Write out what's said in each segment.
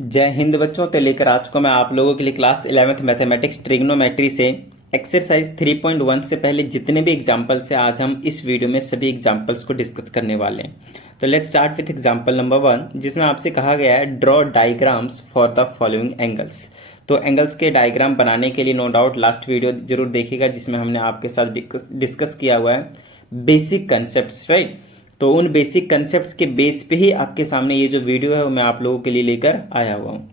जय हिंद बच्चों। तो लेकर आज को मैं आप लोगों के लिए क्लास 11th मैथमेटिक्स ट्रिग्नोमेट्री से एक्सरसाइज 3.1 से पहले जितने भी एग्जाम्पल्स हैं आज हम इस वीडियो में सभी एग्जाम्पल्स को डिस्कस करने वाले हैं। तो let's start with example number 1, जिसमें आपसे कहा गया है draw diagrams for the following angles. तो एंगल्स के डायग्राम बनाने के लिए नो डाउट लास्ट वीडियो जरूर देखिएगा, जिसमें हमने आपके साथ डिस्कस किया हुआ है बेसिक कंसेप्ट, राइट। तो उन बेसिक कंसेप्ट्स के बेस पे ही आपके सामने ये जो वीडियो है वो मैं आप लोगों के लिए लेकर आया हुआ हूँ।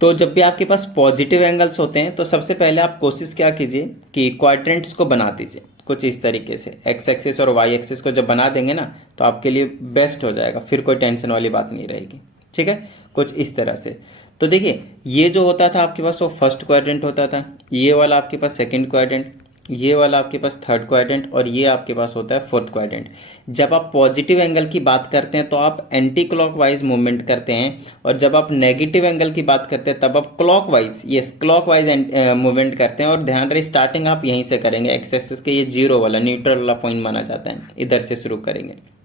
तो जब भी आपके पास पॉजिटिव एंगल्स होते हैं तो सबसे पहले आप कोशिश क्या कीजिए कि क्वाड्रेंट्स को बना दीजिए कुछ इस तरीके से। एक्स एक्सिस और वाई एक्सिस को जब बना देंगे ना तो आपके लिए बेस्ट हो जाएगा, फिर कोई टेंशन वाली बात नहीं रहेगी। ठीक है, कुछ इस तरह से। तो देखिए ये जो होता था आपके पास वो फर्स्ट क्वाड्रेंट होता था, ये वाला आपके पास सेकंड क्वाड्रेंट, ये वाला आपके पास थर्ड क्वाड्रेंट और ये आपके पास होता है फोर्थ क्वाड्रेंट। जब आप पॉजिटिव एंगल की बात करते हैं तो आप एंटी क्लॉकवाइज मूवमेंट करते हैं, और जब आप नेगेटिव एंगल की बात करते हैं तब आप क्लॉकवाइज, यस क्लॉकवाइज मूवमेंट करते हैं। और ध्यान रहे स्टार्टिंग आप यहीं से करेंगे, एक्स एक्सिस के ये जीरो वाला न्यूट्रल वाला पॉइंट माना जाता है, इधर से शुरू करेंगे।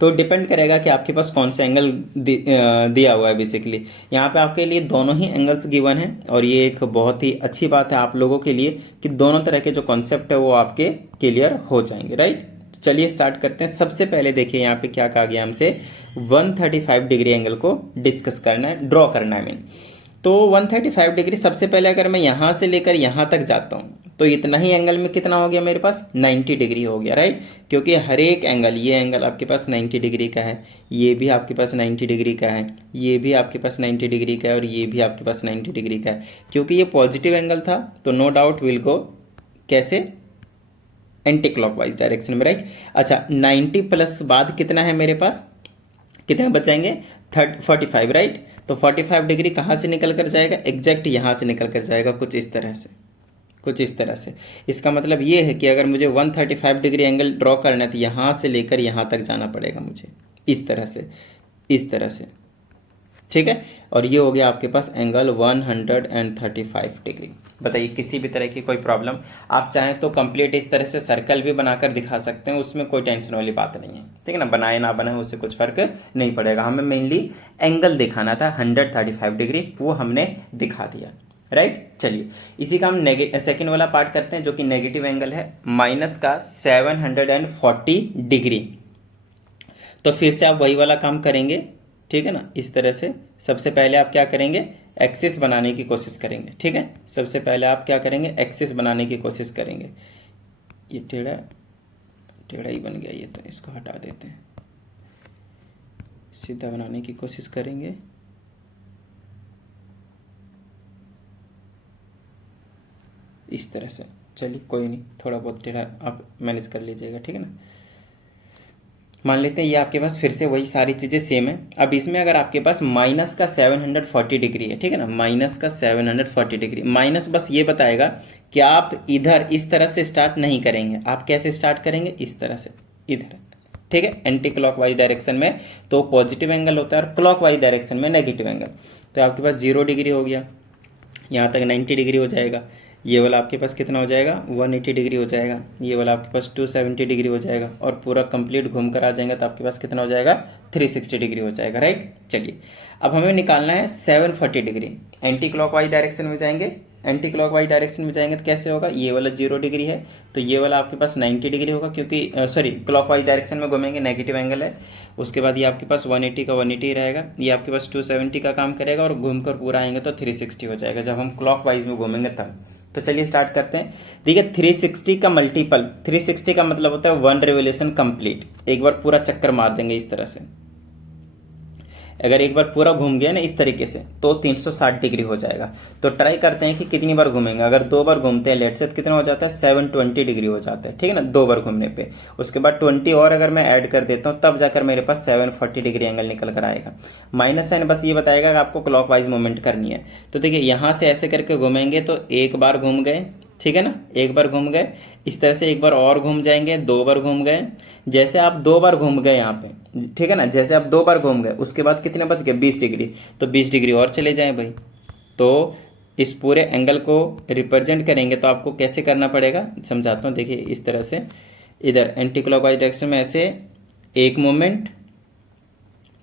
तो डिपेंड करेगा कि आपके पास कौन सा एंगल दिया हुआ है। बेसिकली यहाँ पे आपके लिए दोनों ही एंगल्स गिवन है, और ये एक बहुत ही अच्छी बात है आप लोगों के लिए कि दोनों तरह के जो कॉन्सेप्ट है वो आपके क्लियर हो जाएंगे, राइट। चलिए स्टार्ट करते हैं। सबसे पहले देखिए यहाँ पे क्या कहा गया हमसे, 135 डिग्री एंगल को डिस्कस करना है, ड्रॉ करना है। तो 135 डिग्री सबसे पहले अगर मैं यहाँ से लेकर यहाँ तक जाता हूँ तो इतना ही एंगल में कितना हो गया मेरे पास, 90 डिग्री हो गया, राइट। क्योंकि हर एक एंगल, ये एंगल आपके पास 90 डिग्री का है, ये भी आपके पास 90 डिग्री का है, ये भी आपके पास 90 डिग्री का है, और ये भी आपके पास 90 डिग्री का है। क्योंकि ये पॉजिटिव एंगल था तो नो डाउट विल गो कैसे, एंटी क्लॉकवाइज डायरेक्शन में, राइट। अच्छा 90 प्लस बाद कितना है मेरे पास, कितने बचाएंगे, 45, राइट। तो 45 डिग्री कहाँ से निकल कर जाएगा, एग्जैक्ट यहाँ से निकल कर जाएगा, कुछ इस तरह से, कुछ इस तरह से। इसका मतलब ये है कि अगर मुझे 135 डिग्री एंगल ड्रॉ करना है तो यहाँ से लेकर यहाँ तक जाना पड़ेगा मुझे, इस तरह से, इस तरह से। ठीक है, और ये हो गया आपके पास एंगल 135 डिग्री। बताइए किसी भी तरह की कोई प्रॉब्लम, आप चाहें तो कंप्लीट इस तरह से सर्कल भी बनाकर दिखा सकते हैं, उसमें कोई टेंशन वाली बात नहीं है। ठीक है ना, बनाए ना बनाए उससे कुछ फर्क नहीं पड़ेगा। हमें मेनली एंगल दिखाना था 135 डिग्री, वो हमने दिखा दिया, राइट। चलिए इसी का हम सेकेंड वाला पार्ट करते हैं जो कि नेगेटिव एंगल है, माइनस का 740 डिग्री। तो फिर से आप वही वाला काम करेंगे, ठीक है ना, इस तरह से। सबसे पहले आप क्या करेंगे, एक्सिस बनाने की कोशिश करेंगे। ठीक है, सबसे पहले आप क्या करेंगे, एक्सिस बनाने की कोशिश करेंगे। ये टेढ़ा टेढ़ा ही बन गया ये, तो इसको हटा देते हैं, सीधा बनाने की कोशिश करेंगे। इस तरह से, चलिए कोई नहीं, थोड़ा बहुत टेढ़ा आप मैनेज कर लीजिएगा, ठीक है ना। मान लेते हैं ये आपके पास फिर से वही सारी चीज़ें सेम है। अब इसमें अगर आपके पास माइनस का 740 डिग्री है, ठीक है ना, माइनस का 740 डिग्री, माइनस बस ये बताएगा कि आप इधर इस तरह से स्टार्ट नहीं करेंगे, आप कैसे स्टार्ट करेंगे, इस तरह से, इधर। ठीक है, एंटी क्लॉकवाइज डायरेक्शन में तो पॉजिटिव एंगल होता है और क्लॉकवाइज डायरेक्शन में नेगेटिव एंगल। तो आपके पास 0 डिग्री हो गया, यहाँ तक 90 डिग्री हो जाएगा, ये वाला आपके पास कितना हो जाएगा, 180 डिग्री हो जाएगा, ये वाला आपके पास 270 डिग्री हो जाएगा, और पूरा कंप्लीट घूम कर आ जाएंगे तो आपके पास कितना हो जाएगा, 360 डिग्री हो जाएगा, राइट। चलिए अब हमें निकालना है 740 डिग्री। एंटी क्लॉकवाइज डायरेक्शन में जाएंगे, एंटी क्लॉकवाइज डायरेक्शन में जाएंगे तो कैसे होगा, ये वाला 0 डिग्री है तो ये वाला आपके पास 90 डिग्री होगा, क्योंकि सॉरी क्लॉकवाइज डायरेक्शन में घूमेंगे, नेगेटिव एंगल है। उसके बाद ये आपके पास 180 का 180 रहेगा, ये आपके पास 270 का काम करेगा, और घूमकर पूरा आएंगे तो 360 हो जाएगा जब हम क्लॉकवाइज में घूमेंगे तब। तो चलिए स्टार्ट करते हैं। देखिए 360 का मल्टीपल, 360 का मतलब होता है 1 रिवोल्यूशन कंप्लीट, एक बार पूरा चक्कर मार देंगे इस तरह से। अगर एक बार पूरा घूम गया ना इस तरीके से तो 360 डिग्री हो जाएगा। तो ट्राई करते हैं कि कितनी बार घूमेंगे। अगर 2 बार घूमते हैं लेट से तो कितना हो जाता है, 720 डिग्री हो जाता है, ठीक है ना, 2 बार घूमने पे। उसके बाद 20 और अगर मैं ऐड कर देता हूँ तब जाकर मेरे पास 740 डिग्री एंगल निकल कर आएगा। माइनस साइन बस ये बताएगा कि आपको क्लॉकवाइज मूवमेंट करनी है। तो देखिए यहाँ से ऐसे करके घूमेंगे तो एक बार घूम गए, ठीक है ना, एक बार घूम गए, इस तरह से एक बार और घूम जाएंगे, 2 बार घूम गए। जैसे आप 2 बार घूम गए यहाँ पे, ठीक है ना, जैसे आप 2 बार घूम गए उसके बाद कितने बच गए, 20 डिग्री, तो 20 डिग्री और चले जाएं भाई। तो इस पूरे एंगल को रिप्रेजेंट करेंगे तो आपको कैसे करना पड़ेगा, समझाता हूँ। देखिए इस तरह से, इधर एंटी क्लॉकवाइज डायरेक्शन में ऐसे एक मूवमेंट,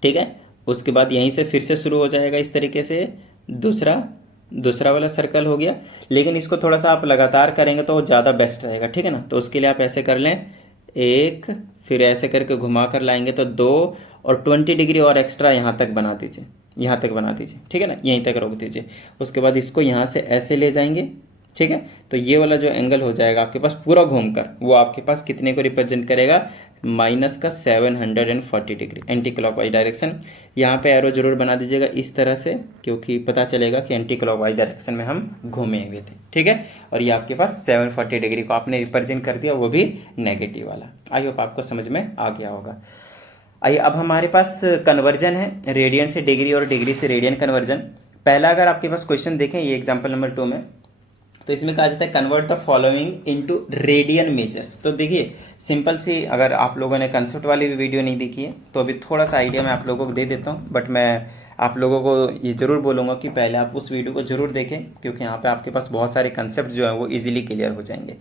ठीक है, उसके बाद यहीं से फिर से शुरू हो जाएगा इस तरीके से दूसरा दूसरा वाला सर्कल हो गया। लेकिन इसको थोड़ा सा आप लगातार करेंगे तो वो ज़्यादा बेस्ट रहेगा, ठीक है ना। तो उसके लिए आप ऐसे कर लें, एक, फिर ऐसे करके घुमा कर लाएंगे तो दो, और 20 डिग्री और एक्स्ट्रा यहाँ तक बना दीजिए, यहाँ तक बना दीजिए, ठीक है ना, यहीं तक रोक दीजिए। उसके बाद इसको यहाँ से ऐसे ले जाएंगे, ठीक है। तो ये वाला जो एंगल हो जाएगा आपके पास पूरा घूमकर, वो आपके पास कितने को रिप्रेजेंट करेगा, माइनस का 740 डिग्री एंटी क्लॉकवाइज डायरेक्शन। यहाँ पे एरो जरूर बना दीजिएगा इस तरह से, क्योंकि पता चलेगा कि एंटी क्लॉकवाइज डायरेक्शन में हम घूमे हुए थे, ठीक है। और ये आपके पास 740 डिग्री को आपने रिप्रेजेंट कर दिया, वो भी नेगेटिव वाला। आई होप आपको समझ में आ गया होगा। आइए अब हमारे पास कन्वर्जन है, रेडियन से डिग्री और डिग्री से रेडियन कन्वर्जन। पहला अगर आपके पास क्वेश्चन देखें, ये एग्जाम्पल नंबर 2 में, तो इसमें कहा जाता है convert the following into radian measures. तो देखिए सिंपल सी, अगर आप लोगों ने कंसेप्ट वाली भी वीडियो नहीं देखी है तो अभी थोड़ा सा आइडिया मैं आप लोगों को दे देता हूँ, बट मैं आप लोगों को ये ज़रूर बोलूँगा कि पहले आप उस वीडियो को ज़रूर देखें, क्योंकि यहाँ पे आपके पास बहुत सारे कंसेप्ट जो है वो इजीली क्लियर हो जाएंगे।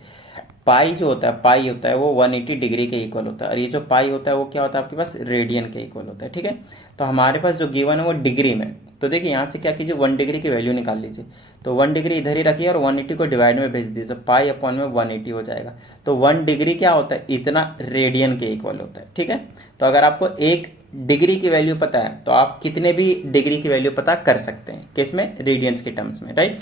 पाई जो होता है, पाई होता है वो 180 डिग्री के इक्वल होता है, और ये जो पाई होता है वो क्या होता है आपके पास, रेडियन के इक्वल होता है, ठीक है। तो हमारे पास जो गिवन है वो डिग्री में, तो देखिए यहाँ से क्या कीजिए, 1 डिग्री की वैल्यू निकाल लीजिए। तो 1 डिग्री इधर ही रखिए और 180 को डिवाइड में भेज दीजिए, तो पाई अपॉन में 180 हो जाएगा। तो 1 डिग्री क्या होता है, इतना रेडियन के इक्वल होता है, ठीक है। तो अगर आपको 1 डिग्री की वैल्यू पता है तो आप कितने भी डिग्री की वैल्यू पता कर सकते हैं, किसमें, रेडियंस के टर्म्स में, राइट।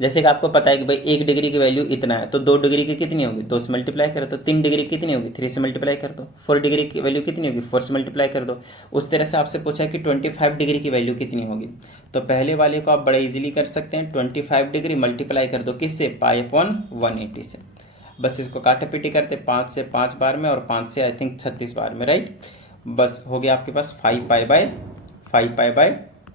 जैसे कि आपको पता है कि भाई 1 डिग्री की वैल्यू इतना है, तो 2 डिग्री की कितनी होगी, 2 से मल्टीप्लाई कर दो। 3 डिग्री कितनी होगी, 3 से मल्टीप्लाई कर दो। 4 डिग्री की वैल्यू कितनी होगी, 4 से मल्टीप्लाई कर दो। उस तरह से आपसे पूछा है कि 25 डिग्री की वैल्यू कितनी होगी, तो पहले वाले को आप बड़ा इजीली कर सकते हैं, 25 डिग्री मल्टीप्लाई कर दो किससे, पाई अपॉन 180 से। बस इसको काटा पीटी करते, 5 से 5 बार में और 5 से आई थिंक 36 बार में, राइट। बस हो गया आपके पास 5 पाई बाय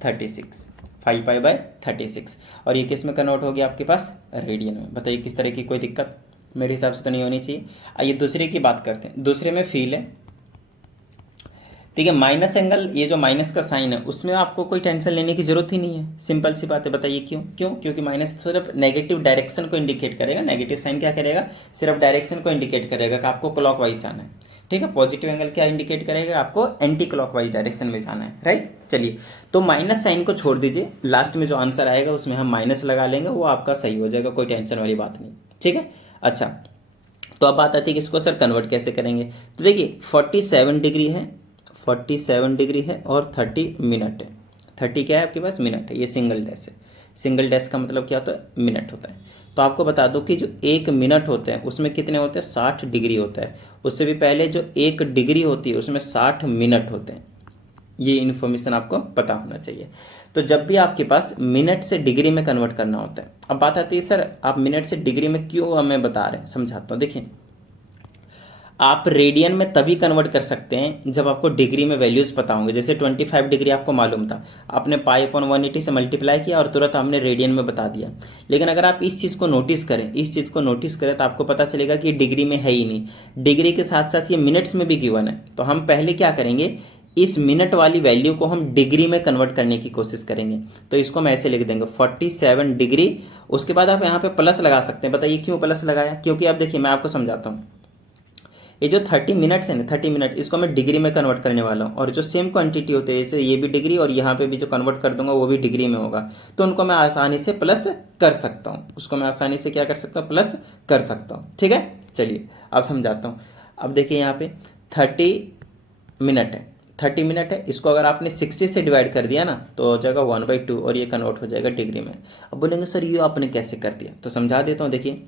36, 5 पाई बाय 36। और ये किस में कन्वर्ट हो गया आपके पास, रेडियन में। बताइए किस तरह की कोई दिक्कत, मेरे हिसाब से तो नहीं होनी चाहिए। आइए दूसरे की बात करते हैं। दूसरे में फील है, ठीक है, माइनस एंगल, ये जो माइनस का साइन है उसमें आपको कोई टेंशन लेने की जरूरत ही नहीं है, सिंपल सी बात है। बताइए क्यों, क्योंकि माइनस सिर्फ नेगेटिव डायरेक्शन को इंडिकेट करेगा, नेगेटिव साइन क्या करेगा, सिर्फ डायरेक्शन को इंडिकेट करेगा कि आपको क्लॉकवाइज जाना है, ठीक है। पॉजिटिव एंगल क्या इंडिकेट करेगा, आपको एंटी क्लॉकवाइज डायरेक्शन में जाना है, राइट। चलिए तो माइनस साइन को छोड़ दीजिए, लास्ट में जो आंसर आएगा उसमें हम माइनस लगा लेंगे, वो आपका सही हो जाएगा, कोई टेंशन वाली बात नहीं, ठीक है। अच्छा, तो अब बात आती है कि इसको सर कन्वर्ट कैसे करेंगे। तो देखिए 47 डिग्री है, 47 डिग्री है और 30 मिनट है। 30 क्या है आपके पास, मिनट है। ये सिंगल डैश है, सिंगल डैश का मतलब क्या होता है, मिनट होता है। तो आपको बता दो कि जो 1 मिनट होते हैं उसमें कितने होते हैं, 60 डिग्री होता है। उससे भी पहले जो 1 डिग्री होती है उसमें 60 मिनट होते हैं। ये इन्फॉर्मेशन आपको पता होना चाहिए। तो जब भी आपके पास मिनट से डिग्री में कन्वर्ट करना होता है, अब बात आती है सर आप मिनट से डिग्री में क्यों हमें बता रहे हैं, समझाता हूँ। देखिए आप रेडियन में तभी कन्वर्ट कर सकते हैं जब आपको डिग्री में वैल्यूज पता होंगे। जैसे 25 डिग्री आपको मालूम था, आपने पाई अपॉन 180 से मल्टीप्लाई किया और तुरंत हमने रेडियन में बता दिया। लेकिन अगर आप इस चीज़ को नोटिस करें तो आपको पता चलेगा कि डिग्री में है ही नहीं, डिग्री के साथ साथ ये मिनट्स में भी गिवन है। तो हम पहले क्या करेंगे, इस मिनट वाली वैल्यू को हम डिग्री में कन्वर्ट करने की कोशिश करेंगे। तो इसको हम ऐसे लिख देंगे 47 डिग्री। उसके बाद आप यहाँ पे प्लस लगा सकते हैं। बताइए क्यों प्लस लगाया, क्योंकि अब देखिए मैं आपको समझाता हूँ। ये जो 30 मिनट्स है ना, 30 मिनट, इसको मैं डिग्री में कन्वर्ट करने वाला हूँ। और जो सेम क्वांटिटी होते हैं, जैसे ये भी डिग्री और यहाँ पे भी जो कन्वर्ट कर दूंगा वो भी डिग्री में होगा, तो उनको मैं आसानी से प्लस कर सकता हूँ। उसको मैं आसानी से क्या कर सकता हूँ, प्लस कर सकता हूँ, ठीक है। चलिए अब समझाता हूँ। अब देखिए यहाँ पे 30 मिनट है, 30 मिनट है, इसको अगर आपने 60 से डिवाइड कर दिया ना तो हो जाएगा 1/2 और ये कन्वर्ट हो जाएगा डिग्री में। अब बोलेंगे सर ये आपने कैसे कर दिया, तो समझा देता हूँ। देखिए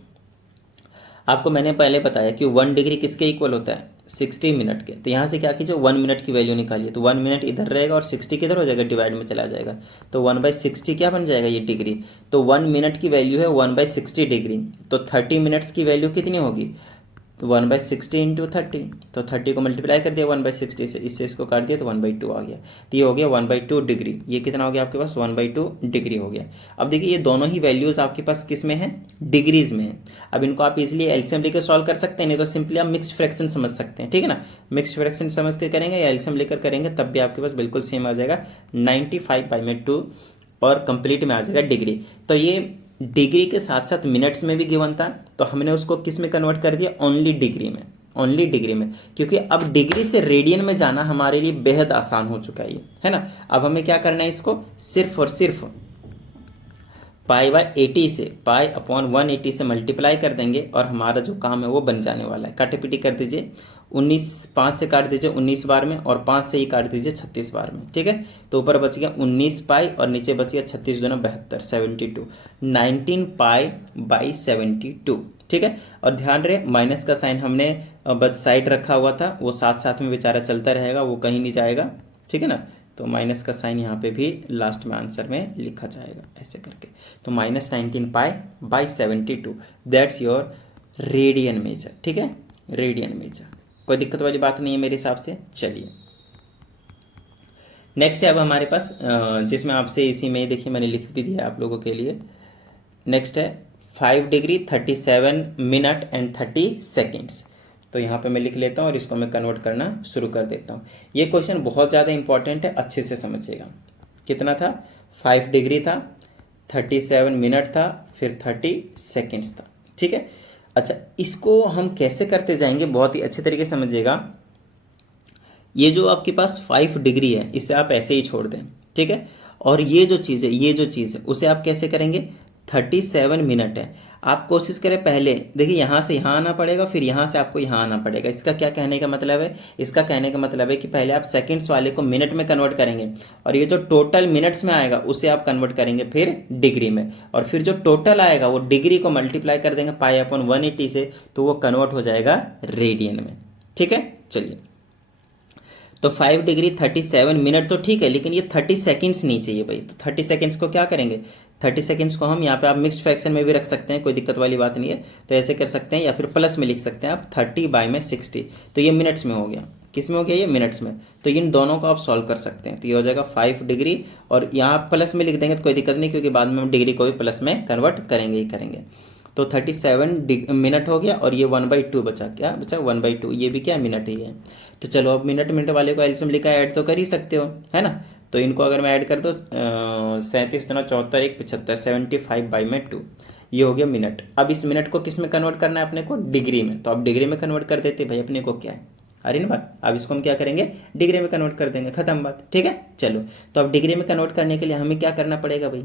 आपको मैंने पहले बताया कि 1 डिग्री किसके इक्वल होता है, 60 मिनट के। तो यहाँ से क्या कीजिए, 1 मिनट की वैल्यू निकालिए। तो 1 मिनट इधर रहेगा और 60 किधर हो जाएगा, डिवाइड में चला जाएगा। तो 1/60 क्या बन जाएगा, ये डिग्री। तो 1 मिनट की वैल्यू है 1/60 डिग्री। तो 30 मिनट्स की वैल्यू कितनी होगी, तो 1/60 इंटू 30। तो 30 को मल्टीप्लाई कर दिया 1/60 से, इससे इसको काट दिया तो 1/2 आ गया। तो ये हो गया 1/2 डिग्री। ये कितना हो गया आपके पास, 1/2 डिग्री हो गया। अब देखिए ये दोनों ही वैल्यूज आपके पास किस में है, डिग्रीज में है। अब इनको आप इजिली एलसीएम लेकर सॉल्व कर सकते हैं, नहीं तो सिंपली आप मिक्स्ड फ्रैक्शन समझ सकते हैं, ठीक है ना। मिक्स्ड फ्रैक्शन समझ के करेंगे या एलसीएम लेकर करेंगे तब भी आपके पास बिल्कुल सेम आ जाएगा, 95/2 और कंप्लीट में आ जाएगा डिग्री। तो ये डिग्री के साथ साथ मिनट्स में भी गिवन था, तो हमने उसको किस में कन्वर्ट कर दिया, ओनली डिग्री में, ओनली डिग्री में, क्योंकि अब डिग्री से रेडियन में जाना हमारे लिए बेहद आसान हो चुका है ये, है ना। अब हमें क्या करना है, इसको सिर्फ और सिर्फ पाई बाय 80 से, पाई अपॉन 180 से मल्टीप्लाई कर देंगे और हमारा जो काम है वो बन जाने वाला है। काटे कर दीजिए, 19 5 से काट दीजिए 19 बार में, और 5 से ही काट दीजिए 36 बार में, ठीक है। तो ऊपर बच गया 19 पाई और नीचे बच गया 36 दूना 72, 72, 19 पाई बाई 72, ठीक है। और ध्यान रहे माइनस का साइन हमने बस साइड रखा हुआ था, वो साथ साथ में बेचारा चलता रहेगा, वो कहीं नहीं जाएगा, ठीक है ना। तो माइनस का साइन यहाँ पे भी लास्ट में आंसर में लिखा जाएगा ऐसे करके। तो -19 pi by 72, that's your radian major, ठीक है, रेडियन मेजर। कोई दिक्कत वाली बात नहीं है मेरे हिसाब से। चलिए नेक्स्ट है अब हमारे पास, जिसमें आपसे इसी में देखिए मैंने लिख भी दिया आप लोगों के लिए। नेक्स्ट है 5 डिग्री 37 मिनट एंड 30 सेकेंड्स। तो यहाँ पे मैं लिख लेता हूँ और इसको मैं कन्वर्ट करना शुरू कर देता हूँ। ये क्वेश्चन बहुत ज़्यादा इंपॉर्टेंट है, अच्छे से समझिएगा। कितना था, 5 डिग्री था, 37 मिनट था, फिर 30 सेकेंड्स था, ठीक है। अच्छा, इसको हम कैसे करते जाएंगे, बहुत ही अच्छे तरीके से समझिएगा। ये जो आपके पास 5 डिग्री है इसे आप ऐसे ही छोड़ दें, ठीक है। और ये जो चीज़ है, ये जो चीज़ है उसे आप कैसे करेंगे, 37 मिनट है। आप कोशिश करें पहले, देखिए यहाँ से यहाँ आना पड़ेगा, फिर यहाँ से आपको यहाँ आना पड़ेगा। इसका क्या कहने का मतलब है, इसका कहने का मतलब है कि पहले आप सेकंड्स वाले को मिनट में कन्वर्ट करेंगे, और ये जो टोटल मिनट्स में आएगा उसे आप कन्वर्ट करेंगे फिर डिग्री में, और फिर जो टोटल आएगा वो डिग्री को मल्टीप्लाई कर देंगे पाई अपॉन 180 से, तो वो कन्वर्ट हो जाएगा रेडियन में, ठीक है। चलिए, तो 5 डिग्री 37 मिनट तो ठीक है, लेकिन ये 30 सेकेंड्स नहीं चाहिए भाई। तो 30 सेकेंड्स को क्या करेंगे, 30 सेकेंड्स को हम यहाँ पे आप मिक्स्ड फ्रैक्शन में भी रख सकते हैं, कोई दिक्कत वाली बात नहीं है। तो ऐसे कर सकते हैं, या फिर प्लस में लिख सकते हैं आप 30 बाई में 60। तो ये मिनट्स में हो गया, किस में हो गया, ये मिनट्स में। तो इन दोनों को आप सॉल्व कर सकते हैं। तो ये हो जाएगा 5 डिग्री, और यहाँ प्लस में लिख देंगे तो कोई दिक्कत नहीं, क्योंकि बाद में हम डिग्री को भी प्लस में कन्वर्ट करेंगे ही करेंगे। तो 37 मिनट हो गया, और ये 1/2 बचा, क्या बचा 1/2, ये भी क्या मिनट ही है। तो चलो अब मिनट मिनट वाले को एलसीएम लिखा ऐड तो कर ही सकते हो, है ना। तो इनको अगर मैं ऐड कर दो 37 दूना 74 1 75, 75 बाई में 2, ये हो गया मिनट। अब इस मिनट को किस में कन्वर्ट करना है अपने को, डिग्री में। तो अब डिग्री में कन्वर्ट कर देते भाई, अपने को क्या है, अरे ना बात। अब इसको हम क्या करेंगे, डिग्री में कन्वर्ट कर देंगे, खत्म बात, ठीक है। चलो, तो अब डिग्री में कन्वर्ट करने के लिए हमें क्या करना पड़ेगा भाई,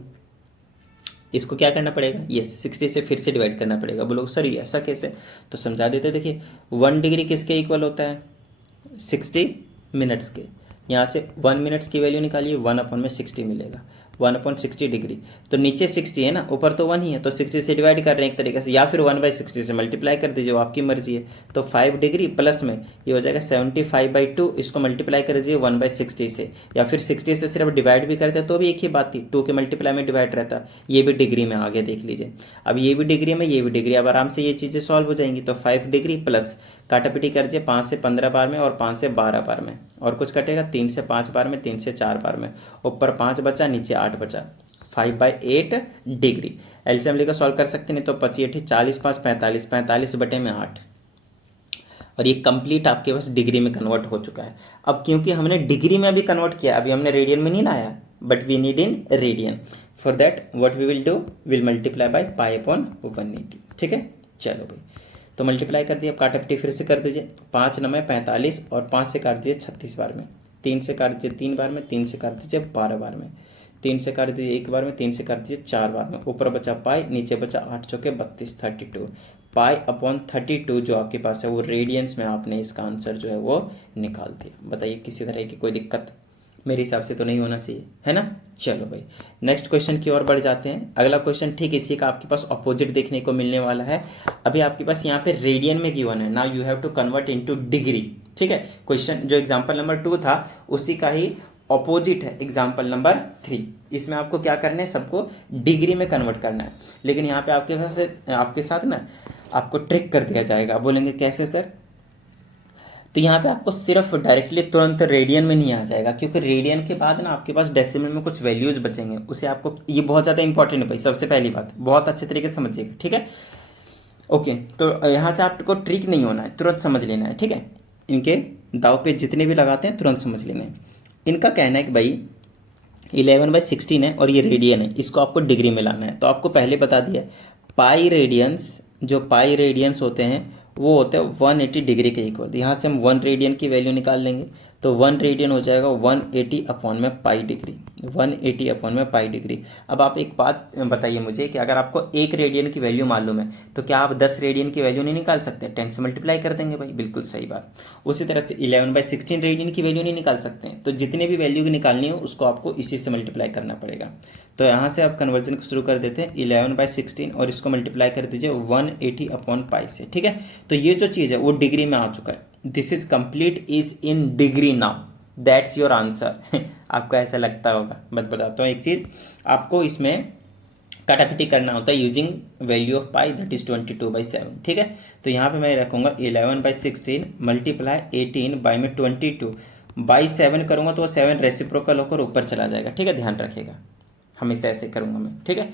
इसको क्या करना पड़ेगा, ये 60 से फिर से डिवाइड करना पड़ेगा। बोलो सर ये ऐसा कैसे, तो समझा देते। देखिए 1 डिग्री किसके इक्वल होता है, 60 मिनट्स के। यहाँ से 1 मिनट्स की वैल्यू निकालिए, 1/60 मिलेगा, 1/60 डिग्री। तो नीचे 60 है ना, ऊपर तो 1 ही है, तो 60 से डिवाइड कर रहे हैं एक तरीके से, या फिर 1/60 से मल्टीप्लाई कर दीजिए, वो आपकी मर्जी है। तो 5 डिग्री प्लस में ये हो जाएगा 75/2, इसको मल्टीप्लाई कर दीजिए 1/60 से, या फिर 60 से सिर्फ डिवाइड भी करते तो भी एक ही बात थी, 2 के मल्टीप्लाई में डिवाइड रहता। ये भी डिग्री में आगे देख लीजिए, अब ये भी डिग्री में, ये भी डिग्री। अब आराम से ये चीज़ें सॉल्व हो जाएंगी। तो 5 डिग्री प्लस काटापिटी कर दिए 5 से 15 बार में, और 5 से 12 बार में, और कुछ कटेगा 3 से 5 बार में, 3 से 4 बार में, ऊपर 5 बचा, नीचे 8 बचा, 5/8 डिग्री। एलसीएम लेकर सॉल्व कर सकते, नहीं तो 25 40 5 45, 45 बटे में 8, और ये कंप्लीट आपके पास डिग्री में कन्वर्ट हो चुका है। अब क्योंकि हमने डिग्री में अभी कन्वर्ट किया, अभी हमने रेडियन में नहीं लाया, but we need in radian. For that what we will do, will multiply by pi upon 180, ठीक है। चलो भाई, तो मल्टीप्लाई कर दिया, काटापिटी फिर से कर दीजिए, 5 9 45, और 5 से काट दीजिए 36 बार में, 3 से काट दीजिए 3 बार में, 3 से काट दीजिए 12 बार में, 3 से काट दीजिए 1 बार में, 3 से काट दीजिए 4 बार में, ऊपर बचा पाई, नीचे बचा 8 चौके 32, 32 पाई अपॉन 32 जो आपके पास है वो रेडियंस में आपने इसका आंसर जो है वो निकाल दिया। बताइए किसी तरह की कोई दिक्कत मेरे हिसाब से तो नहीं होना चाहिए, है ना। चलो भाई नेक्स्ट क्वेश्चन की ओर बढ़ जाते हैं। अगला क्वेश्चन ठीक इसी का आपके पास अपोजिट देखने को मिलने वाला है। अभी आपके पास यहाँ पे रेडियन में गिवन है, now you have to convert into degree, ठीक है। क्वेश्चन जो एग्जांपल नंबर 2 था उसी का ही ऑपोजिट है एग्जाम्पल नंबर 3। इसमें आपको क्या करना है, सबको डिग्री में कन्वर्ट करना है। लेकिन यहाँ पे आपके साथ ना आपको ट्रिक कर दिया जाएगा। बोलेंगे कैसे सर, तो यहाँ पे आपको सिर्फ डायरेक्टली तुरंत रेडियन में नहीं आ जाएगा, क्योंकि रेडियन के बाद ना आपके पास डेसिमल में कुछ वैल्यूज बचेंगे, उसे आपको, ये बहुत ज़्यादा इंपॉर्टेंट है भाई। सबसे पहली बात बहुत अच्छे तरीके से समझिएगा, ठीक है। ओके, तो यहाँ से आपको ट्रिक नहीं होना है, तुरंत समझ लेना है, ठीक है। इनके दाव पे जितने भी लगाते हैं तुरंत समझ लेना है। इनका कहना है कि भाई 11/16 है और ये रेडियन है, इसको आपको डिग्री में लाना है। तो आपको पहले बता दिया पाई रेडियंस, जो पाई रेडियंस होते हैं वो होता है 180 डिग्री के इक्वल। यहाँ से हम 1 रेडियन की वैल्यू निकाल लेंगे, तो 1 रेडियन हो जाएगा 180 अपॉन में पाई डिग्री, 180 अपॉन में पाई डिग्री। अब आप एक बात बताइए मुझे कि अगर आपको 1 रेडियन की वैल्यू मालूम है तो क्या आप 10 रेडियन की वैल्यू नहीं निकाल सकते? 10 से मल्टीप्लाई कर देंगे भाई, बिल्कुल सही बात। उसी तरह से 11/16 रेडियन की वैल्यू नहीं निकाल सकते हैं, तो जितनी भी वैल्यू की निकालनी हो उसको आपको इसी से मल्टीप्लाई करना पड़ेगा। तो यहाँ से आप कन्वर्जन को शुरू कर देते हैं 11/16 और इसको मल्टीप्लाई कर दीजिए 180 अपॉन पाई से, ठीक है। तो ये जो चीज़ है वो डिग्री में आ चुका है। This is complete is in degree now, that's your answer. आपको ऐसा लगता होगा, बट बताता हूँ एक चीज़, आपको इसमें काटापिटी करना होता है using value of pi, that is 22/7, ठीक है। तो यहाँ पे मैं रखूंगा 11/16 मल्टीप्लाई 18 बाई में 22/7 करूंगा तो वो 7 रेसिप्रोकल होकर ऊपर चला जाएगा, ठीक है, ध्यान रखिएगा, हमेशा ऐसे करूंगा मैं, ठीक है।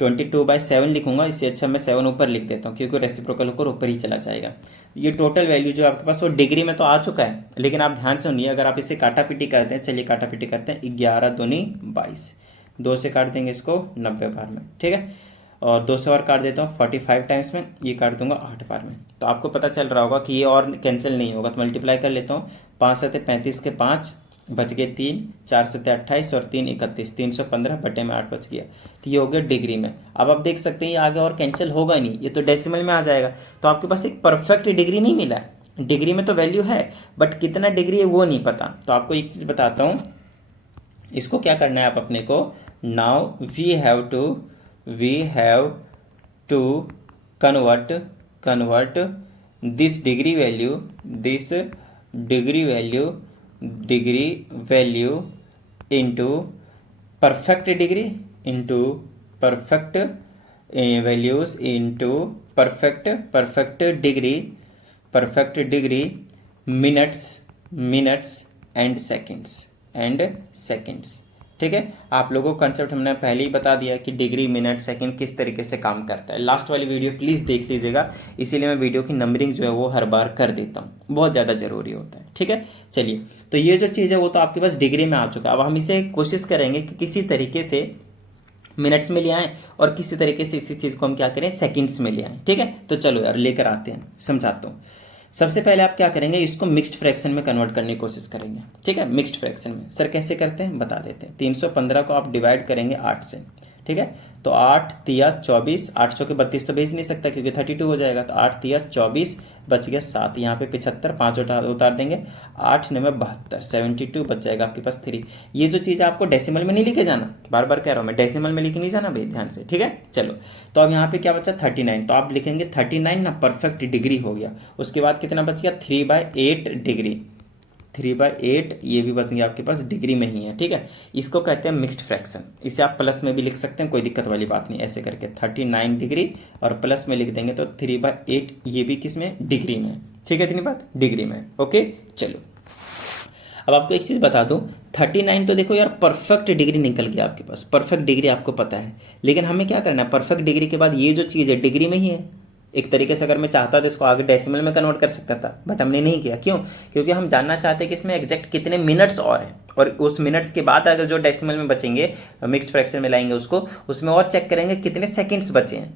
22/7 लिखूंगा, इससे अच्छा मैं 7 ऊपर लिख देता हूँ क्योंकि रेसिप्रोकल होकर ऊपर ही चला जाएगा। ये टोटल वैल्यू जो आपके पास वो डिग्री में तो आ चुका है, लेकिन आप ध्यान से सुनिए, अगर आप इसे काटापिटी करते हैं, चलिए काटापिटी करते हैं, 11 दूनी 22, 2 से काट देंगे इसको 90 बार में, ठीक है, और 2 से और काट देता हूँ 45 टाइम्स में, ये काट दूंगा 8 बार में। तो आपको पता चल रहा होगा कि ये और कैंसिल नहीं होगा, तो मल्टीप्लाई कर लेता हूँ, 5 7 35 के 5 बच गए 3, 4 7 28 और 3 31, 315 बटे में 8 बच गया। तो ये हो गया डिग्री में। अब आप देख सकते हैं ये आगे और कैंसिल होगा नहीं, ये तो डेसिमल में आ जाएगा। तो आपके पास एक परफेक्ट डिग्री नहीं मिला है, डिग्री में तो वैल्यू है बट कितना डिग्री है वो नहीं पता। तो आपको एक चीज़ बताता हूँ, इसको क्या करना है आप अपने को, now we have to convert this degree value into perfect degree, into perfect values, into perfect degree minutes and seconds, ठीक है। आप लोगों को कंसेप्ट हमने पहले ही बता दिया कि डिग्री मिनट सेकंड किस तरीके से काम करता है। लास्ट वाली वीडियो प्लीज़ देख लीजिएगा, इसीलिए मैं वीडियो की नंबरिंग जो है वो हर बार कर देता हूँ, बहुत ज़्यादा जरूरी होता है, ठीक है। चलिए, तो ये जो चीज़ है वो तो आपके पास डिग्री में आ चुका है। अब हम इसे कोशिश करेंगे कि किसी तरीके से मिनट्स में ले आएँ और किसी तरीके से इसी चीज़ को हम क्या करें, सेकेंड्स में ले आएँ, ठीक है। तो चलो यार लेकर आते हैं, समझाता हूँ। सबसे पहले आप क्या करेंगे, इसको मिक्स्ड फ्रैक्शन में कन्वर्ट करने की कोशिश करेंगे, ठीक है। मिक्स्ड फ्रैक्शन में सर कैसे करते हैं बता देते हैं। 315 को आप डिवाइड करेंगे 8 से, ठीक है। तो 8 तिया 24, 8 चौके 32 तो भेज नहीं सकता क्योंकि 32 हो जाएगा, तो 8 तिया 24 बच गया 7, यहाँ पे 75, 5 उतार देंगे, 8 9 72, 72 बच जाएगा आपके पास 3। ये जो चीज़ आपको डेसिमल में नहीं लिखे जाना, बार बार कह रहा हूँ मैं, डेसिमल में लिखे नहीं जाना भाई, ध्यान से, ठीक है। चलो, तो अब यहाँ पे क्या बचा 39, तो आप लिखेंगे 39 ना, परफेक्ट डिग्री हो गया। उसके बाद कितना बच गया 3/8 डिग्री, 3/8 ये भी बच गया आपके पास, डिग्री में ही है, ठीक है। इसको कहते हैं मिक्स्ड फ्रैक्शन। इसे आप प्लस में भी लिख सकते हैं, कोई दिक्कत वाली बात नहीं, ऐसे करके 39 डिग्री और प्लस में लिख देंगे तो 3/8, ये भी किस में, डिग्री में, ठीक है। इतनी बात डिग्री में, ओके। चलो, अब आपको एक चीज़ बता दूं, 39 तो देखो यार परफेक्ट डिग्री निकल गया आपके पास, परफेक्ट डिग्री आपको पता है, लेकिन हमें क्या करना है, परफेक्ट डिग्री के बाद ये जो चीज़ है डिग्री में ही है। एक तरीके से अगर मैं चाहता तो इसको आगे डेसिमल में कन्वर्ट कर सकता था, बट हमने नहीं किया। क्यों? क्योंकि हम जानना चाहते हैं कि इसमें एग्जैक्ट कितने मिनट्स और हैं, और उस मिनट्स के बाद अगर जो डेसिमल में बचेंगे, मिक्स्ड फ्रैक्शन में लाएंगे उसको, उसमें और चेक करेंगे कितने सेकेंड्स बचे हैं।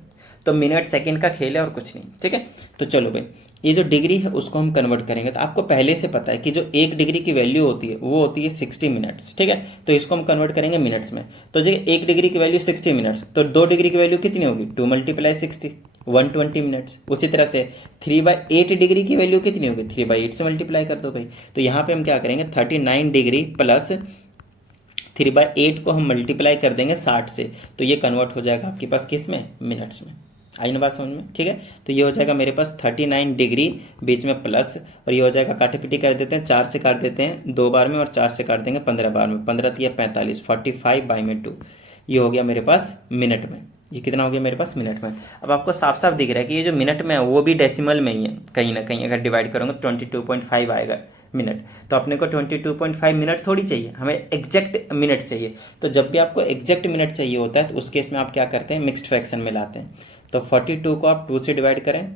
तो मिनट सेकंड का खेल है और कुछ नहीं, ठीक है। तो चलो भाई, ये जो डिग्री है उसको हम कन्वर्ट करेंगे। तो आपको पहले से पता है कि जो 1 डिग्री की वैल्यू होती है वो होती है 60 मिनट्स, ठीक है। तो इसको हम कन्वर्ट करेंगे मिनट्स में। तो जो 1 डिग्री की वैल्यू 60 मिनट्स, तो 2 डिग्री की वैल्यू कितनी होगी, 2 × 60 120 मिनट्स। उसी तरह से 3/8 डिग्री की वैल्यू कितनी होगी, 3/8 से मल्टीप्लाई कर दो भाई। तो यहाँ पे हम क्या करेंगे, 39 डिग्री प्लस 3/8 को हम मल्टीप्लाई कर देंगे 60 से, तो ये कन्वर्ट हो जाएगा आपके पास किस में, मिनट्स में। आई ना बात समझ में, ठीक है। तो ये हो जाएगा मेरे पास 39 डिग्री, बीच में प्लस, और ये हो जाएगा काटी-पीटी कर देते हैं, 4 से काट देते हैं 2 बार में और 4 से काट देंगे 15 बार में, 15 तिया 45, 45/2, ये हो गया मेरे पास मिनट में। ये कितना हो गया मेरे पास, मिनट में। अब आपको साफ साफ दिख रहा है कि ये जो मिनट में है वो भी डेसिमल में ही है, कहीं ना कहीं अगर डिवाइड करोगे तो 22.5 आएगा मिनट। तो अपने को 22.5 मिनट थोड़ी चाहिए, हमें एग्जैक्ट मिनट चाहिए। तो जब भी आपको एग्जैक्ट मिनट चाहिए होता है तो उस केस में आप क्या करते हैं, मिक्स्ड फ्रैक्शन में लाते हैं। तो 42 को आप 2 से डिवाइड करें,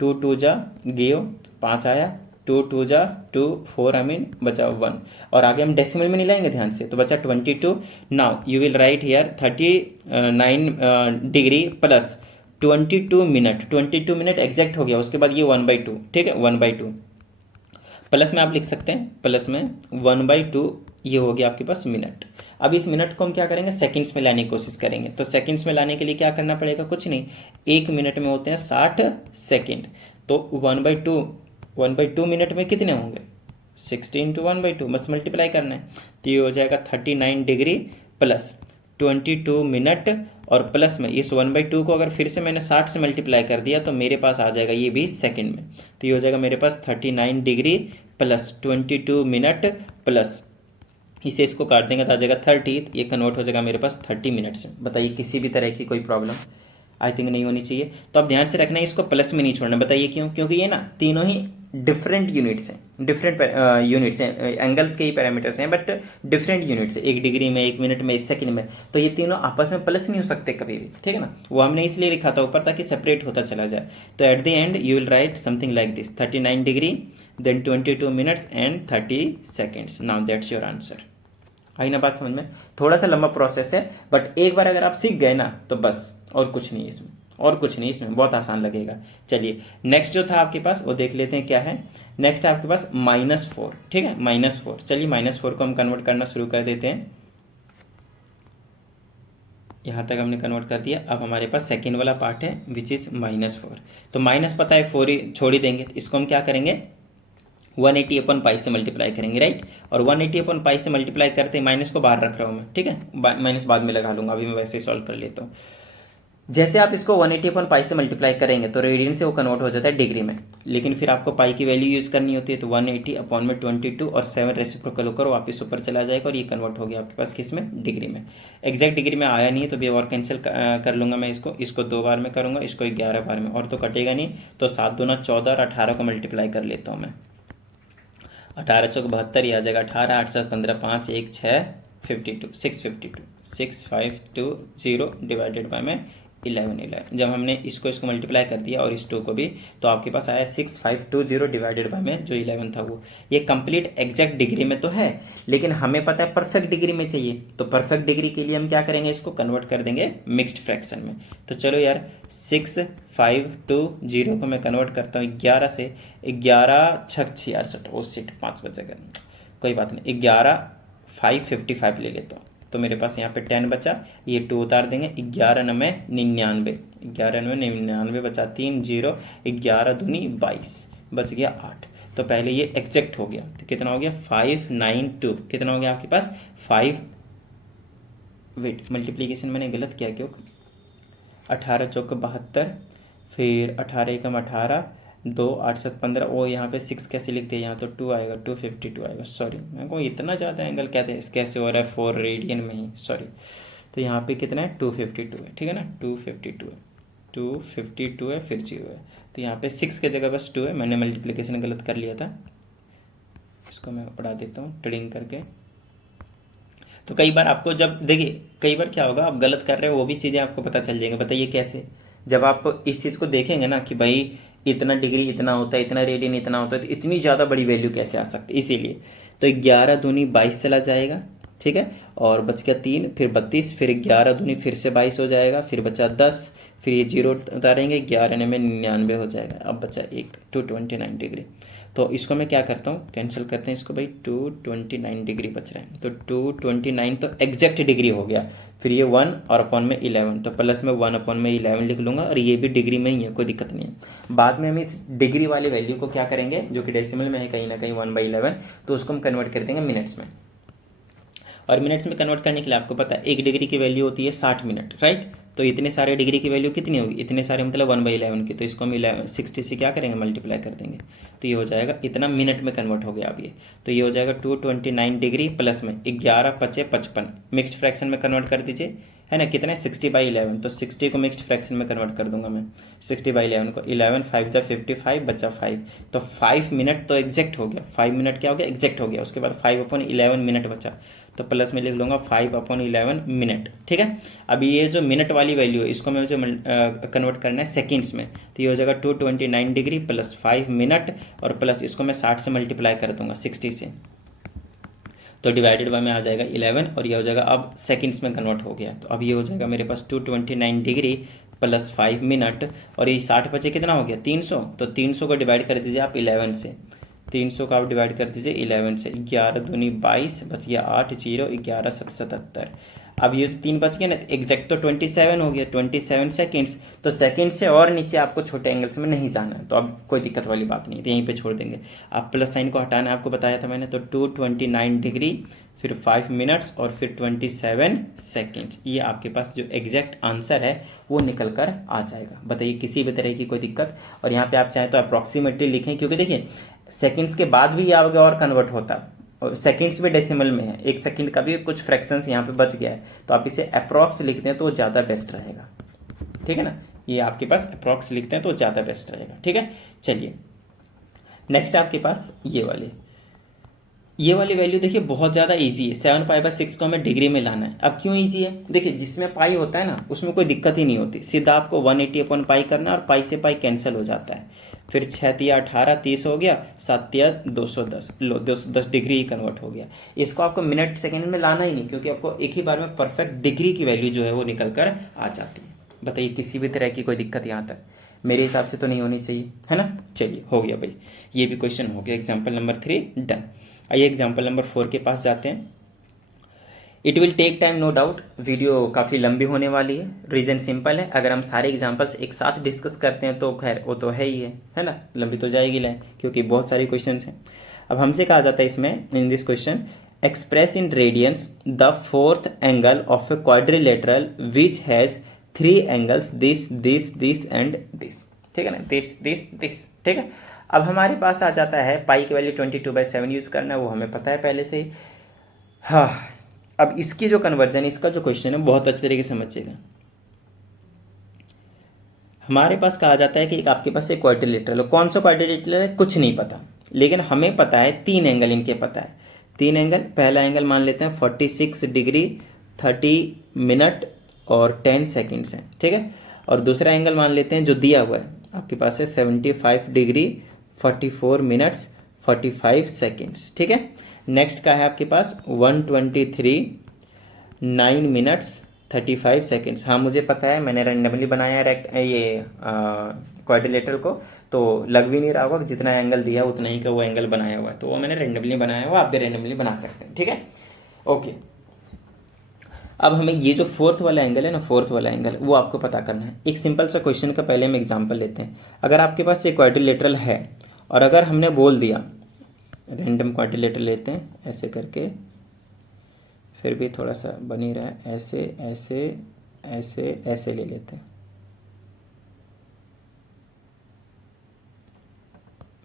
2 2 जा गियो 5 आया, 2 2 जा 2 4 बचा 1, और आगे हम डेसिमल में नहीं लाएंगे ध्यान से, तो बचा 22। Now you will right here 39 degree plus 22 minute, 22 minute exact हो गया। उसके बाद ये 1/2, ठीक है, 1/2 प्लस में आप लिख सकते हैं, प्लस में 1/2 ये हो गया आपके पास मिनट। अब इस मिनट को हम क्या करेंगे, सेकंड्स में लाने की कोशिश करेंगे। तो सेकंड्स में लाने के लिए क्या करना पड़ेगा, कुछ नहीं, एक मिनट में होते हैं 60 सेकंड। तो 1/2 मिनट में कितने होंगे, 60 इंटू 1/2, बस मल्टीप्लाई करना है। तो ये हो जाएगा 39 डिग्री प्लस 22 मिनट, और प्लस में इस 1/2 को अगर फिर से मैंने 60 से मल्टीप्लाई कर दिया तो मेरे पास आ जाएगा ये भी सेकंड में। तो ये हो जाएगा मेरे पास 39 डिग्री प्लस 22 मिनट प्लस, इसे इसको काट देंगे तो आ जाएगा 30, तो ये कन्वर्ट हो जाएगा मेरे पास 30 मिनट से। बताइए किसी भी तरह की कोई प्रॉब्लम आई थिंक नहीं होनी चाहिए। तो अब ध्यान से रखना है, इसको प्लस में नहीं छोड़ना। बताइए क्यों, क्योंकि ये ना तीनों ही डिफरेंट यूनिट्स हैं, डिफरेंट यूनिट्स हैं, एंगल्स के ही पैरामीटर्स हैं, बट डिफरेंट यूनिट्स है, 1 डिग्री में, 1 मिनट में, 1 सेकंड में। तो ये तीनों आपस में प्लस नहीं हो सकते कभी भी, ठीक है ना। वो हमने इसलिए लिखा था ऊपर ताकि सेपरेट होता चला जाए। तो at the end you will write something like this, 39 degree then 22 minutes and 30 seconds. Now that's your answer. आई ना बात समझ में, थोड़ा सा लंबा प्रोसेस है, बट एक बार अगर आप सीख गए ना तो बस, और कुछ नहीं इसमें, और कुछ नहीं इसमें, बहुत आसान लगेगा। चलिए नेक्स्ट जो था आपके पास वो देख लेते हैं क्या है। नेक्स्ट है आपके पास -4, ठीक है, -4। चलिए -4 को हम कन्वर्ट करना शुरू कर देते हैं। यहाँ तक हमने कन्वर्ट कर दिया। अब हमारे पास सेकेंड वाला पार्ट है विच इज -4। तो माइनस पता है 4 ही छोड़ ही देंगे, तो इसको हम क्या करेंगे, 180 अपन पाई से मल्टीप्लाई करेंगे, राइट। और 180 अपन पाई से मल्टीप्लाई करते हैं, माइनस को बाहर रख रहा हूँ मैं, ठीक है, माइनस बाद में लगा लूंगा, अभी मैं वैसे ही सॉल्व कर लेता हूँ। जैसे आप इसको 180 अपन पाई से मल्टीप्लाई करेंगे तो रेडियन से वो कन्वर्ट हो जाता है डिग्री में, लेकिन फिर आपको पाई की वैल्यू यूज करनी होती है। तो 180 अपॉन में 22 और 7 रेसिप्रोकल होकर वापस ऊपर चला जाएगा और ये कन्वर्ट हो गया आपके पास किस में, डिग्री में। एग्जैक्ट डिग्री में आया नहीं है तो भी और कैंसिल कर लूंगा मैं, इसको 2 बार में करूंगा, इसको 11 बार में, और तो कटेगा नहीं। तो 7 दूना 14 और 18 को मल्टीप्लाई कर लेता हूँ मैं। 18 चौक 72 ही आ जाएगा, 18 8 7 15 5 1 6 52 652 6520 डिवाइडेड बाय में 11 जब हमने इसको मल्टीप्लाई कर दिया और इस 2 को भी, तो आपके पास आया 6520 डिवाइडेड बाय में जो 11 था वो। ये कंप्लीट एग्जैक्ट डिग्री में तो है, लेकिन हमें पता है परफेक्ट डिग्री में चाहिए। तो परफेक्ट डिग्री के लिए हम क्या करेंगे, इसको कन्वर्ट कर देंगे मिक्स्ड फ्रैक्शन में। तो चलो यार 6520 को मैं कन्वर्ट करता हूँ 11 से, 11 छक 66, ओ शिट 5 बचेगा, कोई बात नहीं, 11 555 ले लेता हूँ। तो मेरे पास यहाँ पे 10 बचा, ये 2 उतार देंगे, 11 9 99, 11 9 99 बचा 3 0, 11 दूनी 22, बच गया 8। तो पहले ये एग्जैक्ट हो गया, तो कितना हो गया 592, कितना हो गया आपके पास 5, वेट मल्टीप्लीकेशन मैंने गलत किया क्यों, 18 चौक 72, फिर 18 एकम 18, 2 8 7 15, वो यहाँ पे 6 कैसे लिख दिया, यहाँ तो 2 आएगा, 252 आएगा, सॉरी मेरे को इतना ज़्यादा एंगल कैसे हो रहा है 4 रेडियन में ही, सॉरी। तो यहाँ पे कितना है 252 है, ठीक है ना, 252 है, फिर 0 है। तो यहाँ पे 6 की जगह बस 2 है, मैंने मल्टीप्लीकेशन गलत कर लिया था, इसको मैं पढ़ा देता हूँ ट्रेडिंग करके। तो कई बार आपको जब देखिए, कई बार क्या होगा, आप गलत कर रहे हो वो भी चीज़ें आपको पता चल जाएंगी। बताइए कैसे, जब आप इस चीज़ को देखेंगे ना कि भाई इतना डिग्री इतना होता है, इतना रेडियन इतना होता है, तो इतनी ज़्यादा बड़ी वैल्यू कैसे आ सकती है, इसीलिए। तो 11 दूनी 22 चला जाएगा, ठीक है, और बच गया 3, फिर 32, फिर 11 दूनी फिर से 22 हो जाएगा, फिर बचा 10, फिर ये 0 उतारेंगे, 11 में 99 हो जाएगा, अब बचा 1, 229 डिग्री। तो इसको मैं क्या करता हूँ, कैंसिल करते हैं इसको भाई, 229 डिग्री बच रहा है। तो 229 तो एग्जैक्ट डिग्री हो गया, फिर ये 1 और अपॉन में 11, तो प्लस में 1 अपॉन में 11 लिख लूंगा, और ये भी डिग्री में ही है, कोई दिक्कत नहीं है। बाद में हम इस डिग्री वाली वैल्यू को क्या करेंगे, जो कि डेसिमल में है कहीं ना कहीं 1/11, तो उसको हम कन्वर्ट कर देंगे मिनट्स में। और मिनट्स में कन्वर्ट करने के लिए आपको पता है 1 डिग्री की वैल्यू होती है 60 मिनट, राइट। तो इतने सारे डिग्री की वैल्यू कितनी होगी, इतने सारे मतलब 1/11 की, तो इसको हम 60 से क्या करेंगे, मल्टीप्लाई कर देंगे, तो ये हो जाएगा इतना मिनट में कन्वर्ट हो गया अब ये। तो ये हो जाएगा 229 डिग्री प्लस में 11 5 55, मिक्स्ड फ्रैक्शन में कन्वर्ट कर दीजिए, है ना, कितना है 60/11, तो 60 को मिक्स्ड फ्रैक्शन में कन्वर्ट कर दूंगा मैं, 60/11 को, 11 5 जा 55 बचा 5, तो 5 मिनट तो एग्जैक्ट हो गया, 5 मिनट क्या हो गया, एग्जैक्ट हो गया। उसके बाद 5/11 मिनट बचा, तो प्लस में लिख लूंगा 5/11 मिनट, ठीक है। अभी ये जो मिनट वाली वैल्यू है इसको मैं मुझे कन्वर्ट करना है सेकेंड्स में, तो ये हो जाएगा 229 डिग्री प्लस 5 मिनट, और प्लस इसको मैं 60 से मल्टीप्लाई कर दूंगा 60 से, तो डिवाइडेड बाय में आ जाएगा 11, और ये हो जाएगा अब सेकंड्स में कन्वर्ट हो गया। तो अब ये हो जाएगा मेरे पास 229 डिग्री प्लस 5 मिनट, और ये 60 बचे कितना हो गया 300, तो 300 को डिवाइड कर दीजिए आप 11 से, 300 का आप डिवाइड कर दीजिए 11 से, 11 दूनी 22, बच गया 8, 0 11 7 77। अब ये तो 3 बच गए ना, एग्जैक्ट तो 27 हो गया, 27 सेकेंड्स। तो सेकेंड से और नीचे आपको छोटे एंगल्स में नहीं जाना है, तो अब कोई दिक्कत वाली बात नहीं है, यहीं पे छोड़ देंगे। आप प्लस साइन को हटाना है, आपको बताया था मैंने, तो 229 डिग्री, फिर 5 मिनट्स और फिर 27 सेकेंड। ये आपके पास जो एग्जैक्ट आंसर है वो निकल कर आ जाएगा। बताइए किसी भी तरह की कोई दिक्कत। और यहाँ पे आप चाहें तो अप्रॉक्सीमेटली लिखें, क्योंकि देखिए सेकेंड्स के बाद भी आगे और कन्वर्ट होता है, और सेकेंड्स भी डेसिमल में है, 1 सेकेंड का भी कुछ फ्रैक्शंस यहाँ पे बच गया है, तो आप इसे अप्रॉक्स लिखते हैं तो ज़्यादा बेस्ट रहेगा। ठीक है ना, ये आपके पास अप्रॉक्स लिखते हैं तो ज़्यादा बेस्ट रहेगा। ठीक है, चलिए नेक्स्ट आपके पास ये वाली वैल्यू देखिए बहुत ज़्यादा इजी है। 7π/6 को हमें डिग्री में लाना है। अब क्यों इजी है, देखिए जिसमें पाई होता है ना उसमें कोई दिक्कत ही नहीं होती, सीधा आपको 180/पाई करना है और पाई से पाई कैंसिल हो जाता है। फिर 6×3 = 30 हो गया, 7×3 210, लो 210 डिग्री ही कन्वर्ट हो गया। इसको आपको मिनट सेकेंड में लाना ही नहीं, क्योंकि आपको एक ही बार में परफेक्ट डिग्री की वैल्यू जो है वो निकल कर आ जाती है। बताइए किसी भी तरह की कोई दिक्कत यहाँ तक मेरे हिसाब से तो नहीं होनी चाहिए, है ना। चलिए हो गया भाई, ये भी क्वेश्चन हो गया। Example number 3 done. आइए एग्जाम्पल नंबर 4 के पास जाते हैं। It will take time no doubt, video काफ़ी लंबी होने वाली है। रीज़न सिंपल है, अगर हम सारे एग्जाम्पल्स एक साथ डिस्कस करते हैं तो खैर वो तो है ही है ना, लंबी तो जाएगी लाइन, क्योंकि बहुत सारे क्वेश्चंस हैं। अब हमसे कहा जाता है इसमें, in this question, express in radiance the fourth angle of a quadrilateral which has 3 angles, this and this. ठीक है ना, दिस। ठीक है, अब हमारे पास आ जाता है पाई की वैल्यू 22/7 यूज़ करना है, वो हमें पता है पहले से ही। हाँ, अब इसकी जो कन्वर्जन, इसका जो क्वेश्चन है बहुत अच्छे तरीके से समझिएगा। हमारे पास कहा जाता है कि एक आपके पास एक क्वाड्रिलेटरल है। कौन सा क्वाड्रिलेटरल है कुछ नहीं पता, लेकिन हमें पता है 3 एंगल इनके पता है। 3 एंगल, पहला एंगल मान लेते हैं 46 डिग्री 30 मिनट और 10 सेकेंड्स है। ठीक है, और दूसरा एंगल मान लेते हैं जो दिया हुआ है आपके पास है 75 डिग्री 44 मिनट्स 45 सेकेंड्स। ठीक है, नेक्स्ट का है आपके पास 123 9 मिनट्स 35 सेकेंड्स। हाँ मुझे पता है, मैंने रेंडमली बनाया ये क्वाड्रिलेटरल को, तो लग भी नहीं रहा होगा, जितना एंगल दिया उतना ही का वो एंगल बनाया हुआ है, तो वो मैंने रेंडमली बनाया हुआ, आप भी रेंडमली बना सकते हैं। ठीक है, ओके। अब हमें ये जो फोर्थ वाला एंगल है ना, फोर्थ वाला एंगल वो आपको पता करना है। एक सिंपल सा क्वेश्चन का पहले हम एग्जांपल लेते हैं। अगर आपके पास ये क्वाड्रिलेटरल है और अगर हमने बोल दिया, रैंडम क्वाड्रिलेटरल लेते हैं ऐसे करके, फिर भी थोड़ा सा बनी रहा है, ऐसे ऐसे ऐसे ऐसे ले लेते हैं।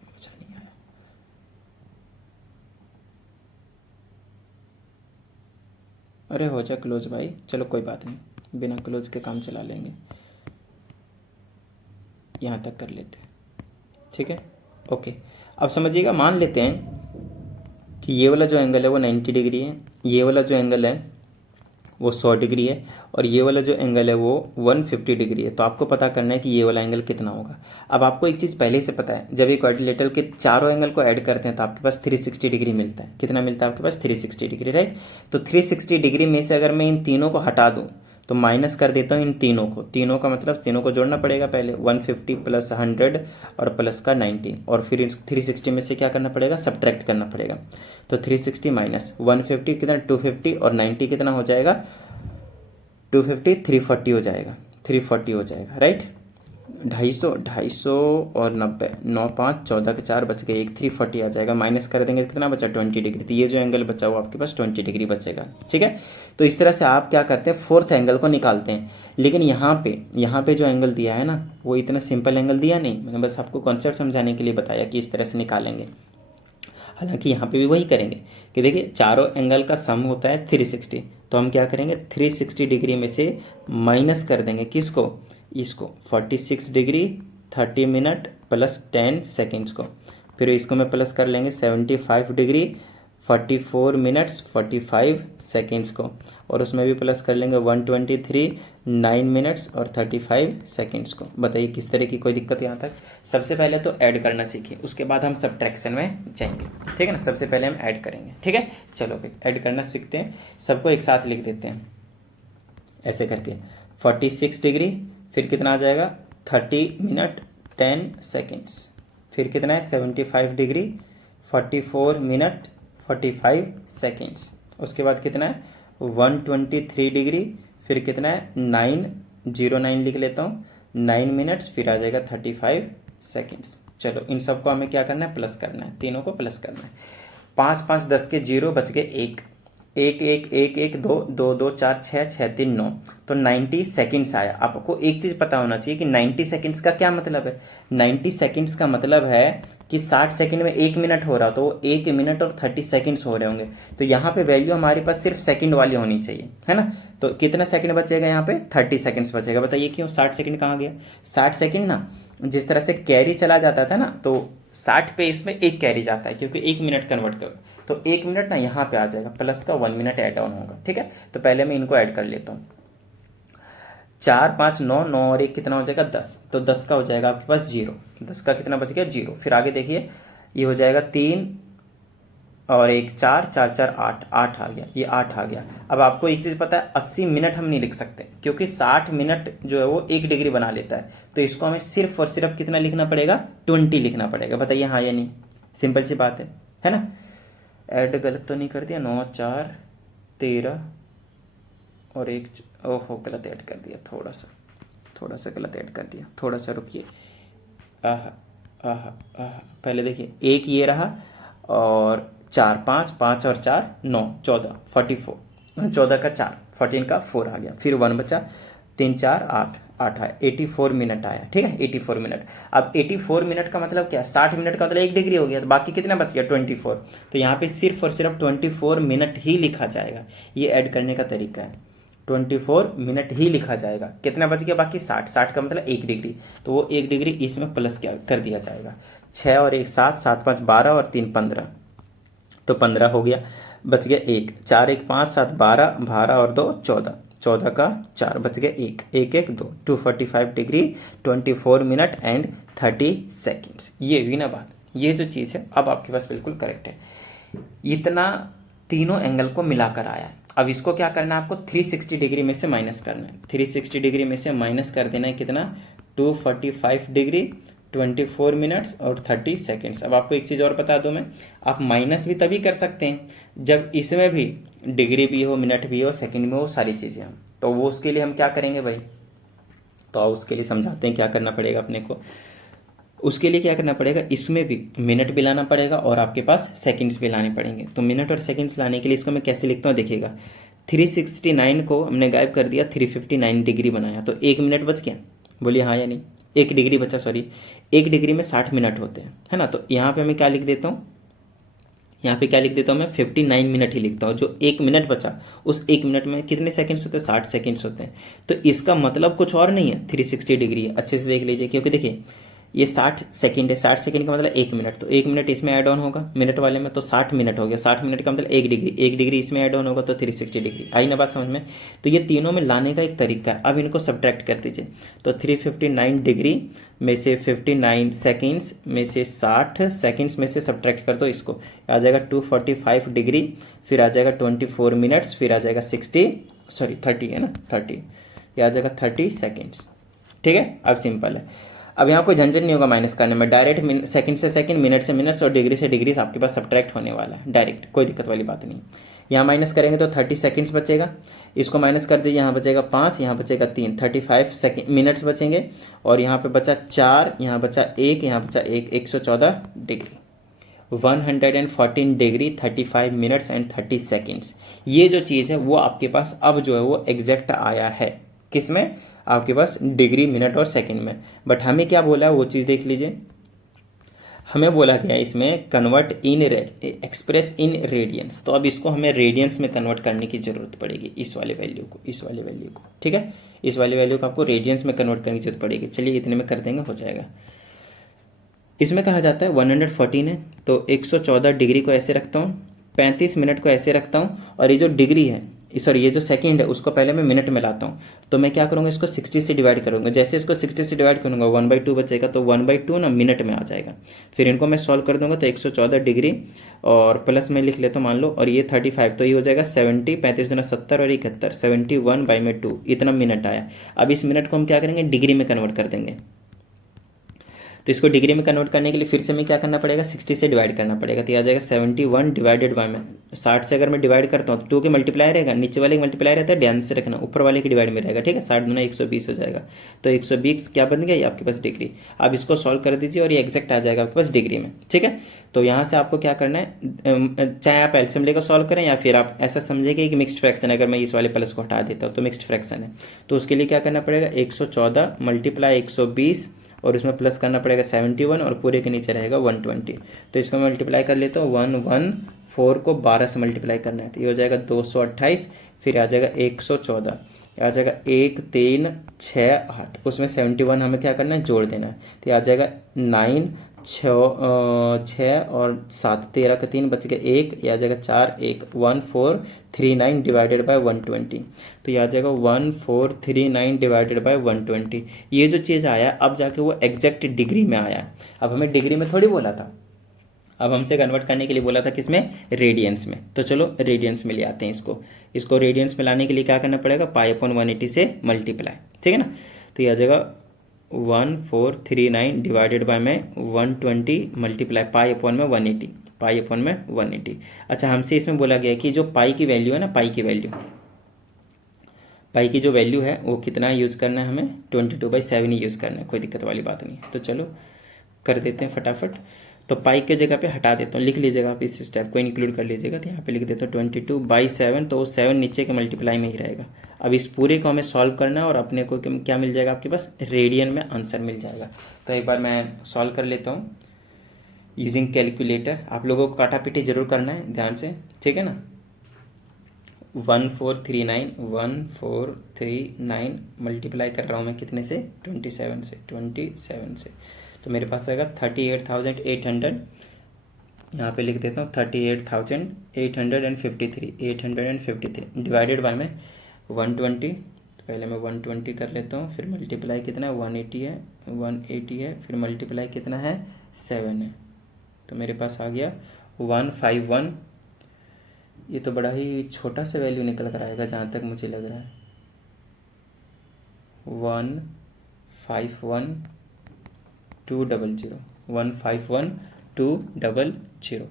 अच्छा नहीं आया, अरे हो जा क्लोज भाई, चलो कोई बात नहीं, बिना क्लोज के काम चला लेंगे, यहाँ तक कर लेते हैं। ठीक है, ओके। अब समझिएगा, मान लेते हैं कि ये वाला जो एंगल है वो 90 डिग्री है, ये वाला जो एंगल है वो 100 डिग्री है, और ये वाला जो एंगल है वो 150 डिग्री है। तो आपको पता करना है कि ये वाला एंगल कितना होगा। अब आपको एक चीज़ पहले से पता है, जब ये क्वाड्रिलेटरल के चारों एंगल को ऐड करते हैं तो आपके पास 360 डिग्री मिलता है। कितना मिलता है आपके पास? 360 डिग्री, राइट। तो 360 डिग्री में से अगर मैं इन तीनों को हटा दूँ तो माइनस कर देता हूँ इन तीनों को। तीनों का मतलब तीनों को जोड़ना पड़ेगा पहले, 150 प्लस 100 और प्लस का 90, और फिर इस 360 में से क्या करना पड़ेगा? सब्ट्रैक्ट करना पड़ेगा। तो 360 माइनस 150 कितना? 250, और 90 कितना हो जाएगा? 250, 340 हो जाएगा, 340 हो जाएगा, राइट। 250 और 90, 9 5 14 के 4 बच गए, एक 340 आ जाएगा। माइनस कर देंगे कितना बचा? 20 डिग्री। तो ये जो एंगल बचा वो आपके पास 20 डिग्री बचेगा। ठीक है, तो इस तरह से आप क्या करते हैं, फोर्थ एंगल को निकालते हैं। लेकिन यहाँ पे जो एंगल दिया है ना, वो इतना सिंपल एंगल दिया नहीं, मैंने बस आपको कॉन्सेप्ट समझाने के लिए बताया कि इस तरह से निकालेंगे। हालांकि यहाँ पे भी वही करेंगे कि देखिए चारों एंगल का सम होता है 360, तो हम क्या करेंगे, 360 डिग्री में से माइनस कर देंगे किसको? इसको, 46 डिग्री 30 मिनट प्लस 10 सेकेंड्स को। फिर इसको मैं प्लस कर लेंगे 75 डिग्री 44 मिनट्स 45 सेकेंड्स को, और उसमें भी प्लस कर लेंगे 123 9 मिनट्स और 35 सेकेंड्स को। बताइए किस तरह की कोई दिक्कत यहाँ तक? सबसे पहले तो ऐड करना सीखिए, उसके बाद हम सब्ट्रैक्शन में जाएंगे। ठीक है ना, सबसे पहले हम ऐड करेंगे। ठीक है, चलो भाई ऐड करना सीखते हैं। सबको एक साथ लिख देते हैं ऐसे करके, 46 डिग्री फिर कितना आ जाएगा 30 मिनट 10 सेकेंड्स, फिर कितना है 75 डिग्री 44 मिनट 45 सेकेंड्स, उसके बाद कितना है 123 डिग्री, फिर कितना है 909 लिख लेता हूँ 9 मिनट्स, फिर आ जाएगा 35 सेकेंड्स। चलो इन सबको हमें क्या करना है, प्लस करना है, तीनों को प्लस करना है। 5 5 10 के 0 बच गए 1 1 1 1 1 2 2 2 4 6 6 3 9, तो 90 सेकेंड्स आया। आपको एक चीज़ पता होना चाहिए कि 90 सेकेंड्स का क्या मतलब है। 90 सेकेंड्स का मतलब है कि 60 सेकेंड में 1 मिनट हो रहा, तो 1 मिनट और 30 सेकेंड्स हो रहे होंगे। तो यहाँ पे वैल्यू हमारे पास सिर्फ सेकंड वाली होनी चाहिए, है ना। तो कितना सेकंड बचेगा यहाँ पे 30 सेकेंड्स बचेगा। बताइए क्यों 60 सेकंड कहाँ गया। 60 सेकंड ना जिस तरह से कैरी चला जाता था ना, तो 60 पे इसमें एक कैरी जाता है क्योंकि 1 मिनट कन्वर्ट करो, तो 1 मिनट ना यहाँ पे आ जाएगा, प्लस का 1 मिनट ऐड ऑन होगा। ठीक है, तो पहले मैं इनको ऐड कर लेता हूँ। 4 5 9 9 और 1 कितना हो जाएगा 10, तो 10 का हो जाएगा आपके पास 0, 10 का कितना बच गया 0। फिर आगे देखिए ये हो जाएगा 3 और 1 4 4 4 8 8 आ गया, ये 8 आ गया। अब आपको एक चीज़ पता है 80 मिनट हम नहीं लिख सकते क्योंकि 60 मिनट जो है वो 1 डिग्री बना लेता है, तो इसको हमें सिर्फ और सिर्फ कितना लिखना पड़ेगा 20 लिखना पड़ेगा। बताइए हाँ या नहीं, सिंपल सी बात है ना। ऐड गलत तो नहीं कर दिया, 9 4 13 और 1 ओहो गलत ऐड कर दिया, थोड़ा सा गलत ऐड कर दिया, थोड़ा सा रुकिए। आह आह आह पहले देखिए 1 ये रहा और 4 5 5 और 4 9 14 44, 14 का 4 14 का 4 आ गया, फिर 1 बचा 3 4 8 8 आया, 84 मिनट आया। ठीक है 84 मिनट। अब 84 मिनट का मतलब क्या, 60 मिनट का मतलब 1 डिग्री हो गया, तो बाकी कितना बच गया 24, तो यहाँ पे सिर्फ और सिर्फ 24 मिनट ही लिखा जाएगा। ये ऐड करने का तरीका है, 24 मिनट ही लिखा जाएगा। कितना बच गया बाकी 60, 60 का मतलब 1 डिग्री, तो वो 1 डिग्री इसमें प्लस क्या कर दिया जाएगा। 6 और 1 7 7 5 12 और 3 15, तो 15 हो गया, बच गया 1 4 1 5 7 12 12 और 2 14, 14 का 4 बच गया 1 1 1 2 245 डिग्री 24 मिनट एंड 30 सेकेंड्स। ये हुई ना बात, ये जो चीज़ है अब आपके पास बिल्कुल करेक्ट है। इतना तीनों एंगल को मिलाकर आया है। अब इसको क्या करना है आपको 360 डिग्री में से माइनस करना है। 360 डिग्री में से माइनस कर देना है कितना 245 डिग्री 24 मिनट्स और 30 सेकेंड्स। अब आपको एक चीज़ और बता दूं मैं, आप माइनस भी तभी कर सकते हैं जब इसमें भी डिग्री भी हो, मिनट भी हो, सेकंड में हो, सारी चीज़ें हम, तो वो उसके लिए हम क्या करेंगे भाई, तो उसके लिए समझाते हैं क्या करना पड़ेगा अपने को। उसके लिए क्या करना पड़ेगा, इसमें भी मिनट भी लाना पड़ेगा और आपके पास सेकंड्स भी लाने पड़ेंगे। तो मिनट और सेकंड्स लाने के लिए इसको मैं कैसे लिखता हूँ देखिएगा, 369 को हमने गायब कर दिया, 359 डिग्री बनाया, तो 1 मिनट बच गया। बोलिए हाँ या नहीं, 1 डिग्री बचा, सॉरी 1 डिग्री में 60 मिनट होते हैं, है ना। तो यहाँ पे मैं क्या लिख देता हूँ, यहाँ पे क्या लिख देता हूँ मैं 59 मिनट ही लिखता हूँ। जो 1 मिनट बचा उस 1 मिनट में कितने सेकंड्स होते हैं 60 सेकंड्स होते हैं। तो इसका मतलब कुछ और नहीं है 360 डिग्री है, अच्छे से देख लीजिए, क्योंकि देखिए ये 60 सेकंड है, 60 सेकंड का मतलब 1 मिनट, तो 1 मिनट इसमें ऐड ऑन होगा मिनट वाले में, तो 60 मिनट हो गया। 60 मिनट का मतलब 1 डिग्री, 1 डिग्री इसमें ऐड ऑन होगा तो 360 डिग्री। आई ना बात समझ में। तो ये तीनों में लाने का एक तरीका है। अब इनको सब्ट्रैक्ट कर दीजिए, तो 359 डिग्री में से 59 सेकेंड्स में से 60 सेकेंड्स में से सब्ट्रैक्ट कर दो, इसको आ जाएगा 245 डिग्री, फिर आ जाएगा 24 मिनट्स, फिर आ जाएगा 30 है ना 30, ये आ जाएगा 30 सेकेंड्स। ठीक है, अब सिंपल है। अब यहाँ कोई झंझट नहीं होगा माइनस करने में, डायरेक्ट सेकंड से सेकंड, मिनट से मिनट्स और डिग्री से डिग्री आपके पास सब्ट्रैक्ट होने वाला है डायरेक्ट, कोई दिक्कत वाली बात नहीं। यहाँ माइनस करेंगे तो 30 सेकंड्स बचेगा, इसको माइनस कर दीजिए, यहाँ बचेगा 5, यहाँ बचेगा 3, 35 सेकंड मिनट्स बचेंगे, और यहाँ पे बचा 4, यहाँ बचा 1, यहाँ बचा 1, 114 degree, 114 degree 35 minutes and 30 seconds. ये जो चीज़ है वो आपके पास अब जो है वो एग्जैक्ट आया है, किसमें, आपके पास डिग्री मिनट और सेकंड में। बट हमें क्या बोला है वो चीज़ देख लीजिए, हमें बोला गया इसमें convert Inn express in radiance, तो अब इसको हमें रेडियंस में कन्वर्ट करने की ज़रूरत पड़ेगी, इस वाले वैल्यू को, इस वाले वैल्यू को। ठीक है, इस वाले वैल्यू को आपको रेडियंस में कन्वर्ट करने की जरूरत पड़ेगी। चलिए इतने में कर देंगे, हो जाएगा। इसमें कहा जाता है 114 है, तो 114 डिग्री को ऐसे रखता हूँ, 35 मिनट को ऐसे रखता हूँ, और ये जो डिग्री है सॉरी ये जो सेकंड है उसको पहले मैं मिनट में लाता हूँ। तो मैं क्या करूँगा, इसको 60 से डिवाइड करूँगा। जैसे इसको 60 से डिवाइड करूँगा 1/2 बचेगा, तो 1/2 ना मिनट में आ जाएगा। फिर इनको मैं सॉल्व कर दूंगा तो 114 डिग्री और प्लस में लिख लेता हूँ मान लो, और ये 35, तो ये हो जाएगा 70, 35 गुना 70 और 71, 71/2 इतना मिनट आया। अब इस मिनट को हम क्या करेंगे, डिग्री में कन्वर्ट कर देंगे। तो इसको डिग्री में कन्वर्ट करने के लिए फिर से मैं क्या करना पड़ेगा, 60 से डिवाइड करना पड़ेगा। तो ये आ जाएगा 71 डिवाइडेड बाय में 60 से अगर मैं डिवाइड करता हूँ तो 2 के मल्टीप्लाई रहेगा, नीचे वाले का मल्टीप्लाई रहता है, ध्यान से रखना ऊपर वाले की डिवाइड में रहेगा, ठीक है। 60 गुना 120 हो जाएगा, तो 120 क्या बन गया, ये आपके पास डिग्री। अब इसको सॉल्व कर दीजिए और ये एग्जैक्ट आ जाएगा आपके पास डिग्री में, ठीक है। तो यहाँ से आपको क्या करना है, चाहे आप एलसीएम लेकर सॉल्व करें या फिर आप ऐसा समझेंगे कि मिक्स्ड फ्रैक्शन है, अगर मैं इस वाले प्लस को हटा देता हूँ तो मिक्स्ड फ्रैक्शन है। तो उसके लिए क्या करना पड़ेगा, 114 मल्टीप्लाई 120 और उसमें प्लस करना पड़ेगा 71 और पूरे के नीचे रहेगा 120। तो इसको मैं मल्टीप्लाई कर लेता हूँ, 114 को 12 से मल्टीप्लाई करना है, तो ये हो जाएगा 228, फिर आ जाएगा 114, आ जाएगा 1 3 6 8, उसमें 71 हमें क्या करना है, जोड़ देना है। तो ये आ जाएगा 9 6 और 7 13 का 3 बच गया 1, ये आ जाएगा 4 1 1439 डिवाइडेड बाय 120। तो ये आ जाएगा 1439 डिवाइडेड बाय 120। ये जो चीज़ आया अब जाके वो एग्जैक्ट डिग्री में आया। अब हमें डिग्री में थोड़ी बोला था, अब हमसे कन्वर्ट करने के लिए बोला था किसमें, रेडियंस में। तो चलो रेडियंस में ले आते हैं इसको रेडियंस में लाने के लिए क्या करना पड़ेगा, π/180 से मल्टीप्लाई, ठीक है ना। तो ये आ जाएगा 1439 डिवाइडेड बाय में 120 मल्टीप्लाई π/180, π/180। अच्छा, हमसे इसमें बोला गया कि जो पाई की वैल्यू है ना, पाई की जो वैल्यू है वो कितना यूज़ करना है हमें, 22/7 ही यूज़ करना है, कोई दिक्कत वाली बात नहीं है। तो चलो कर देते हैं फटाफट। तो पाई के जगह पे हटा देता हूँ, लिख लीजिएगा आप इस स्टेप को इंक्लूड कर लीजिएगा। तो यहाँ पे लिख देता हूँ 22/7, तो 7 नीचे के मल्टीप्लाई में ही रहेगा। अब इस पूरे को हमें सॉल्व करना है और अपने को क्या मिल जाएगा आपके पास, रेडियन में आंसर मिल जाएगा। तो एक बार मैं सॉल्व कर लेता हूँ यूजिंग कैलकुलेटर। आप लोगों को काटा पीटी जरूर करना है ध्यान से, ठीक है ना। 1439 मल्टीप्लाई कर रहा हूँ मैं कितने से, 27 से। तो मेरे पास आएगा 38,800, यहाँ पे लिख देता हूँ 38,853 डिवाइडेड बाय में 120। तो पहले मैं 120 कर लेता हूँ, फिर मल्टीप्लाई कितना है, 180 है, फिर मल्टीप्लाई कितना है, 7 है। तो मेरे पास आ गया 151। ये तो बड़ा ही छोटा सा वैल्यू निकल कर आएगा जहाँ तक मुझे लग रहा है, 151,200, 151,200।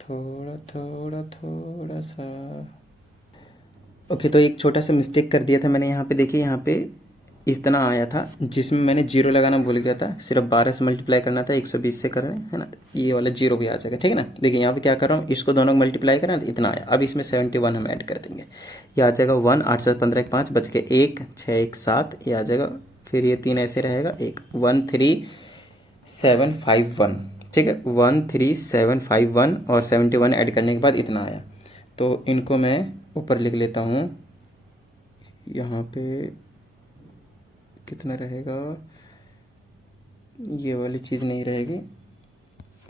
थोड़ा सा ओके। तो एक छोटा सा मिस्टेक कर दिया था मैंने यहाँ पे, देखिए यहाँ पे इतना आया था जिसमें मैंने जीरो लगाना भूल गया था, सिर्फ 12 से मल्टीप्लाई करना था, 120 से कर रहे हैं है ना, ये वाला जीरो भी आ जाएगा, ठीक है ना। देखिए यहाँ पे क्या कर रहा हूँ, इसको दोनों को मल्टीप्लाई करना तो इतना आया। अब इसमें 71 हम ऐड कर देंगे, ये आ जाएगा 1 8 7 15 1 5 बच के 1 6 1 7, ये आ जाएगा, फिर ये 3 ऐसे रहेगा, 13751, ठीक है, 13751 और 71 ऐड करने के बाद इतना आया। तो इनको मैं ऊपर लिख लेता हूँ, यहाँ पे कितना रहेगा, ये वाली चीज़ नहीं रहेगी,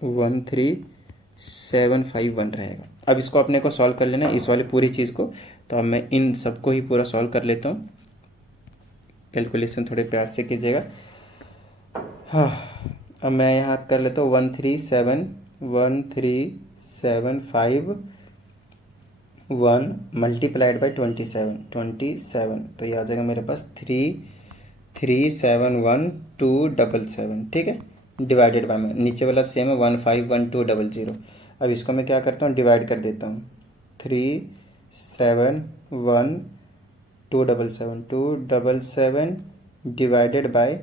13751 रहेगा। अब इसको अपने को सॉल्व कर लेना है, इस वाली पूरी चीज़ को। तो अब मैं इन सबको ही पूरा सॉल्व कर लेता हूँ, कैलकुलेशन थोड़े प्यार से कीजिएगा। हाँ, अब मैं यहाँ कर लेता हूँ 1375 मल्टीप्लाइड बाई 27, तो ये आ जाएगा मेरे पास 3371277, ठीक है, डिवाइडेड बाय में नीचे वाला सेम है 151,200। अब इसको मैं क्या करता हूँ, डिवाइड कर देता हूँ, 371,277 डिवाइडेड बाय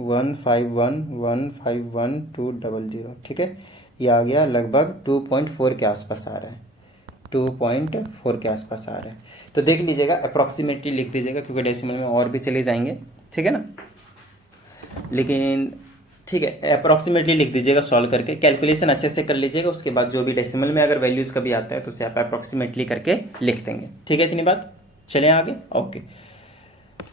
151,200, ठीक है। ये आ गया लगभग 2.4 के आसपास आ रहा है, 2.4 के आसपास आ रहा है। तो देख लीजिएगा, अप्रॉक्सीमेटली लिख दीजिएगा क्योंकि डेसिमल में और भी चले जाएंगे, ठीक है ना। लेकिन ठीक है, अप्रॉक्सीमेटली लिख दीजिएगा सॉल्व करके, कैलकुलेशन अच्छे से कर लीजिएगा। उसके बाद जो भी डेसिमल में अगर वैल्यूज़ कभी आता है तो उसे आप अप्रॉक्सीमेटली करके लिख देंगे, ठीक है। इतनी बात, चलें आगे। ओके,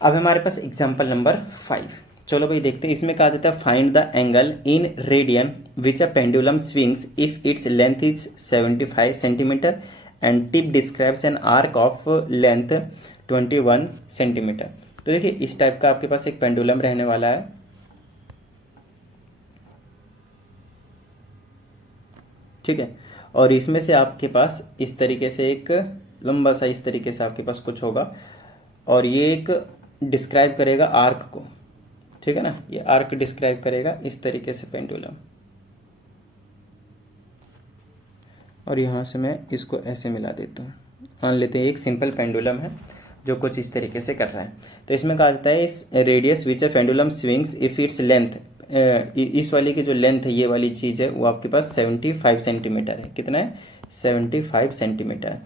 अब हमारे पास एग्जाम्पल नंबर 5। चलो भाई देखते हैं, इसमें कहा जाता है find the angle in radian which a pendulum swings if its length is 75 centimetre and tip describes an arc of length 21 centimetre. तो देखिए इस टाइप का आपके पास एक पेंडुलम रहने वाला है, ठीक है। और इसमें से आपके पास इस तरीके से एक लंबा सा इस तरीके से आपके पास कुछ होगा, और ये एक डिस्क्राइब करेगा आर्क को, ठीक है ना, ये आर्क डिस्क्राइब करेगा इस तरीके से पेंडुलम। और यहाँ से मैं इसको ऐसे मिला देता हूँ, मान लेते हैं एक सिंपल पेंडुलम है जो कुछ इस तरीके से कर रहा है। तो इसमें कहा जाता है इस radius which A pendulum swings if its length, इस वाली की जो लेंथ है ये वाली चीज़ है वो आपके पास 75 सेंटीमीटर है। कितना है? 75 centimetre.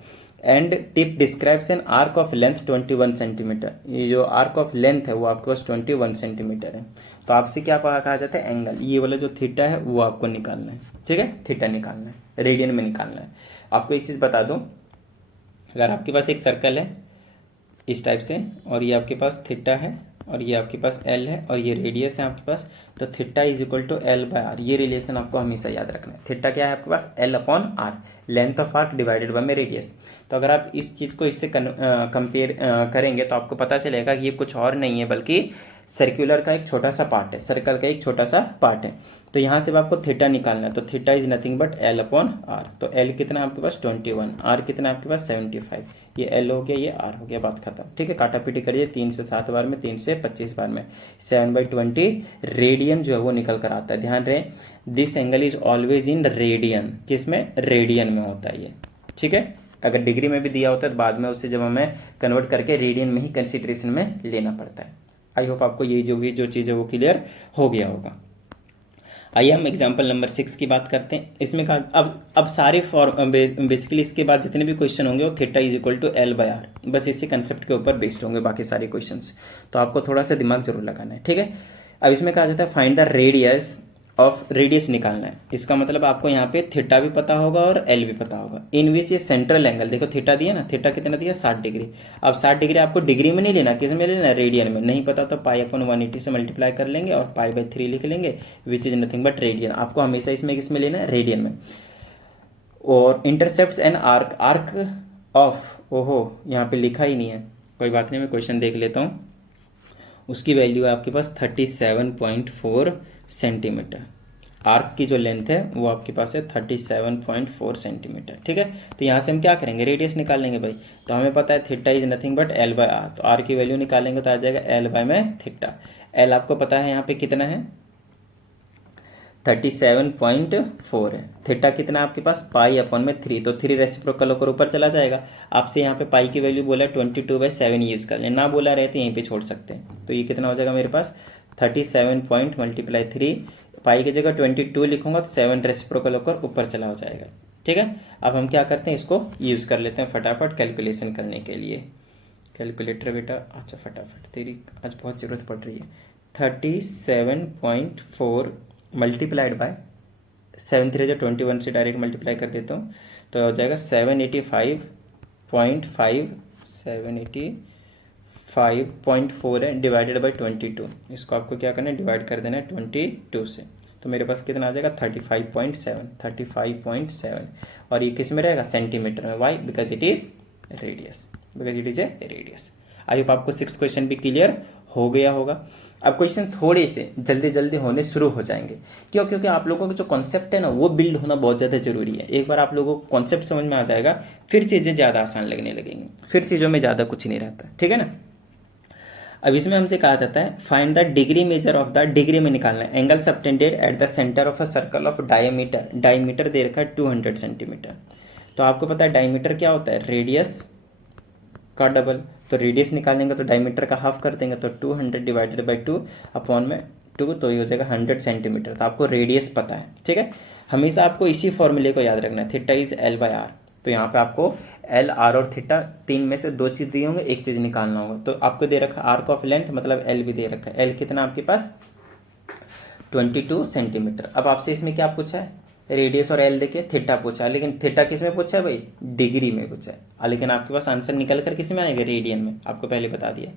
And tip describes an arc of length 21 centimetre. ये जो आर्क ऑफ लेंथ है वो आपके पास 21 सेंटीमीटर है। तो आपसे क्या कहा जाता है? एंगल। ये वाला जो थीटा है वो आपको निकालना है, ठीक है, थीटा निकालना है, रेडियन में निकालना है। आपको एक चीज़ बता दूं, अगर आपके पास एक सर्कल है इस टाइप से, और ये आपके पास थीटा है, और ये आपके पास एल है, और ये रेडियस है आपके पास, तो theta is equal to L by R. ये रिलेशन आपको हमेशा याद रखना है। थीटा क्या है आपके पास? L upon R, length of arc divided by में रेडियस। तो अगर आप इस चीज़ को इससे कंपेयर करेंगे तो आपको पता चलेगा कि ये कुछ और नहीं है बल्कि सर्कुलर का एक छोटा सा पार्ट है, सर्कल का एक छोटा सा पार्ट है। तो यहाँ से आपको थीटा निकालना है। तो theta is nothing but L upon R. तो एल कितना है आपके पास? 21, आर कितना है आपके पास? 75। ये एल हो गया, ये आर हो गया, बात खत्म, ठीक है। काटा पीटी करिए, 3 से 7 बार में, 3 से 25 बार में, 7/20 रेडियन जो है वो निकल कर आता है। ध्यान रहे, this angle is always in radian. किसमें? रेडियन में होता है ये, ठीक है। अगर डिग्री में भी दिया होता है तो बाद में उससे जब हमें कन्वर्ट करके रेडियन में ही कंसिडरेशन में लेना पड़ता है। आई होप आपको ये जो चीज़ है वो क्लियर हो गया होगा। आइए हम एग्जाम्पल नंबर 6 की बात करते हैं। इसमें कहा अब सारे बेसिकली इसके बाद जितने भी क्वेश्चन होंगे वो theta is equal to L by R, बस इसी कंसेप्ट के ऊपर बेस्ड होंगे बाकी सारे क्वेश्चंस। तो आपको थोड़ा सा दिमाग जरूर लगाना है, ठीक है। अब इसमें कहा जाता है find the radius of, radius निकालना है। इसका मतलब आपको यहाँ पे थीटा भी पता होगा और एल भी पता होगा, इन विच ये सेंट्रल एंगल, देखो थीटा दिया ना, थीटा कितना दिया? 60 डिग्री। अब 60 डिग्री आपको डिग्री में नहीं लेना, किस में लेना? रेडियन में। नहीं पता तो पाई अपॉन 180 से मल्टीप्लाई कर लेंगे और पाई/3 लिख लेंगे, विच इज नथिंग बट रेडियन। आपको हमेशा इसमें किस में लेना है? रेडियन में। और intercept an arc, arc of, ओहो यहाँ पे लिखा ही नहीं है, कोई बात नहीं, मैं क्वेश्चन देख लेता हूँ। उसकी वैल्यू है आपके पास 37.4 सेंटीमीटर। आर्क की जो लेंथ है वो आपके पास है 37.4 सेंटीमीटर, ठीक है। तो यहाँ से हम क्या करेंगे? रेडियस निकालेंगे भाई। तो हमें पता है theta is nothing but L by R. तो आर की वैल्यू निकालेंगे तो आ जाएगा एल बाय में थीटा। एल आपको पता है यहाँ पे कितना है? 37.4 है। थीटा कितना आपके पास? पाई अपॉन में 3, तो 3 रेसिप्रोकल होकर ऊपर चला जाएगा। आपसे यहाँ पे पाई की वैल्यू बोला 22/7 यूज कर लें, ना बोला रहे तो यहीं पे छोड़ सकते हैं। तो ये कितना हो जाएगा मेरे पास? 37 पॉइंट मल्टीप्लाई 3, पाई की जगह 22 लिखूंगा तो 7 रेसिप्रोकल होकर ऊपर चला हो जाएगा, ठीक है। अब हम क्या करते हैं? इसको यूज कर लेते हैं फटाफट कैलकुलेशन करने के लिए। कैलकुलेटर बेटा, अच्छा फटाफट, तेरी आज बहुत जरूरत पड़ रही है। 37.4 मल्टीप्लाइड बाय 7 3 जो 21 से डायरेक्ट मल्टीप्लाई कर देता हूँ तो हो जाएगा 785.5, 785.4 है, डिवाइडेड बाय 22। इसको आपको क्या करना है? डिवाइड कर देना है 22 से। तो मेरे पास कितना आ जाएगा? 35.7। और ये किस में रहेगा? सेंटीमीटर में। Why? Because it is radius, because it is a radius. I hope आपको 6th क्वेश्चन भी क्लियर हो गया होगा। अब क्वेश्चन थोड़े से जल्दी जल्दी होने शुरू हो जाएंगे, क्यों? क्योंकि आप लोगों का जो कॉन्सेप्ट है ना वो बिल्ड होना बहुत ज़्यादा जरूरी है। एक बार आप लोगों को कॉन्सेप्ट समझ में आ जाएगा फिर चीज़ें ज़्यादा आसान लगने लगेंगी, फिर चीज़ों में ज़्यादा कुछ नहीं रहता, ठीक है ना। अब इसमें हमसे कहा जाता है find the degree measure of the, degree में निकालना है, angle subtended at the centre of a circle of diameter. Diameter दे रखा है 200 सेंटीमीटर। तो आपको पता है डायमीटर क्या होता है? रेडियस का डबल। तो रेडियस निकालेंगे तो डायमीटर का हाफ कर देंगे, तो 200 डिवाइडेड बाई 2 अपॉन में 2, तो ये हो जाएगा 100 सेंटीमीटर। तो आपको रेडियस पता है, ठीक है। हमेशा आपको इसी फॉर्मूले को याद रखना है, theta is L by R. तो यहाँ पे आपको एल, आर और थीटा, 3 में से 2 चीज दिए होंगे, एक चीज निकालना होगा। तो आपको दे रखा आर्क ऑफ लेंथ, मतलब एल भी दे रखा है। एल कितना आपके पास? 22 सेंटीमीटर। अब आपसे इसमें क्या पूछा है? रेडियस और एल देके थीटा पूछा है, लेकिन थीटा किस में पूछा है भाई? डिग्री में पूछा है। लेकिन आपके पास आंसर निकल कर किस में आएगा? रेडियन में, आपको पहले बता दिया।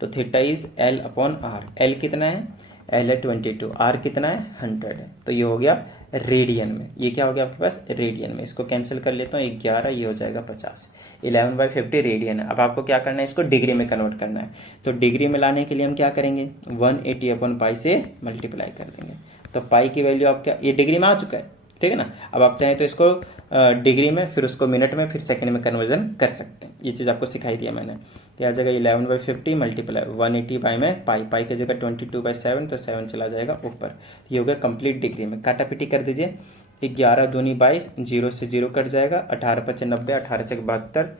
तो theta is L upon R. L कितना है? एल है 22, आर कितना है? 100 है। तो ये हो गया रेडियन में। ये क्या हो गया आपके पास, रेडियन में। इसको कैंसिल कर लेता हूँ, 11 ये हो जाएगा 50। 11/50 रेडियन है। अब आपको क्या करना है, इसको डिग्री में कन्वर्ट करना है। तो डिग्री में लाने के लिए हम क्या करेंगे, 180/पाई से मल्टीप्लाई कर देंगे। तो पाई की वैल्यू आप क्या, ये डिग्री में आ चुका है, ठीक है ना। अब आप चाहें तो इसको डिग्री में, फिर उसको मिनट में, फिर सेकंड में कन्वर्जन कर सकते हैं। ये चीज़ आपको सिखाई दिया मैंने। तो आ जाएगा 11/50 मल्टीप्लाई 180 में पाई, पाई की जगह 22/7, तो 7 चला जाएगा ऊपर। ये हो गया कंप्लीट डिग्री में। काटापीटी कर दीजिए, 11 दूनी 22, 0 से 0 कट जाएगा, 18 5 90, 18 6 72,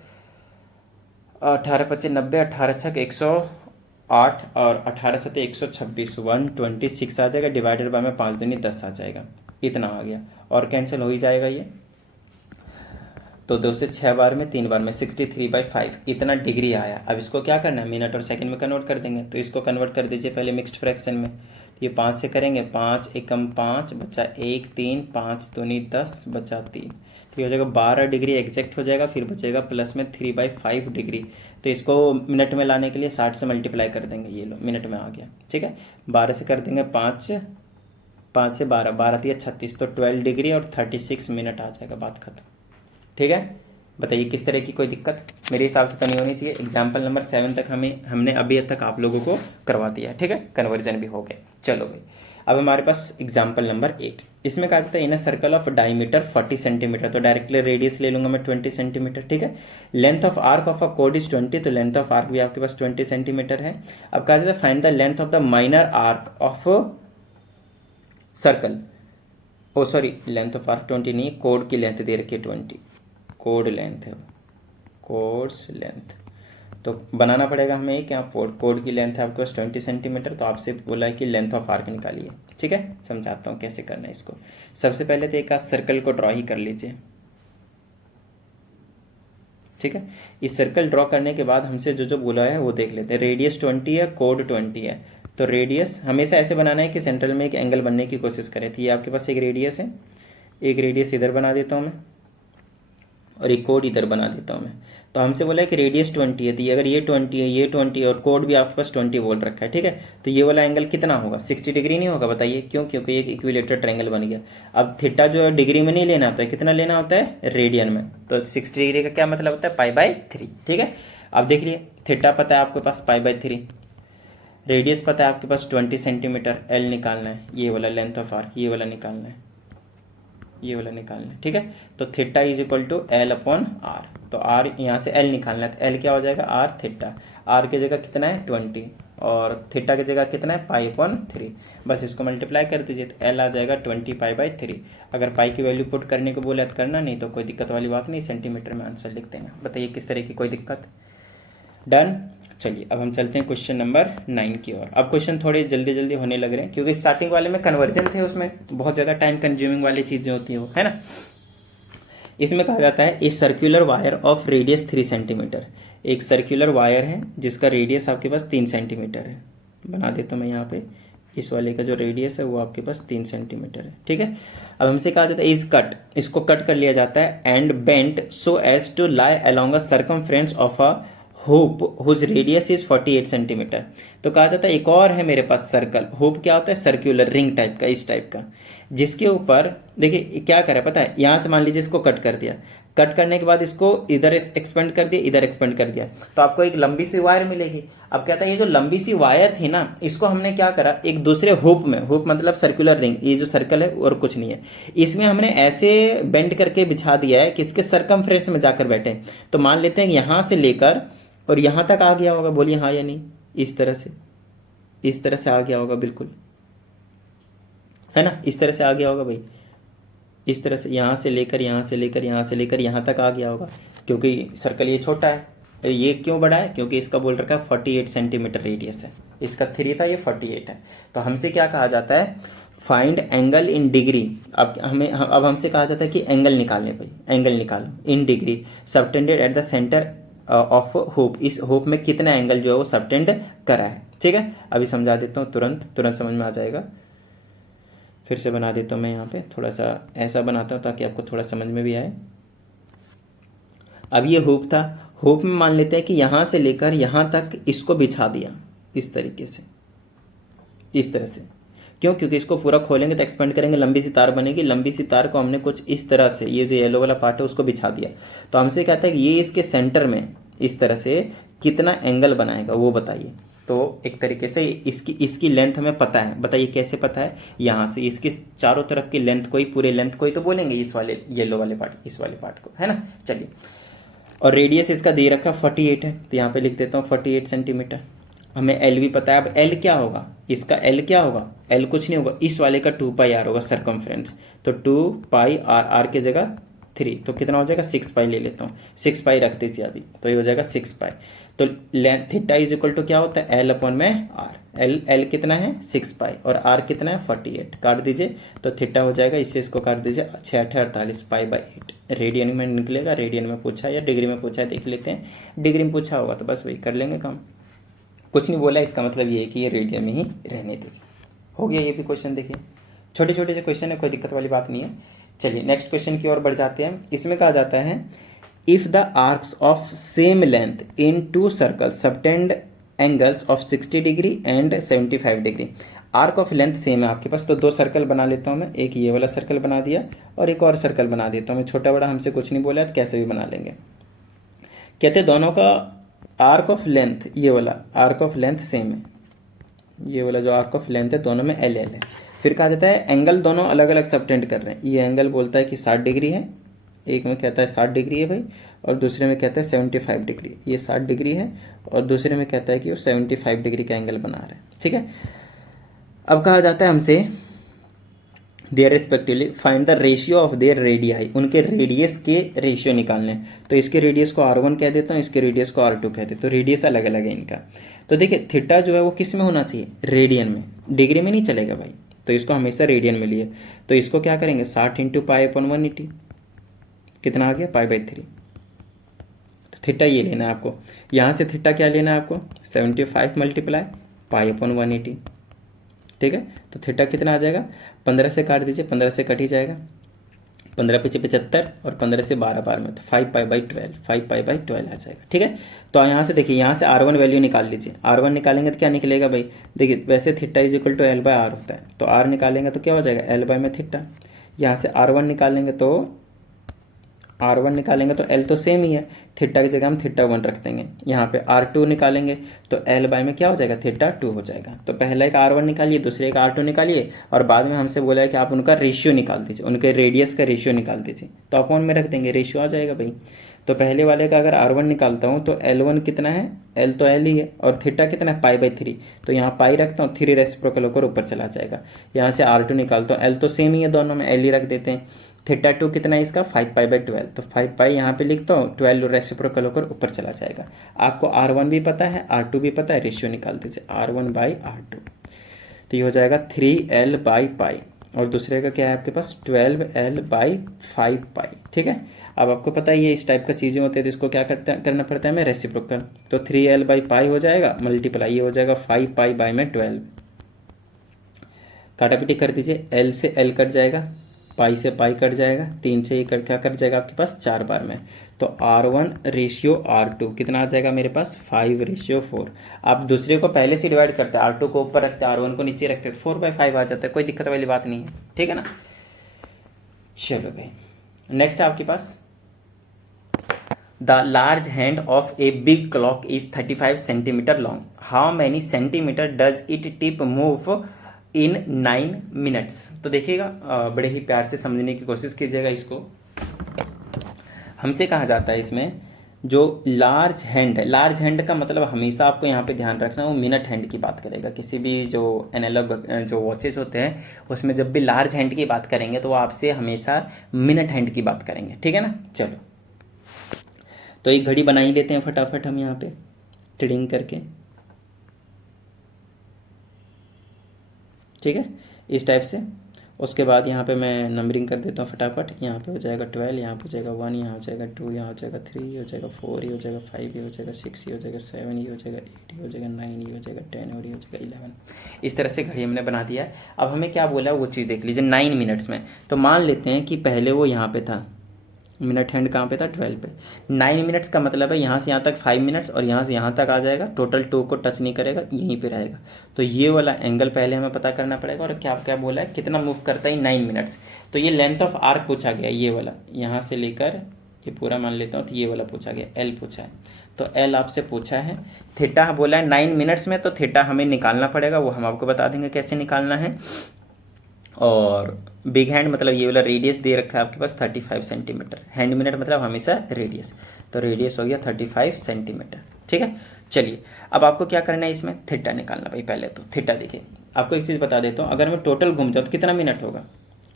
18 5 90, 18 6 108 और 18 7 126, 126 आ जाएगा। डिवाइडेड बाय में 5 दूनी 10 आ जाएगा। इतना आ गया और कैंसिल हो ही जाएगा ये। तो 2 से 6 बार में, 3 बार में 63/5 इतना डिग्री आया। अब इसको क्या करना है, मिनट और सेकंड में कन्वर्ट कर देंगे। तो इसको कन्वर्ट कर दीजिए पहले मिक्स्ड फ्रैक्शन में। तो ये 5 से करेंगे, 5 एकम 5 बचा 1 3, 5 दूनी 10 बचा 3, तो ये हो जाएगा 12 डिग्री एग्जैक्ट हो जाएगा। फिर बचेगा प्लस में 3/5 डिग्री। तो इसको मिनट में लाने के लिए 60 से मल्टीप्लाई कर देंगे। ये लो मिनट में आ गया, ठीक है। 12 से कर देंगे 5, 5 से 12, 12 3 36, तो 12 डिग्री और 36 मिनट आ जाएगा। बात खत्म, ठीक है। बताइए किस तरह की कोई दिक्कत, मेरे हिसाब से तो नहीं होनी चाहिए। एग्जाम्पल नंबर 7 तक हमने अभी तक आप लोगों को करवा दिया है, ठीक है। कन्वर्जन भी हो गए। चलो भाई, अब हमारे पास एग्जाम्पल नंबर 8। इसमें कहा जाता है in a circle of diameter 40 centimetre, तो डायरेक्टली रेडियस ले लूंगा मैं 20 सेंटीमीटर, ठीक है। Length of arc of a कोड इज 20, तो लेंथ ऑफ आर्क भी आपके पास 20 सेंटीमीटर है। अब कहा जाता है find the length of the minor arc of circle. Oh sorry, length of arc 20 नहीं, कोड की लेंथ दे रखी है 20, कोड लेंथ है, कोड्स लेंथ। तो बनाना पड़ेगा हमें क्या, कोड की लेंथ है आपके पास 20 सेंटीमीटर। तो आपसे बोला है कि लेंथ ऑफ आर्क निकालिए, ठीक है। समझाता हूँ कैसे करना है इसको। सबसे पहले तो एक सर्कल को ड्रॉ ही कर लीजिए, ठीक है। इस सर्कल ड्रॉ करने के बाद हमसे जो जो बोला है वो देख लेते हैं। रेडियस 20 है, कोड 20 है। तो रेडियस हमेशा ऐसे बनाना है कि सेंट्रल में एक एंगल बनने की कोशिश करें। तो ये आपके पास एक रेडियस है, एक रेडियस इधर बना देता हूँ मैं, और एक कोड इधर बना देता हूँ मैं। तो हमसे बोला है कि रेडियस 20 है, तो अगर ये 20 है, ये 20 और कोड भी आपके पास 20 बोल रखा है, ठीक है। तो ये वाला एंगल कितना होगा, 60 डिग्री नहीं होगा, बताइए क्यों, क्योंकि एक इक्विलेटरल ट्रायंगल बन गया। अब थीटा जो है डिग्री में नहीं लेना होता है, कितना लेना होता है, रेडियन में। तो 60 डिग्री का क्या मतलब होता है, पाई/3, ठीक है। अब देख लिए, थीटा पता है आपके पास पाई/3, रेडियस पता है आपके पास 20 सेंटीमीटर, एल निकालना है, ये वाला लेंथ ऑफ आर्क, ये वाला निकालना है, ये वाला निकालना है, ठीक है। तो theta is equal to L/R। तो R यहाँ से L निकालना है, तो L क्या हो जाएगा, R थीटा। R की जगह कितना है 20 और थीटा की जगह कितना है पाई/3। बस इसको मल्टीप्लाई कर दीजिए, तो L आ जाएगा 20 पाई/3। अगर पाई की वैल्यू पुट करने को बोले तो करना, नहीं तो कोई दिक्कत वाली बात नहीं, सेंटीमीटर में आंसर लिख देंगे। बताइए किस तरह की कोई दिक्कत, डन। चलिए अब हम चलते हैं क्वेश्चन नंबर 9 की ओर। अब क्वेश्चन थोड़े जल्दी जल्दी होने लग रहे हैं, क्योंकि स्टार्टिंग वाले में कन्वर्जन थे, उसमें बहुत ज़्यादा टाइम कंज्यूमिंग वाली चीज़ें होती हैं वो, है ना। इसमें कहा जाता है a circular wire of radius 3 centimetre. एक सर्कुलर वायर है जिसका रेडियस आपके पास 3 सेंटीमीटर है। बना देता हूँ मैं यहाँ पे, इस वाले का जो रेडियस है वो आपके पास 3 सेंटीमीटर है, ठीक है। अब हमसे कहा जाता है इज कट, इसको कट कर लिया जाता है, and bent so as to lie along a circumference of a hoop whose radius is 48 centimetre. तो कहा जाता है एक और है मेरे पास सर्कल, होप क्या होता है, सर्कुलर रिंग टाइप का, इस टाइप का, जिसके ऊपर देखिए क्या करे पता है, यहां से मान लीजिए इसको कट कर दिया, कट करने के बाद इसको इधर एक्सपेंड कर दिया, इधर एक्सपेंड कर दिया, तो आपको एक लंबी सी वायर मिलेगी। अब कहता है ये जो लंबी सी वायर थी ना, इसको हमने क्या करा, एक दूसरे हुप में, हुप मतलब सर्कुलर रिंग, ये जो सर्कल है और कुछ नहीं है, इसमें हमने ऐसे बेंड करके बिछा दिया है कि इसके सरकमफ्रेंस में जाकर बैठे। तो मान लेते हैं यहां से लेकर और यहां तक आ गया होगा, बोलिए हाँ या नहीं, इस तरह से, इस तरह से आ गया होगा, बिल्कुल है ना, इस तरह से आ गया होगा भाई, इस तरह से यहां से लेकर यहां से लेकर यहां से लेकर यहां तक आ गया होगा। क्योंकि सर्कल ये छोटा है, ये क्यों बड़ा है, क्योंकि इसका बोल रखा है 48 सेंटीमीटर रेडियस है, इसका 3 था, ये 48 है। तो हमसे क्या कहा जाता है, फाइंड एंगल इन डिग्री। अब हमसे कहा जाता है कि एंगल निकालने, भाई एंगल निकालो in degree subtended at the centre of hope, इस होप में कितना एंगल जो है वो सबटेंड करा है, ठीक है। अभी समझा देता हूँ, तुरंत समझ में आ जाएगा। फिर से बना देता हूँ मैं यहाँ पे, थोड़ा सा ऐसा बनाता हूँ ताकि आपको थोड़ा समझ में भी आए। अब ये होप था, होप में मान लेते हैं कि यहाँ से लेकर यहाँ तक इसको बिछा दिया, इस तरीके से, इस तरह से, क्यों? क्योंकि इसको पूरा खोलेंगे तो एक्सपेंड करेंगे, लंबी सी तार बनेगी। लंबी सी तार को हमने कुछ इस तरह से, ये जो येलो वाला पार्ट है उसको बिछा दिया, तो हमसे कहता है कि ये इसके सेंटर में इस तरह से कितना एंगल बनाएगा वो बताइए। तो एक तरीके से इसकी इसकी लेंथ हमें पता है। बताइए कैसे पता है? यहाँ से इसकी चारों तरफ की लेंथ को ही, पूरे लेंथ को ही तो बोलेंगे इस वाले येलो वाले पार्ट, इस वाले पार्ट को, है ना। चलिए, और रेडियस इसका दे रखा 48 है, तो यहाँ पे लिख देता हूँ 48 सेंटीमीटर। हमें एल भी पता है। अब एल क्या होगा? इसका एल क्या होगा? एल कुछ नहीं होगा, इस वाले का 2 पाई आर होगा सरकमफ्रेंस। तो 2 पाई आर, आर की जगह 3, तो कितना हो जाएगा? 6 पाई ले लेता हूँ, 6 पाई रख दीजिए अभी, तो ये हो जाएगा 6 पाई। तो length theta is equal to क्या होता है? एल अपॉन में आर। एल कितना है? 6 पाई, और आर कितना है? 48। काट दीजिए तो थीटा हो जाएगा, इससे इसको काट दीजिए, 6 8 48 पाई बाई 8। रेडियन में निकलेगा, रेडियन में पूछा है या डिग्री में पूछा है देख लेते हैं। डिग्री में पूछा होगा तो बस वही कर लेंगे काम, कुछ नहीं बोला, इसका मतलब ये है कि ये रेडियन में ही रहने दीजिए। हो गया ये भी क्वेश्चन। देखिए छोटे छोटे से क्वेश्चन है, कोई दिक्कत वाली बात नहीं है। चलिए नेक्स्ट क्वेश्चन की ओर बढ़ जाते हैं। इसमें कहा जाता है if the arcs of same length in 2 circles subtend angles of 60 degree and 75 degree. Arc of length same है आपके पास, तो 2 सर्कल बना लेता हूँ मैं। एक ये वाला सर्कल बना दिया और एक और सर्कल बना देता हूँ मैं। छोटा बड़ा हमसे कुछ नहीं बोला, तो कैसे भी बना लेंगे। कहते दोनों का आर्क ऑफ लेंथ, ये वाला आर्क ऑफ लेंथ सेम है, ये वाला जो आर्क ऑफ लेंथ है दोनों में एल एल है। फिर कहा जाता है एंगल दोनों अलग अलग सबटेंड कर रहे हैं। ये एंगल बोलता है कि 60 डिग्री है, एक में कहता है 60 डिग्री है भाई, और दूसरे में कहता है 75 डिग्री। ये 60 डिग्री है और दूसरे में कहता है कि वो 75 डिग्री का एंगल बना रहे हैं, ठीक है। अब कहा जाता है हमसे their respectively find the ratio of their radii, उनके रेडियस के रेशियो निकालने। तो इसके रेडियस को R1 कह देता हूँ, इसके रेडियस को R2 कहते हैं, तो रेडियस अलग अलग है इनका। तो देखिए थीटा जो है वो किस में होना चाहिए? रेडियन में, डिग्री में नहीं चलेगा भाई, तो इसको हमेशा रेडियन में लिए। तो इसको क्या करेंगे? 60 इंटू पाई अपॉन 180, कितना आ गया? Pi by 3। तो थीटा ये लेना है आपको। यहाँ से थीटा क्या लेना है आपको? 75 मल्टीप्लाई पाई अपॉन 180, ठीक है। तो थीटा कितना आ जाएगा? 15 से काट दीजिए, 15 से कट ही जाएगा, 15 पीछे 75 और 15 से 12 बार में, तो 5 पाई बाई 12, 5 पाई बाई 12 आ जाएगा, ठीक है। तो यहाँ से देखिए, यहाँ से R1 वैल्यू निकाल लीजिए। R1 निकालेंगे तो क्या निकलेगा भाई? देखिए वैसे theta is equal to L by R होता है, तो R निकालेंगे तो क्या हो जाएगा? एल बाई में थीटा। यहाँ से R1 निकालेंगे तो R1 निकालेंगे तो L तो सेम ही है, थीटा की जगह हम थीटा 1 रख देंगे। यहाँ पे R2 निकालेंगे तो L बाय में क्या हो जाएगा? थीटा 2 हो जाएगा। तो पहला एक R1 निकालिए, दूसरे एक R2 निकालिए, और बाद में हमसे बोला है कि आप उनका रेशियो निकाल दीजिए, उनके रेडियस का रेशियो निकाल दीजिए। तो अपॉन में रख देंगे, रेशियो आ जाएगा भाई। तो पहले वाले का अगर R1 निकालता हूँ तो L1 कितना है? L तो L ही है, और थीटा कितना है? Pi by 3। तो यहाँ पाई रखता हूँ, 3 रेसिप्रोकल होकर ऊपर चला जाएगा। यहाँ से R2 निकालता हूँ, L तो सेम ही है दोनों में, L ही रख देते हैं। थीटा 2 कितना है इसका? 5 पाई बाई 12, तो 5 पाई यहाँ पे लिखता हूँ, 12 रेसिप्रोकल होकर ऊपर चला जाएगा। आपको R1 भी पता है, R2 भी पता है, रेशियो निकाल दीजिए R1 बाई R2। तो ये हो जाएगा 3L बाई पाई, और दूसरे का क्या है आपके पास? 12L बाई 5 पाई, ठीक है। अब आपको पता है ये इस टाइप का चीज़ें होती है, तो इसको क्या करना पड़ता है हमें? रेसिप्रोकल। तो 3L बाई पाई हो जाएगा, मल्टीप्लाई ये हो जाएगा 5 पाई बाई में 12। काटापिटी कर दीजिए, L से L कट जाएगा, पाई से पाई कट जाएगा, 3 से ये क्या कट जाएगा आपके पास? 4 बार में। तो R1 रेशियो R2 कितना आ जाएगा मेरे पास? 5:4। आप दूसरे को पहले से डिवाइड करते हैं, R2 को ऊपर रखते हैं, R1 को नीचे रखते हैं, 4/5 आ जाता है, कोई दिक्कत वाली बात नहीं है, ठीक है ना। चलो भाई नेक्स्ट है आपके पास, the large hand of a big clock is 35 centimetre long, how many centimetre does it tip move in 9 minutes. तो देखिएगा बड़े ही प्यार से समझने की कोशिश कीजिएगा इसको। हमसे कहा जाता है इसमें जो लार्ज हैंड है, लार्ज हैंड का मतलब हमेशा आपको यहाँ पे ध्यान रखना, वो मिनट हैंड की बात करेगा। किसी भी जो एनालॉग जो वॉचेस होते हैं उसमें जब भी लार्ज हैंड की बात करेंगे तो वो आपसे हमेशा मिनट हैंड की बात करेंगे, ठीक है ना। चलो तो एक घड़ी बना ही लेते हैं फटाफट हम यहाँ पे ट्रिडिंग करके, ठीक है, इस टाइप से। उसके बाद यहाँ पे मैं नंबरिंग कर देता हूँ फटाफट। यहाँ पे हो जाएगा 12, यहाँ पे हो जाएगा 1, यहाँ हो जाएगा 2, यहाँ हो जाएगा 3, ये हो जाएगा 4, ये हो जाएगा 5, ये हो जाएगा 6, ये हो जाएगा 7, ये हो जाएगा 8, ये हो जाएगा 9, ये हो जाएगा 10 और ये हो जाएगा 11। इस तरह से घड़ी हमने बना दिया है। अब हमें क्या बोला वो चीज़ देख लीजिए 9 मिनट्स में। तो मान लेते हैं कि पहले वो यहाँ पे था, मिनट हैंड कहाँ पे था, 12 पे। 9 मिनट्स का मतलब है यहाँ से यहाँ तक 5 मिनट्स और यहाँ से यहाँ तक आ जाएगा, टोटल 2 को टच नहीं करेगा, यहीं पे रहेगा। तो ये वाला एंगल पहले हमें पता करना पड़ेगा। और क्या क्या बोला है, कितना मूव करता है, 9 मिनट्स। तो ये लेंथ ऑफ आर्क पूछा गया, ये वाला यहाँ से लेकर ये पूरा मान लेता हूँ, तो ये वाला पूछा गया, एल पूछा है। तो एल आपसे पूछा है। थीटा बोला है 9 मिनट्स में, तो थीटा हमें निकालना पड़ेगा, वो हम आपको बता देंगे कैसे निकालना है। और बिग हैंड मतलब ये वाला रेडियस दे रखा है आपके पास 35 सेंटीमीटर। हैंड मिनट मतलब हमेशा रेडियस, तो रेडियस हो गया 35 सेंटीमीटर। ठीक है, चलिए अब आपको क्या करना है, इसमें थीटा निकालना भाई। पहले तो थीटा देखिए, आपको एक चीज़ बता देता हूँ, अगर मैं टोटल घूम जाऊँ तो कितना मिनट होगा,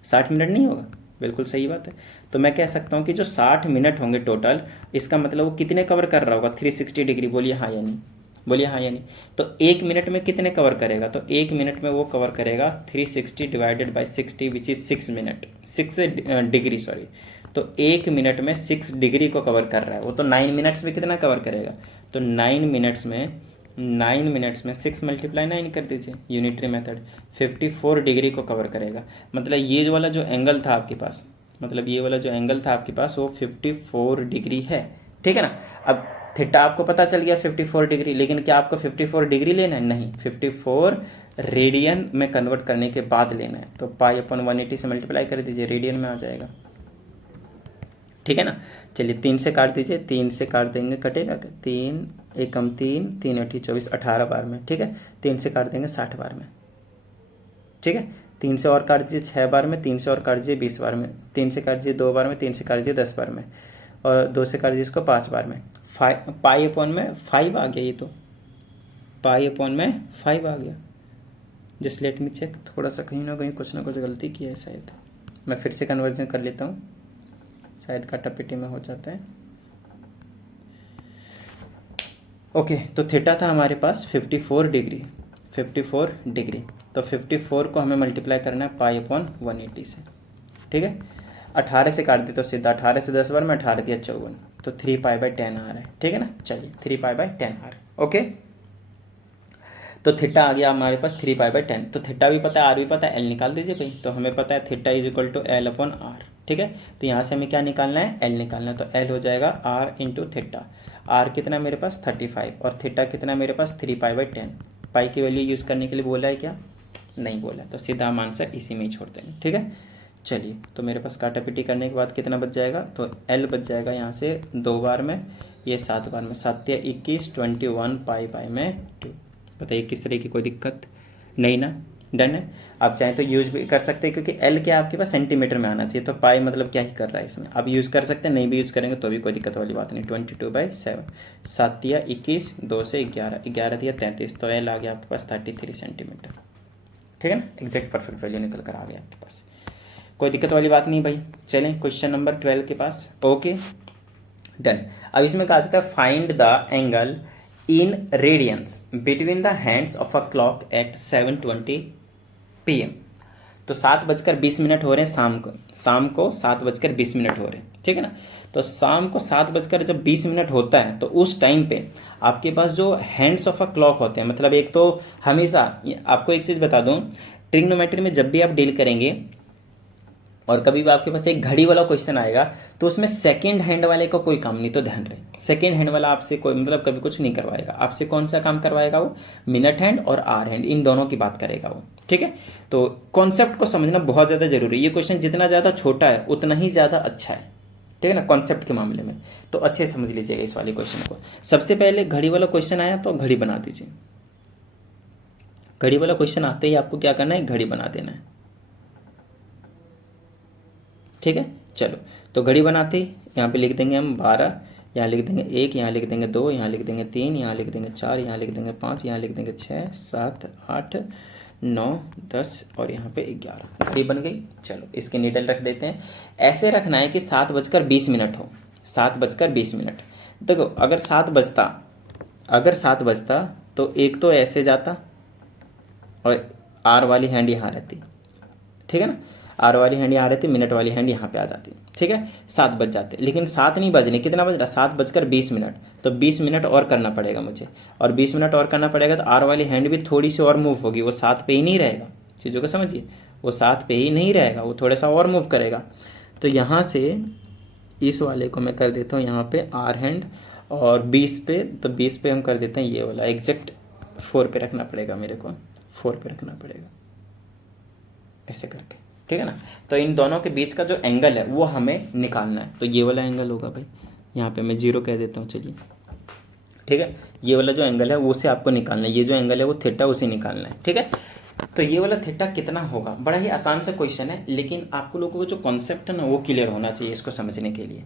60 मिनट नहीं होगा, बिल्कुल सही बात है। तो मैं कह सकता हूँ कि जो 60 मिनट होंगे टोटल, इसका मतलब वो कितने कवर कर रहा होगा, 360 डिग्री। बोलिए हाँ या नहीं, बोलिए हाँ या नहीं। तो 1 मिनट में कितने कवर करेगा, तो 1 मिनट में वो कवर करेगा 360 divided by 60 which is 6 minute, 6 degree sorry. तो 1 मिनट में 6 डिग्री को कवर कर रहा है वो। तो 9 मिनट्स में कितना कवर करेगा, तो 9 मिनट्स में 6 मल्टीप्लाई 9 कर दीजिए, यूनिटरी मेथड, 54 डिग्री को कवर करेगा। मतलब ये वाला जो एंगल था आपके पास, मतलब ये वाला जो एंगल था आपके पास वो 54 डिग्री है। ठीक है ना। अब थीटा आपको पता चल गया 54 डिग्री, लेकिन क्या आपको 54 डिग्री लेना है, नहीं, 54 रेडियन में कन्वर्ट करने के बाद लेना है। तो पाई अपन 180 से मल्टीप्लाई कर दीजिए, रेडियन में आ जाएगा। ठीक है ना। चलिए 3 से काट दीजिए, 3 से काट देंगे, कटेगा क्या, 3 एकम 3, 3 8 24, 18 बार में। ठीक है, 3 से काट देंगे 60 बार में। ठीक है, 3 से और काट दीजिए 6 बार में, 3 से और काट दीजिए 20 बार में, 3 से काट दीजिए 2 बार में, 3 से काट दीजिए 10 बार में, और 2 से काट दीजिए इसको 5 बार में। पाई अपॉन में 5 आ गया, ये तो पाई अपॉन में 5 आ गया। जस्ट लेट मी चेक, थोड़ा सा कहीं ना कहीं कुछ ना कुछ गलती की है शायद, मैं फिर से कन्वर्जन कर लेता हूँ, शायद काटापिटी में हो जाता है। ओके, तो थीटा था हमारे पास 54 डिग्री, 54 डिग्री। तो 54 को हमें मल्टीप्लाई करना है पाई अपॉन 180 से। ठीक है, 18 से काट दे तो सीधा 18 से 10 बार में 18 दिया 54, तो 3 पाई बाई 10 आ रहा है। ठीक है ना, चलिए 3 पाई बाई 10 आ रहा है। ओके, तो थीटा आ गया हमारे पास 3 पाई बाई 10। तो थीटा भी पता है, आर भी पता है, एल निकाल दीजिए भाई। तो हमें पता है theta is equal to L upon R. ठीक है, तो यहाँ से हमें क्या निकालना है, एल निकालना है। तो एल हो जाएगा आर इंटू थीटा। आर कितना मेरे पास 35 और थीटा कितना मेरे पास 3 पाई बाई 10। पाई की वैल्यू यूज़ करने के लिए बोला है क्या, नहीं बोला, तो सीधा हम आंसर इसी में ही छोड़ते हैं। ठीक है, चलिए तो मेरे पास काटापिटी करने के बाद कितना बच जाएगा, तो एल बच जाएगा यहाँ से 2 बार में, ये 7 बार में, 7 या 21, 21 पाई बाई में 2। बताइए किस तरह की कोई दिक्कत नहीं ना, डन है। आप चाहें तो यूज भी कर सकते हैं, क्योंकि एल क्या आपके पास सेंटीमीटर में आना चाहिए, तो पाई मतलब क्या ही कर रहा है इसमें, आप यूज़ कर सकते हैं, नहीं भी यूज़ करेंगे तो भी कोई दिक्कत वाली बात नहीं। 22/7, 7 या 21, 2 से 11, 11 या 33, तो एल आ गया आपके पास 33 सेंटीमीटर। ठीक है ना, एग्जैक्ट परफेक्ट वैल्यू निकल कर आ गया आपके पास, कोई दिक्कत वाली बात नहीं भाई। चलें क्वेश्चन नंबर 12 के पास। Okay done. अब इसमें कहा जाता है find the angle in radians between the hands of a clock at 7:20 PM। तो 7:20 हो रहे हैं शाम को 7:20 हो रहे हैं। ठीक है ना, तो शाम को 7:20 होता है, तो उस टाइम पे आपके पास जो हैंड्स ऑफ अ क्लॉक होते हैं, मतलब एक तो हमेशा, आपको एक चीज़ बता दूं, ट्रिग्नोमेट्री में जब भी आप डील करेंगे और कभी भी आपके पास एक घड़ी वाला क्वेश्चन आएगा, तो उसमें सेकेंड हैंड वाले का कोई काम नहीं, तो ध्यान रहे, सेकेंड हैंड वाला आपसे कोई मतलब कभी कुछ नहीं करवाएगा। आपसे कौन सा काम करवाएगा, वो मिनट हैंड और आर हैंड, इन दोनों की बात करेगा वो। ठीक है, तो कॉन्सेप्ट को समझना बहुत ज़्यादा जरूरी है। ये क्वेश्चन जितना ज़्यादा छोटा है उतना ही ज़्यादा अच्छा है। ठीक है ना, कॉन्सेप्ट के मामले में तो अच्छे समझ लीजिएगा इस वाले क्वेश्चन को। सबसे पहले घड़ी वाला क्वेश्चन आया तो घड़ी बना दीजिए। घड़ी वाला क्वेश्चन आते ही आपको क्या करना है, घड़ी बना देना है। ठीक है, चलो तो घड़ी बनाते ही यहाँ पे लिख देंगे हम 12, यहाँ लिख देंगे 1, यहाँ लिख देंगे 2, यहाँ लिख देंगे 3, यहाँ लिख देंगे 4, यहाँ लिख देंगे 5, यहाँ लिख देंगे 6, 7, 8, 9, 10 और यहाँ पे 11। घड़ी बन गई। चलो इसके नीडल रख देते हैं। ऐसे रखना है कि 7:20 हो, 7:20। देखो अगर 7 बजता तो एक तो ऐसे जाता और आर वाली हैंड यहाँ रहती। ठीक है ना, आर वाली हैंड यहाँ रहती, मिनट वाली हैंड यहाँ पे आ जाती। ठीक है, 7 बज जाते, लेकिन 7 नहीं बजने, कितना बज रहा, 7:20। तो 20 मिनट और करना पड़ेगा मुझे, और 20 मिनट और करना पड़ेगा तो आर वाली हैंड भी थोड़ी सी और मूव होगी, वो 7 पे ही नहीं रहेगा। चीज़ों को समझिए, वो 7 पे ही नहीं रहेगा, वो थोड़ा सा और मूव करेगा। तो यहाँ से इस वाले को मैं कर देता हूँ यहाँ पे आर हैंड, और 20 पे, तो 20 पे हम कर देते हैं ये वाला एग्जैक्ट 4 पे रखना पड़ेगा मेरे को, 4 पे रखना पड़ेगा ऐसे करके, ठीक है ना। तो इन दोनों के बीच का जो एंगल है वो हमें निकालना है, तो ये वाला एंगल होगा भाई, यहाँ पे मैं 0 कह देता हूँ, चलिए ठीक है। ये वाला जो एंगल है वो उसे आपको निकालना है, ये जो एंगल है वो थीटा उसे निकालना है, ठीक है। तो ये वाला थीटा कितना होगा, बड़ा ही आसान सा क्वेश्चन है, लेकिन आपको लोगों को जो कॉन्सेप्ट है ना वो क्लियर होना चाहिए इसको समझने के लिए।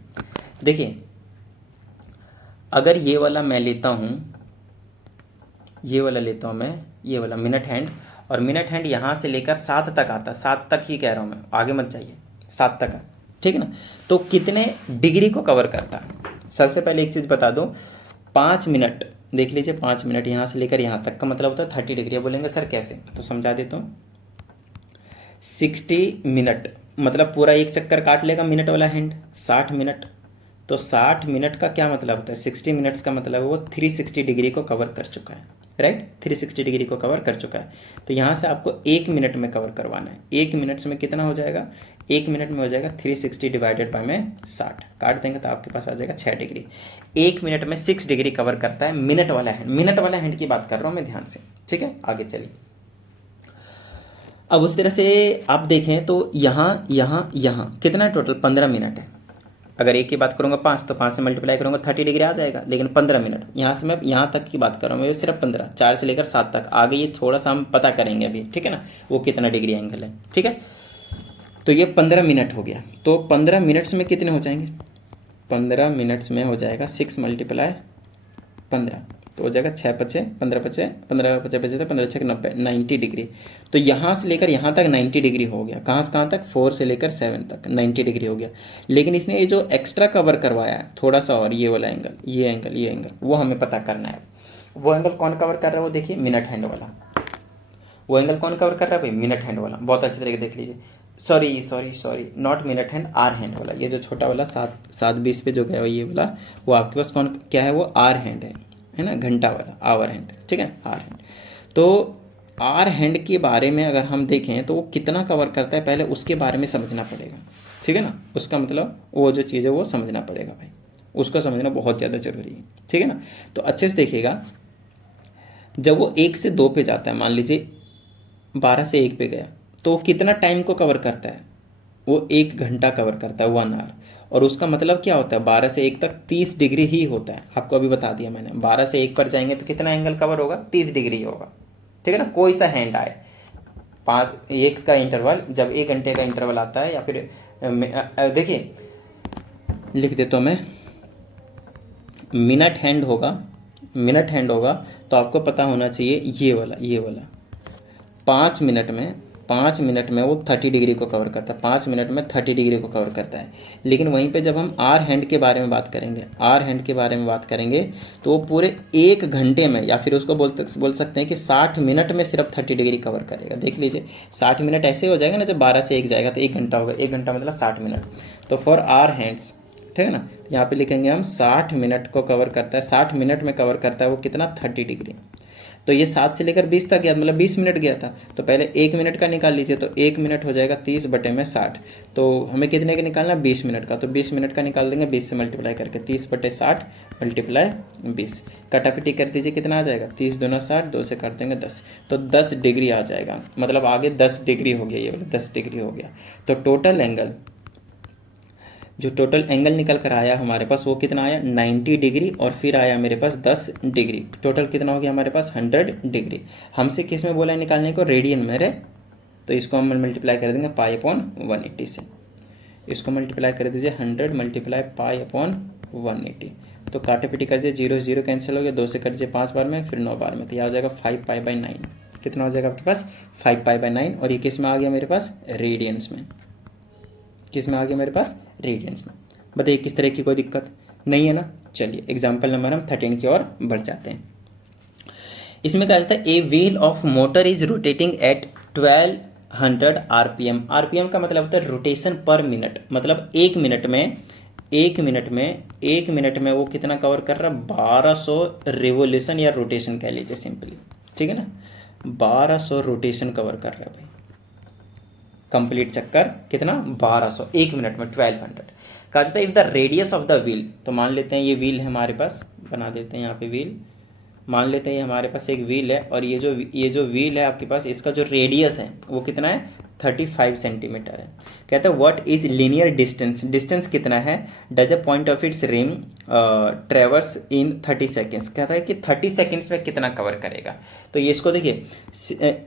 देखिए अगर ये वाला मैं लेता हूँ, ये वाला लेता हूँ मैं, ये वाला मिनट हैंड, और मिनट हैंड यहाँ से लेकर 7 तक आता है, 7 तक ही कह रहा हूँ मैं, आगे मत जाइए, 7 तक है, ठीक है ना। तो कितने डिग्री को कवर करता है, सबसे पहले एक चीज़ बता दूँ, 5 मिनट देख लीजिए, 5 मिनट यहाँ से लेकर यहाँ तक का मतलब होता है 30 डिग्री। बोलेंगे सर कैसे, तो समझा देता हूँ। 60 मिनट मतलब पूरा एक चक्कर काट लेगा मिनट वाला हैंड, 60 मिनट, तो 60 मिनट का क्या मतलब होता है, 60 मिनट्स का मतलब है वो 360 डिग्री को कवर कर चुका है, राइट, 360 डिग्री को कवर कर चुका है। तो यहाँ से आपको 1 मिनट में कवर करवाना है, 1 मिनट्स में कितना हो जाएगा, 1 मिनट में हो जाएगा 360 डिवाइडेड बाय में 60, काट देंगे तो आपके पास आ जाएगा 6 डिग्री। 1 मिनट में 6 डिग्री कवर करता है मिनट वाला हैंड, मिनट वाला हैंड की बात कर रहा हूँ मैं, ध्यान से, ठीक है। आगे चलिए, अब उस तरह से आप देखें तो यहाँ यहाँ यहाँ कितना है टोटल, 15 मिनट है। अगर एक की बात करूँगा 5, तो 5 से मल्टीप्लाई करूँगा 30 डिग्री आ जाएगा, लेकिन 15 मिनट, यहाँ से मैं यहाँ तक की बात कर रहा हूँ, मैं सिर्फ 15, 4 से लेकर 7 तक, आगे ये थोड़ा सा हम पता करेंगे अभी, ठीक है ना, वो कितना डिग्री एंगल है, ठीक है। तो ये 15 मिनट हो गया, तो 15 मिनट्स में कितने हो जाएंगे, 15 मिनट्स में हो जाएगा 6 × 15, तो हो जाएगा 6 × 5 = 15, 15 × 5 = 15, 6 × 90, 90 डिग्री। तो यहाँ से लेकर यहाँ तक 90 डिग्री हो गया, कहाँ से कहाँ तक, 4 से लेकर 7 तक 90 डिग्री हो गया। लेकिन इसने ये जो एक्स्ट्रा कवर करवाया है थोड़ा सा और, ये वाला एंगल, ये एंगल, ये एंगल, वो हमें पता करना है। वो एंगल कौन कवर कर रहा है, वो देखिए मिनट हैंड वाला, वो एंगल कौन कवर कर रहा है भाई, मिनट हैंड वाला, बहुत अच्छी तरीके देख लीजिए, sorry not minute hand, hour hand वाला, ये जो छोटा वाला 7:20 पे जो गया ये वाला, वो आपके पास कौन क्या है, वो आर हैंड है ना, घंटा वाला, आवर हैंड, ठीक है, आर हैंड। तो आर हैंड के बारे में अगर हम देखें तो वो कितना कवर करता है, पहले उसके बारे में समझना पड़ेगा, ठीक है ना, उसका मतलब वो जो चीज़ है वो समझना पड़ेगा भाई, उसको समझना बहुत ज़्यादा जरूरी है, ठीक है ना। तो अच्छे से देखिएगा, जब वो 1 से 2 पे जाता है, मान लीजिए 12 से 1 पे गया, तो वो कितना टाइम को कवर करता है, वो 1 घंटा कवर करता है, 1 आवर। और उसका मतलब क्या होता है, 12 से 1 तक 30 डिग्री ही होता है, आपको अभी बता दिया मैंने। 12 से 1 पर जाएंगे तो कितना एंगल कवर होगा, 30 डिग्री होगा, ठीक है ना। कोई सा हैंड आए, 1 का इंटरवल, जब 1 घंटे का इंटरवल आता है, या फिर देखिए लिख देता हूँ मैं, मिनट हैंड होगा, तो आपको पता होना चाहिए ये वाला 5 मिनट में वो 30 डिग्री को कवर करता है, 5 मिनट में 30 डिग्री को कवर करता है। लेकिन वहीं पे जब हम आर हैंड के बारे में बात करेंगे, तो वो पूरे 1 घंटे में, या फिर उसको बोल सकते हैं कि 60 मिनट में सिर्फ 30 डिग्री कवर करेगा। देख लीजिए 60 मिनट ऐसे हो जाएगा ना, जब 12 से 1 जाएगा तो 1 घंटा होगा, 1 घंटा मतलब 60 मिनट। तो फॉर आर हैंड्स, ठीक है ना, यहाँ पे लिखेंगे हम 60 मिनट को कवर करता है, 60 मिनट में कवर करता है वो कितना, 30 डिग्री। तो ये 7 से लेकर 20 तक गया, मतलब 20 मिनट गया था, तो पहले 1 मिनट का निकाल लीजिए, तो 1 मिनट हो जाएगा 30/60, तो हमें कितने का निकालना, 20 मिनट का, तो 20 मिनट का निकाल देंगे 20 से मल्टीप्लाई करके, 30/60 × 20, कटापिटी कर दीजिए, कितना आ जाएगा, 30 दूना 60, 2 से काट देंगे 10, तो 10 डिग्री आ जाएगा, मतलब आगे 10 डिग्री हो गया, ये वाला 10 डिग्री हो गया। तो टोटल एंगल निकल कर आया हमारे पास वो कितना आया, 90 डिग्री, और फिर आया मेरे पास 10 डिग्री, टोटल कितना हो गया हमारे पास, 100 डिग्री। हमसे किस में बोला है निकालने को, रेडियन में रे, तो इसको हम मल्टीप्लाई कर देंगे π/180 से, इसको मल्टीप्लाई कर दीजिए 100 × π/180, तो काटे पिटी कर दीजिए, 0 0 कैंसिल हो गया, 2 से कर दीजिए 5 बार में, फिर 9 बार में, तो यह आ जाएगा 5π/9, कितना हो जाएगा आपके पास, 5π/9, और ये किस में आ गया मेरे पास, रेडियंस में, किस में आ गया मेरे पास, रेडियंस में। बताइए किस तरह की कोई दिक्कत नहीं है ना। चलिए एग्जाम्पल नंबर हम 13 की ओर बढ़ जाते हैं। इसमें क्या कहता है, a wheel of motor is rotating at 1200 RPM। RPM का मतलब होता है रोटेशन पर मिनट, मतलब एक मिनट में वो कितना कवर कर रहा है, 1200 रिवोल्यूशन या रोटेशन कह लीजिए सिंपली, ठीक है ना, 1200 रोटेशन कवर कर रहा है भाई, कंप्लीट चक्कर कितना, 1200 1 मिनट में, 1200। कहा जाता है if the radius of the wheel, तो मान लेते हैं ये व्हील है हमारे पास, बना देते हैं यहाँ पे व्हील, मान लेते हैं ये हमारे पास एक व्हील है और ये जो व्हील है आपके पास, इसका जो रेडियस है वो कितना है 35 सेंटीमीटर है। कहता है what is linear distance, distance कितना है, does a point of its rim traverse in 30 seconds, कहता है कि 30 सेकेंड्स में कितना कवर करेगा। तो ये इसको देखिए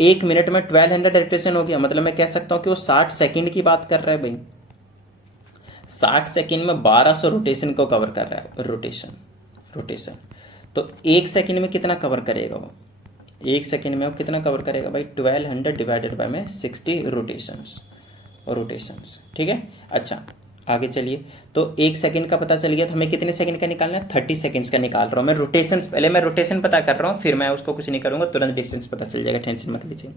1 मिनट में 1200 रोटेशन हो गया, मतलब मैं कह सकता हूँ कि वो 60 सेकेंड की बात कर रहा है भाई, 60 सेकेंड में 1200 रोटेशन को कवर कर रहा है, रोटेशन। तो 1 सेकेंड में कितना कवर करेगा वो, 1 सेकेंड में वो कितना कवर करेगा भाई, 1200 डिवाइडेड बाय में 60 रोटेशंस, ठीक है। अच्छा आगे चलिए, तो 1 सेकेंड का पता चल गया, तो हमें कितने सेकेंड का निकालना है, 30 सेकेंड्स का निकाल रहा हूँ मैं। रोटेशंस पहले मैं रोटेशन पता कर रहा हूँ, फिर मैं उसको कुछ नहीं करूँगा, तुरंत डिस्टेंस पता चल जाएगा, टेंशन मत लीजिए।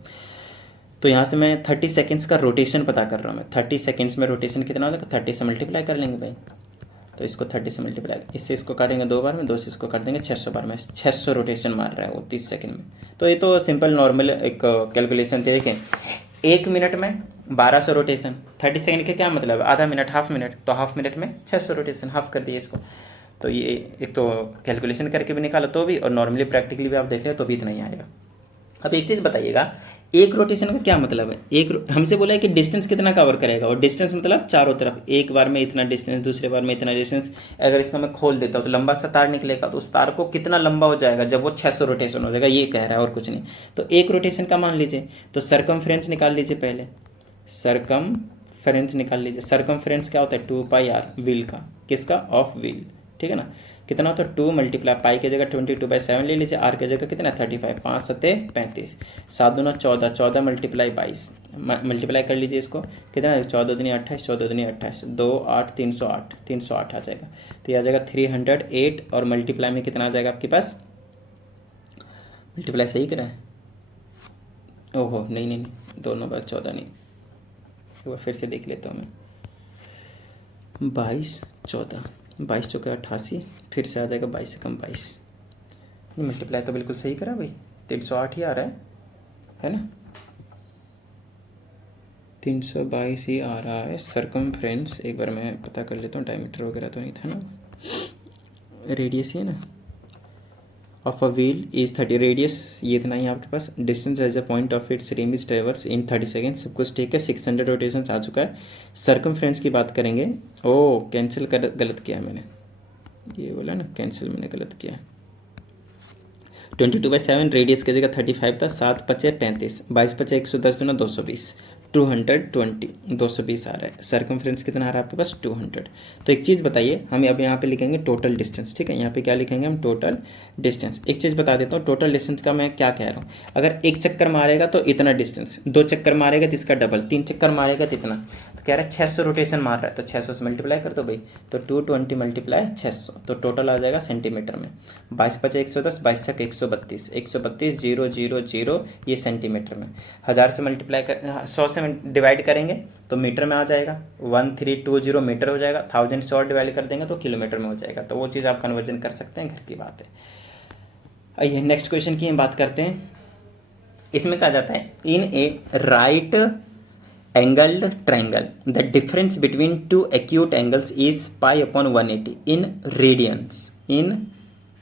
तो यहाँ से मैं 30 सेकेंड्स का रोटेशन पता कर रहा हूँ मैं, 30 सेकेंड्स में रोटेशन कितना होगा, 30 से मल्टीप्लाई कर लेंगे भाई। तो इसको 30 से मल्टीप्लाई, इससे इसको काटेंगे 2 बार में, 2 से इसको काट देंगे 600 बार में, 600 रोटेशन मार रहा है वो 30 सेकंड में। तो ये तो सिंपल नॉर्मल एक कैलकुलेशन थे। देखें 1 मिनट में 1200 रोटेशन, 30 सेकंड का क्या मतलब है, आधा मिनट, हाफ मिनट, तो हाफ मिनट में 600 रोटेशन, हाफ कर दिए इसको। तो ये एक तो कैलकुलेशन करके भी निकाला तो भी, और नॉर्मली प्रैक्टिकली भी आप देख रहे हो तो भी इतना ही आएगा। अब एक चीज़ बताइएगा, एक रोटेशन का क्या मतलब है, हमसे बोला है कि डिस्टेंस कितना कवर करेगा, और डिस्टेंस मतलब चारों तरफ, एक बार में इतना डिस्टेंस, दूसरे बार में इतना डिस्टेंस। अगर इसको मैं खोल देता हूँ तो लंबा सा तार निकलेगा, तो उस तार को कितना लंबा हो जाएगा जब वो 600 रोटेशन हो जाएगा, ये कह रहा है और कुछ नहीं। तो एक रोटेशन का मान लीजिए, तो सरकमफ्रेंस निकाल लीजिए पहले, सरकमफ्रेंस निकाल लीजिए। सरकमफ्रेंस क्या होता है, 2πr व्हील का, किसका, ऑफ व्हील, ठीक है ना। कितना होता है 2 मल्टीप्लाई, पाई की जगह 22/7 ले लीजिए, आर की जगह कितना 35, 5 सत्ते 35, 7 दूना 14, 14 मल्टीप्लाई 22, मल्टीप्लाई कर लीजिए इसको, कितना है 14 दूनी 28, 14 दूनी 28, 2 8 308, 308 आ जाएगा। तो ये आ जाएगा 308, और मल्टीप्लाई में कितना आ जाएगा आपके पास, मल्टीप्लाई सही करा है, ओहो नहीं, दोनों बार 14 नहीं, एक बार फिर से देख लेता हूँ मैं, 22 14, 22 चौके 88, फिर से आ जाएगा 22 से कम 22, ये मल्टीप्लाई तो बिल्कुल सही करा भाई, 308 ही आ रहा है ना, 322 ही आ रहा है। सरकमफ्रेंस एक बार मैं पता कर लेता हूँ, डायमीटर वगैरह तो नहीं था ना, रेडियस ही है ना, of a wheel is 30, radius ये इतना ही आपके पास, distance as a point of its rim is traverse in 30 second, सब कुछ ठीक है, 600 रोटेशंस आ चुका है। सरकमफ्रेंस की बात करेंगे, ओ कैंसिल कर गलत किया है मैंने, ये बोला ना कैंसिल मैंने गलत किया, 22/7 रेडियस की जगह 35 था, 7 पचे 35, 22 पचे 110 दूना 220, 220 220 आ रहा है। सरकमफ्रेंस कितना आ रहा है आपके पास 200। तो एक चीज़ बताइए, हम अब यहाँ पे लिखेंगे टोटल डिस्टेंस, ठीक है, यहाँ पे क्या लिखेंगे हम, टोटल डिस्टेंस। एक चीज़ बता देता हूँ, टोटल डिस्टेंस का मैं क्या कह रहा हूँ, अगर 1 चक्कर मारेगा तो इतना डिस्टेंस, 2 चक्कर मारेगा तो इसका डबल, 3 चक्कर मारेगा तो इतना, तो कह रहा है 600 रोटेशन मार रहा है, तो 600 से मल्टीप्लाई कर दो भाई, तो 220 मल्टीप्लाई 600, तो टोटल आ जाएगा सेंटीमीटर में, 22 पचे 110, 22 छक 132, 132 0 0 0, ये सेंटीमीटर में, 1000 से मल्टीप्लाई कर 100 से डिवाइड करेंगे तो मीटर में आ जाएगा, 1320 मीटर हो जाएगा, 1000 100 डिवाइड कर देंगे तो किलोमीटर में हो जाएगा। तो वो चीज़ आप कन्वर्जन कर सकते हैं, घर की बात है। आइए नेक्स्ट क्वेश्चन की हम बात करते हैं। इसमें कहा जाता है in a right angled triangle the difference between two acute angles is π/180 in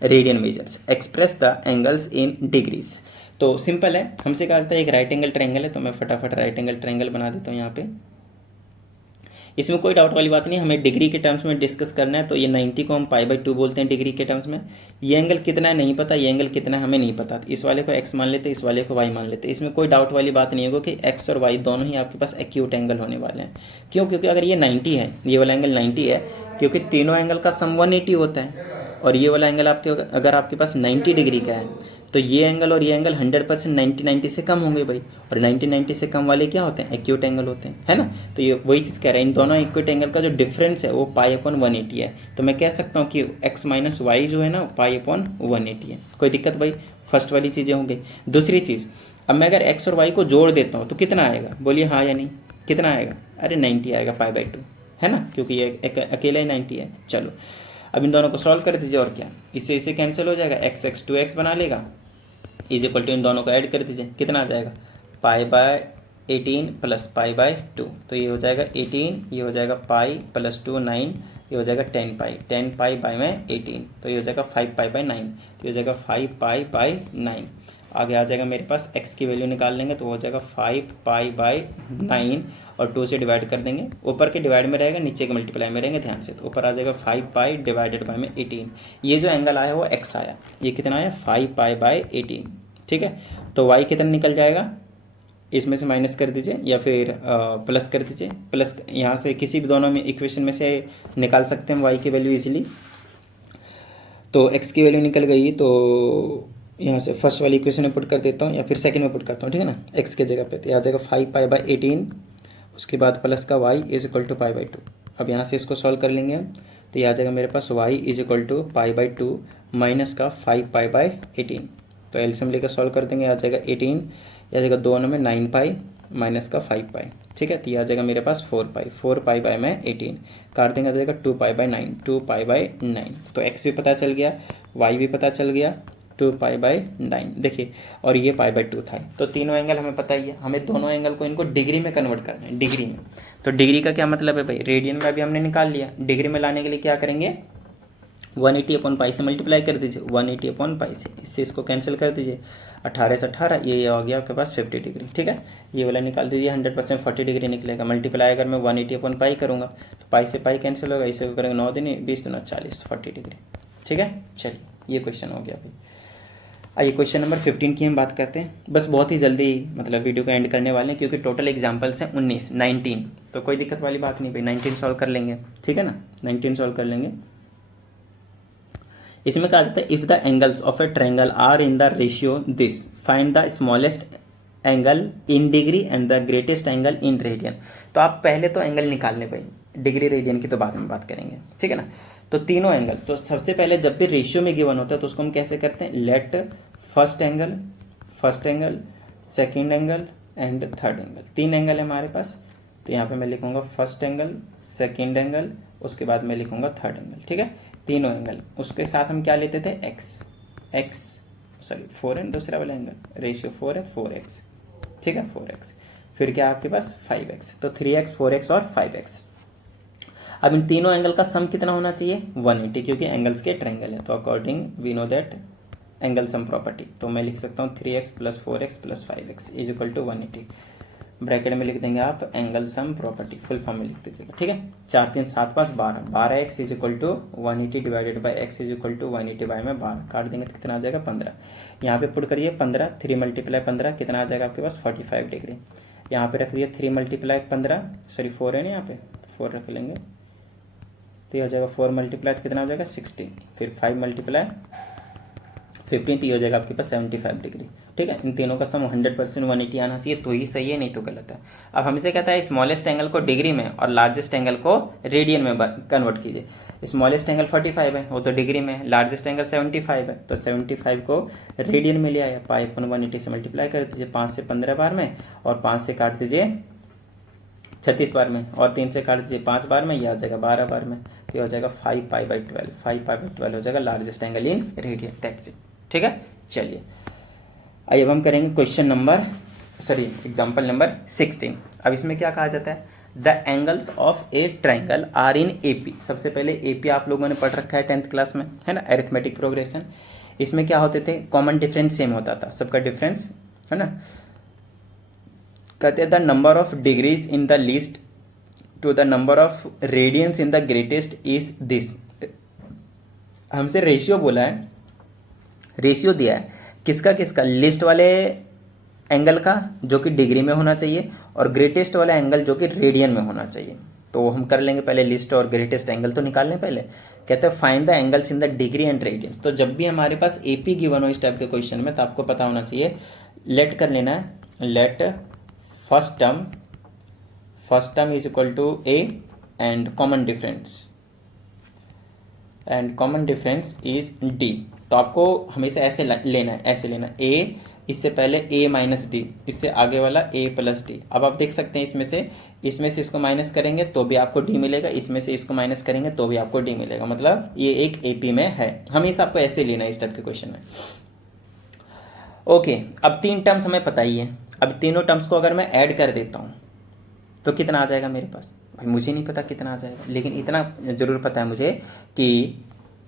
radian measures, express the angles in degrees. तो सिंपल है, हमसे कहा जाता है एक राइट एंगल ट्रायंगल है, तो मैं फटाफट राइट एंगल ट्रायंगल बना देता हूँ यहाँ पे। इसमें कोई डाउट वाली बात नहीं, हमें डिग्री के टर्म्स में डिस्कस करना है। तो ये 90 को हम π/2 बोलते हैं डिग्री के टर्म्स में। ये एंगल कितना है नहीं पता, ये एंगल कितना है हमें नहीं पता, इस वाले को x मान लेते, इस वाले को y मान लेते। इसमें कोई डाउट वाली बात नहीं होगा कि x और y दोनों ही आपके पास एक्यूट एंगल होने वाले हैं। क्यों? क्योंकि अगर ये 90 है, ये वाला एंगल 90 है, क्योंकि तीनों एंगल का सम 180 होता है, और ये वाला एंगल आपके अगर आपके पास 90 डिग्री का है तो ये एंगल और ये एंगल 100% 90 से कम होंगे भाई, और 90 से कम वाले क्या होते हैं, एक्यूट एंगल होते हैं, है ना। तो ये वही चीज़ कह रहा है, इन दोनों एक्यूट एंगल का जो डिफरेंस है वो π/180 है। तो मैं कह सकता हूँ कि x - y जो है ना π/180 है। कोई दिक्कत भाई? फर्स्ट वाली चीज़ें हो गई। दूसरी चीज़, अब मैं अगर x और y को जोड़ देता हूँ तो कितना आएगा, बोलिए हाँ या नहीं, कितना आएगा? अरे 90 आएगा π/2, है ना, क्योंकि ये अकेला ही 90 है। चलो अब इन दोनों को सॉल्व कर दीजिए, और क्या, इससे इसे कैंसिल हो जाएगा, x 2x बना लेगा, इज इक्वल टू इन दोनों को ऐड कर दीजिए, कितना आ जाएगा, π/2 18 प्लस पाई बाय 2, तो ये हो जाएगा 18, ये हो जाएगा पाई प्लस 2 9, ये हो जाएगा 10 पाई बाय में 18, तो ये हो जाएगा 5 पाई बाय 9, तो ये हो जाएगा 5 पाई बाय 9। आगे आ जाएगा मेरे पास x की वैल्यू निकाल लेंगे तो हो जाएगा 5 पाई बाय 9 और 2 से डिवाइड कर देंगे, ऊपर के डिवाइड में रहेगा नीचे के मल्टीप्लाई में रहेंगे ध्यान से, तो ऊपर आ जाएगा 5 पाई डिवाइडेड बाय में 18। ये जो एंगल आया वो x आया, ये कितना आया 5 पाई बाय 18, ठीक है। तो y कितना निकल जाएगा, इसमें से माइनस कर दीजिए या फिर प्लस कर दीजिए, प्लस यहाँ से किसी भी दोनों में इक्वेशन में से निकाल सकते हैं y की वैल्यू इजीली। तो x की वैल्यू निकल गई, तो यहाँ से फर्स्ट वाली इक्वेशन में पुट कर देता हूँ या फिर सेकंड में पुट करता हूँ, ठीक है ना, x के जगह पे, तो आ जाएगा 5 पाई बाई 18, उसके बाद प्लस का y is equal to pi by 2। अब यहाँ से इसको सॉल्व कर लेंगे तो ये आ जाएगा मेरे पास y is equal to pi by 2 minus का 5 पाई बाई 18, तो एलसीएम लेकर सॉल्व कर देंगे, आ जाएगा 18, आ जाएगा दोनों में 9 पाई माइनस का 5 पाई, ठीक है। तो ये आ जाएगा मेरे पास 4 पाई बाय में 18, काट देंगे आ जाएगा 2 पाई बाय 9, 2 पाई बाय 9, तो x भी पता चल गया, y भी पता चल गया, 2 पाई बाय 9 देखिए, और ये पाई बाय 2 था। तो तीनों एंगल हमें पता ही है, हमें दोनों एंगल को इनको डिग्री में कन्वर्ट करना है, डिग्री में। तो डिग्री का क्या मतलब है भाई, रेडियन में अभी हमने निकाल लिया, डिग्री में लाने के लिए क्या करेंगे, 180 अपॉन पाई से मल्टीप्लाई कर दीजिए, 180 अपॉन पाई से, इससे इसको कैंसिल कर दीजिए, 18 से 18 ये हो गया आपके पास 50 डिग्री, ठीक है। ये वाला निकाल दीजिए, 100% 40 डिग्री निकलेगा। मल्टीप्लाई अगर मैं 180 अपॉन पाई करूँगा तो पाई से पाई कैंसिल होगा, इसे करेंगे 9 दिन 20 दुना 40, 40 डिग्री, ठीक है। चलिए ये क्वेश्चन हो गया भाई। आइए क्वेश्चन नंबर 15 की हम बात करते हैं, बस बहुत ही जल्दी मतलब वीडियो को एंड करने वाले हैं क्योंकि टोटल एग्जाम्पल्स हैं 19, तो कोई दिक्कत वाली बात नहीं भाई, 19 सॉल्व कर लेंगे, ठीक है ना, 19 सॉल्व कर लेंगे। इसमें कहा जाता है if the angles of a triangle are in the ratio this, find the smallest angle in degree and the greatest angle in radian. तो आप पहले तो एंगल निकाल लें भाई, डिग्री रेडियन की तो बाद में बात करेंगे, ठीक है ना। तो तीनों एंगल, तो सबसे पहले जब भी रेशियो में गिवन होता है तो उसको हम कैसे करते हैं, let first angle, second angle and third angle, 3 angle है हमारे पास। तो यहाँ पे मैं लिखूंगा फर्स्ट एंगल, सेकेंड एंगल, उसके बाद मैं लिखूंगा थर्ड एंगल, ठीक है, तीनों एंगल। उसके साथ हम क्या लेते थे, एक्स 4 है दूसरा वाला एंगल, रेशियो 4 है 4x, ठीक है 4x, फिर क्या आपके पास 5x, तो 3x 4x और 5x। अब इन तीनों एंगल का सम कितना होना चाहिए, 180, क्योंकि एंगल्स के ट्रायंगल है, तो according we know that angle sum property, तो मैं लिख सकता हूँ 3x plus 4x plus 5x is equal to 180, bracket में लिख देंगे आप angle sum property, full form में लिख दीजिएगा, ठीक है। 4 3 7 5 12, 12x is equal to 180 divided by x is equal to 180 by में 12, काट देंगे तो कितना आ जाएगा 15, यहाँ पे पुट करिए 15, 3 मल्टीप्लाई 15 कितना आ जाएगा आपके पास 45 डिग्री, यहाँ पे रख दिया 3 मल्टीप्लाई 15, सॉरी 4 है ना, यहाँ पे 4 रख लेंगे, तो ये हो जाएगा 4 मल्टीप्लाई कितना हो जाएगा 16, फिर 5 मल्टीप्लाई 15, तो ये हो जाएगा आपके पास 75 डिग्री, ठीक है। इन तीनों का सम 100% 180 आना चाहिए तो ही सही है, नहीं तो गलत है। अब हमसे कहता है स्मॉलेस्ट एंगल को डिग्री में और लार्जेस्ट एंगल को रेडियन में कन्वर्ट कीजिए। स्मॉलेस्ट एंगल 45 है, वो तो डिग्री में है, लार्जेस्ट एंगल 75 है, तो 75 को रेडियन में ले आया, पाई अपॉन 180 से मल्टीप्लाई कर दीजिए, 5 से 15 बार में, और 5 से काट दीजिए 36 बार में, और 3 से काट दीजिए 5 बार में, ये आ जाएगा 12 बार में, तो ये हो जाएगा 5 पाई बाई 12, 5 पाई बाई 12 हो जाएगा largest angle in radian, that's it, ठीक है। चलिए अब हम करेंगे एग्जाम्पल नंबर 16। अब इसमें क्या कहा जाता है, the angles of a triangle are in AP. सबसे पहले एपी आप लोगों ने पढ़ रखा है 10th क्लास में, है ना, अरिथमेटिक प्रोग्रेशन। इसमें क्या होते थे, कॉमन डिफरेंस सेम होता था, सबका डिफरेंस, है ना। कहते हैं the number of degrees in the least to the number of radians in the greatest is this. हमसे रेशियो बोला है, रेशियो दिया है किसका किसका, लिस्ट वाले एंगल का जो कि डिग्री में होना चाहिए, और ग्रेटेस्ट वाला एंगल जो कि रेडियन में होना चाहिए। तो हम कर लेंगे पहले लिस्ट और ग्रेटेस्ट एंगल तो निकाल लें पहले। कहते हैं find the angles in the degree and radian. तो जब भी हमारे पास एपी गिवन हो इस टाइप के क्वेश्चन में, तो आपको पता होना चाहिए, लेट कर लेना है, let first term is equal to A and common difference is D. तो आपको हमेशा ऐसे लेना है, ऐसे लेना ए, इससे पहले a माइनस डी, इससे आगे वाला a प्लस डी। अब आप देख सकते हैं इसमें से इसको माइनस करेंगे तो भी आपको d मिलेगा, इसमें से इसको माइनस करेंगे तो भी आपको d मिलेगा, मतलब ये एक AP में है। हमेशा आपको ऐसे लेना है इस टाइप के क्वेश्चन में। ओके, अब 3 टर्म्स हमें पता ही है, अब तीनों टर्म्स को अगर मैं ऐड कर देता हूँ तो कितना आ जाएगा मेरे पास? भाई मुझे नहीं पता कितना आ जाएगा, लेकिन इतना ज़रूर पता है मुझे कि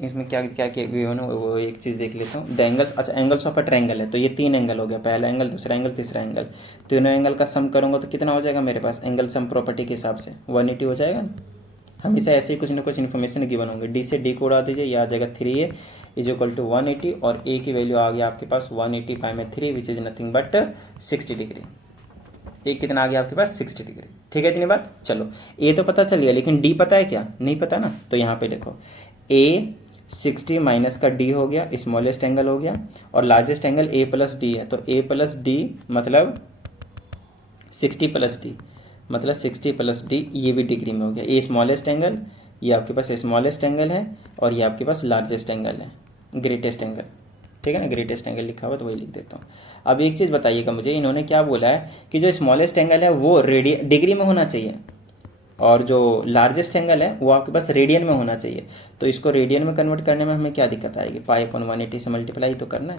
इसमें क्या क्या क्या वो एक चीज़ देख लेता हूँ। द एंगल्स, अच्छा एंगल्स ऑफ अ ट्रायंगल है तो ये 3 एंगल हो गया, पहला एंगल, दूसरा एंगल, तीसरा एंगल। तीनों एंगल का सम करूँगा तो कितना हो जाएगा मेरे पास? एंगल सम प्रॉपर्टी के हिसाब से 180 हो जाएगा ना। हमेशा ऐसे ही कुछ ना कुछ इन्फॉर्मेशन गिवन होंगे। डी से डी को उड़ा दीजिए, ये आ जाएगा 3a इज इक्वल टू 180 और a की वैल्यू आ गया आपके पास 185 में 3 which is nothing but 60 degree. ए कितना आ गया आपके पास? 60 डिग्री। ठीक है इतनी बात। चलो ए तो पता चल गया, लेकिन डी पता है क्या? नहीं पता ना। तो यहाँ पे देखो ए 60 माइनस का डी हो गया, स्मॉलेस्ट एंगल हो गया, और largest angle A plus D है। तो ए प्लस डी मतलब 60 प्लस डी मतलब 60 प्लस डी, ये भी डिग्री में हो गया। ये स्मॉलेस्ट एंगल, ये आपके पास स्मॉलेस्ट एंगल है, और ये आपके पास लार्जेस्ट एंगल है, ग्रेटेस्ट एंगल। ठीक है ना, ग्रेटेस्ट एंगल लिखा हुआ तो वही लिख देता हूँ। अब एक चीज़ बताइएगा मुझे, इन्होंने क्या बोला है कि जो स्मॉलेस्ट एंगल है वो डिग्री में होना चाहिए, और जो लार्जेस्ट एंगल है वो आपके पास रेडियन में होना चाहिए। तो इसको रेडियन में कन्वर्ट करने में हमें क्या दिक्कत आएगी? पाई अपॉन 180 से मल्टीप्लाई तो करना है।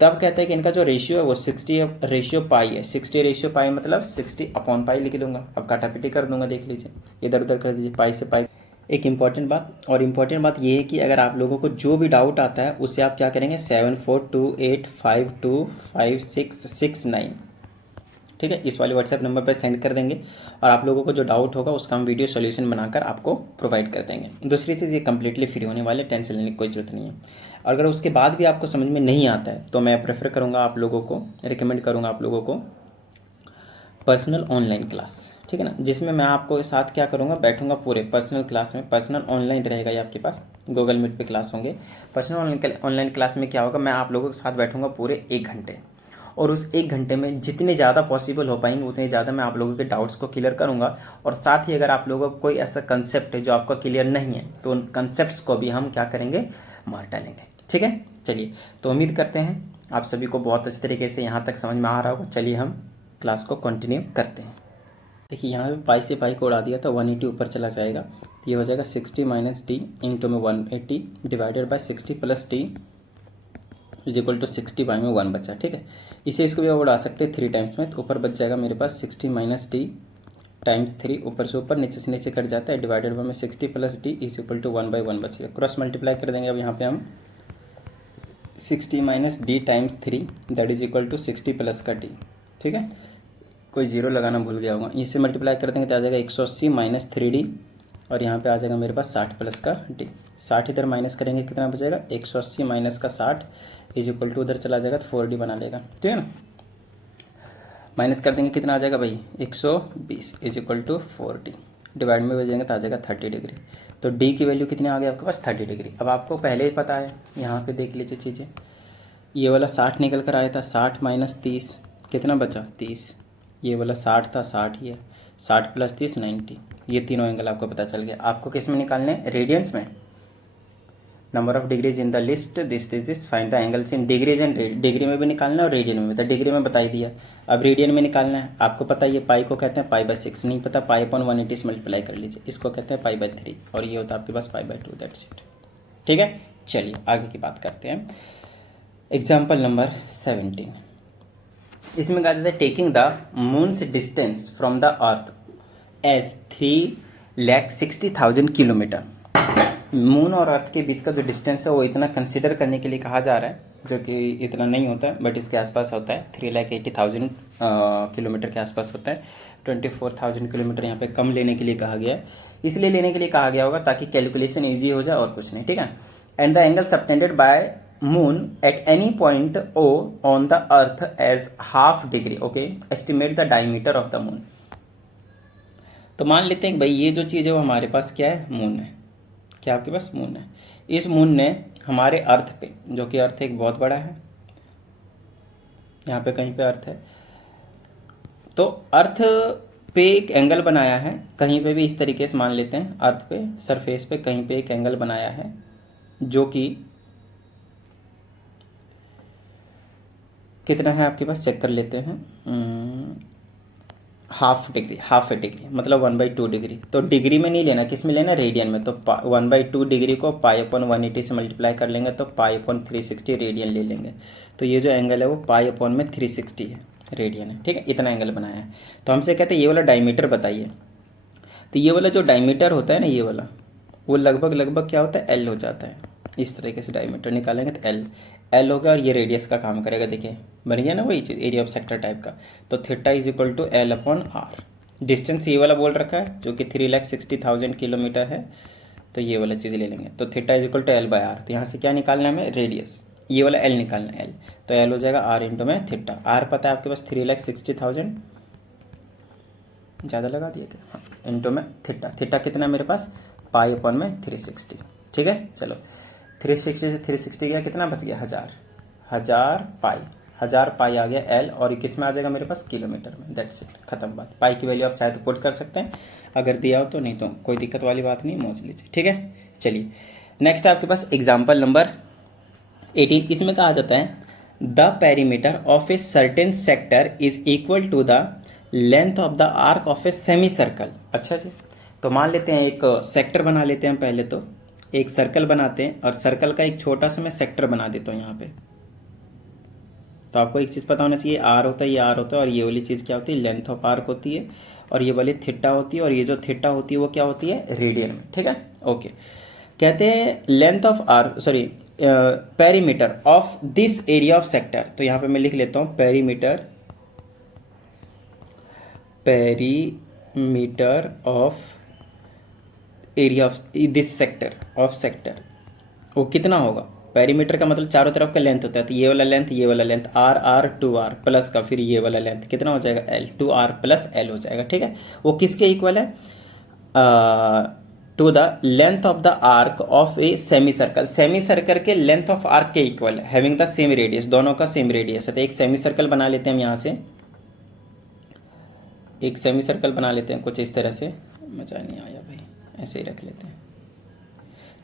तब कहते हैं कि इनका जो रेशियो है वो 60 रेशियो पाई है। 60 रेशियो पाई मतलब 60 अपॉन पाई लिख दूंगा। अब काटापीटी कर दूंगा, देख लीजिए, इधर उधर कर दीजिए, पाई से पाई। एक इम्पॉर्टेंट बात, और इम्पॉर्टेंट बात ये है कि अगर आप लोगों को जो भी डाउट आता है उससे आप क्या करेंगे? 7428525669, ठीक है, इस वाले व्हाट्सएप नंबर पर सेंड कर देंगे, और आप लोगों को जो डाउट होगा उसका हम वीडियो सॉल्यूशन बनाकर आपको प्रोवाइड कर देंगे। दूसरी चीज़, ये कम्प्लीटली फ्री होने वाले, टेंशन लेने की कोई जरूरत नहीं है। अगर उसके बाद भी आपको समझ में नहीं आता है तो मैं प्रेफर करूँगा आप लोगों को, रिकमेंड करूँगा आप लोगों को पर्सनल ऑनलाइन क्लास, ठीक है ना, जिसमें मैं आपको साथ क्या करूँगा, बैठूंगा पूरे पर्सनल क्लास में। पर्सनल ऑनलाइन रहेगा ये आपके पास, गूगल मीट पे क्लास होंगे। पर्सनल ऑनलाइन क्लास में क्या होगा, मैं आप लोगों के साथ बैठूंगा पूरे 1 घंटे, और उस 1 घंटे में जितने ज़्यादा पॉसिबल हो पाएंगे उतने ज़्यादा मैं आप लोगों के डाउट्स को क्लियर करूँगा। और साथ ही अगर आप लोगों को कोई ऐसा कंसेप्ट है जो आपका क्लियर नहीं है तो उन कंसेप्ट्स को भी हम क्या करेंगे, मार डालेंगे। ठीक है, चलिए, तो उम्मीद करते हैं आप सभी को बहुत अच्छे तरीके से यहाँ तक समझ में आ रहा होगा। चलिए हम क्लास को कंटिन्यू करते हैं। देखिए यहाँ पे पाई से पाई को उड़ा दिया तो 180 ऊपर चला जाएगा, तो ये हो जाएगा 60 माइनस डी इंटू में 180 divided by 60 plus D is equal to 60 by में 1 बचा। ठीक है, इसे इसको भी उड़ा सकते हैं 3 टाइम्स में, तो ऊपर बच जाएगा मेरे पास 60 माइनस डी टाइम्स 3, ऊपर से ऊपर नीचे से नीचे कट जाता है, डिवाइडेड बाय में 60 plus D is equal to 1/1 बचेगा। क्रॉस मल्टीप्लाई कर देंगे। अब यहाँ पे हम 60 minus D times 3 that is equal to 60 plus का डी। ठीक है, कोई जीरो लगाना भूल गया होगा, इसे मल्टीप्लाई कर देंगे तो आ जाएगा 180 माइनस 3d, और यहाँ पे आ जाएगा मेरे पास 60 प्लस का d। 60 इधर माइनस करेंगे कितना बचेगा, 180 माइनस का 60 इज इक्वल टू उधर चला जाएगा तो 4d बना लेगा। ठीक है ना, माइनस कर देंगे कितना आ जाएगा भाई, 120 is equal to 4d, divide में बचेंगे तो आ जाएगा 30 डिग्री। तो d की वैल्यू कितनी आ गई आपके पास, 30 डिग्री। अब आपको पहले ही पता है, यहाँ पे देख लीजिए चीज़ें, ये वाला 60 निकल कर आया था, 60 माइनस 30 कितना बचा, 30, ये वाला 60 था, 60 ही है, 60 प्लस 30 90, ये तीनों एंगल आपको पता चल गया। आपको किस में निकालने हैं, रेडियंस में। Number of degrees in the list this find the angles in degrees and degree में भी निकालना है और रेडियन में भी। तो डिग्री में बता ही दिया, अब रेडियन में निकालना है। आपको पता है ये पाई को कहते हैं पाई/6, नहीं पता पाई अपॉन 180 से मल्टीप्लाई कर लीजिए, इसको कहते हैं पाई/3, और ये होता है आपके पास पाई/2, दैट्स इट। ठीक है, चलिए आगे की बात करते हैं। एग्जाम्पल नंबर 17, इसमें कहा जाता है taking the moon's distance from the earth as 3,60,000 kilometre. Moon और अर्थ के बीच का जो डिस्टेंस है वो इतना कंसिडर करने के लिए कहा जा रहा है, जो कि इतना नहीं होता है बट इसके आसपास होता है, 3,80,000 किलोमीटर के आसपास होता है। 24,000 किलोमीटर यहाँ पे कम लेने के लिए कहा गया है, इसलिए लेने के लिए कहा गया होगा ताकि कैलकुलेशन ईजी हो जाए और कुछ नहीं। ठीक है, and the angle subtended bye moon at any point O on the earth as half degree, okay, estimate the diameter of the moon। तो मान लेते हैं कि भाई ये जो चीज़ है वो हमारे पास क्या है, मून है। क्या आपके पास मून है, इस मून ने हमारे अर्थ पे, जो कि अर्थ एक बहुत बड़ा है, यहाँ पे कहीं पे अर्थ है, तो अर्थ पे एक एंगल बनाया है, कहीं पे भी इस तरीके से मान लेते हैं, अर्थ पे सरफेस पे कहीं पे एक एंगल बनाया है जो कि कितना है आपके पास, चेक कर लेते हैं, हाफ ए डिग्री मतलब 1/2 डिग्री। तो डिग्री में नहीं लेना, किस में लेना, रेडियन में। तो 1/2 डिग्री को पाई अपॉन 180 से मल्टीप्लाई कर लेंगे तो पाई अपॉन 360 रेडियन ले लेंगे। तो ये जो एंगल है वो पाई अपॉन में 360 है, रेडियन है, ठीक है, इतना एंगल बनाया है। तो हमसे कहते हैं ये वाला डायमीटर बताइए। तो ये वाला जो डायमीटर होता है ना, ये वाला, वो लगभग लगभग क्या होता है, एल हो जाता है। इस तरीके से डायमीटर निकालेंगे तो एल एल होगा, और ये रेडियस का काम करेगा। देखिए बन गया ना वही चीज़, एरिया ऑफ सेक्टर टाइप का। तो theta is equal to L upon R. Distance ये वाला बोल रखा है जो कि 3,60,000 किलोमीटर है। तो ये वाला चीज़ ले लेंगे। तो theta is equal to L by R. तो यहाँ से क्या निकालना है हमें, रेडियस, ये वाला एल निकालना है, एल। तो एल हो जाएगा आर इंटू में थीटा। आर पता है आपके पास 3,60,000, ज़्यादा लगा दिया क्या, हाँ, इंटू में थीटा। थीटा कितना है मेरे पास, पाई अपॉन में 360। ठीक है, चलो 360 से 360 गया, कितना बच गया, 1000। 1000 पाई, 1000 पाई आ गया एल, और किस में आ जाएगा मेरे पास, किलोमीटर में। दैट्स इट, खत्म बात। पाई की वैल्यू आप चाहे तो पुट कर सकते हैं, अगर दिया हो तो, नहीं तो कोई दिक्कत वाली बात नहीं, मोच लीजिए। ठीक है, चलिए नेक्स्ट आपके पास एग्जाम्पल नंबर 18। इसमें कहा जाता है the perimeter of a certain sector is equal to the length of the arc of a semi circle. अच्छा जी, तो मान लेते हैं एक सेक्टर बना लेते हैं, पहले तो एक सर्कल बनाते हैं, और सर्कल का एक छोटा सा मैं सेक्टर बना देता हूँ यहाँ पे। तो आपको एक चीज़ पता होना चाहिए, आर होता है, ये आर होता है, और ये वाली चीज़ क्या होती है, लेंथ ऑफ आर्क होती है, और ये वाली थीटा होती है, और ये जो थीटा होती है वो क्या होती है, रेडियन में। ठीक है, ओके। कहते हैं length of arc, sorry, perimeter of this area of sector. तो यहाँ पे मैं लिख लेता हूँ perimeter, perimeter of area of this sector, of sector, वो कितना होगा। पेरीमीटर का मतलब चारों तरफ का लेंथ होता है। तो ये वाला लेंथ, ये वाला length, R R two R plus का, फिर ये वाला लेंथ कितना हो जाएगा, L, two R plus L हो जाएगा। ठीक है, वो किसके इक्वल है, to the length of the arc of a semi circle. Semi circle के लेंथ ऑफ आर्क के इक्वल है, हैविंग द सेम रेडियस, दोनों का सेम रेडियस है। तो एक सेमी सर्कल बना लेते हैं हम यहाँ से, एक सेमी सर्कल बना लेते हैं कुछ इस तरह से, मजा नहीं आया भाई, ऐसे ही रख लेते हैं।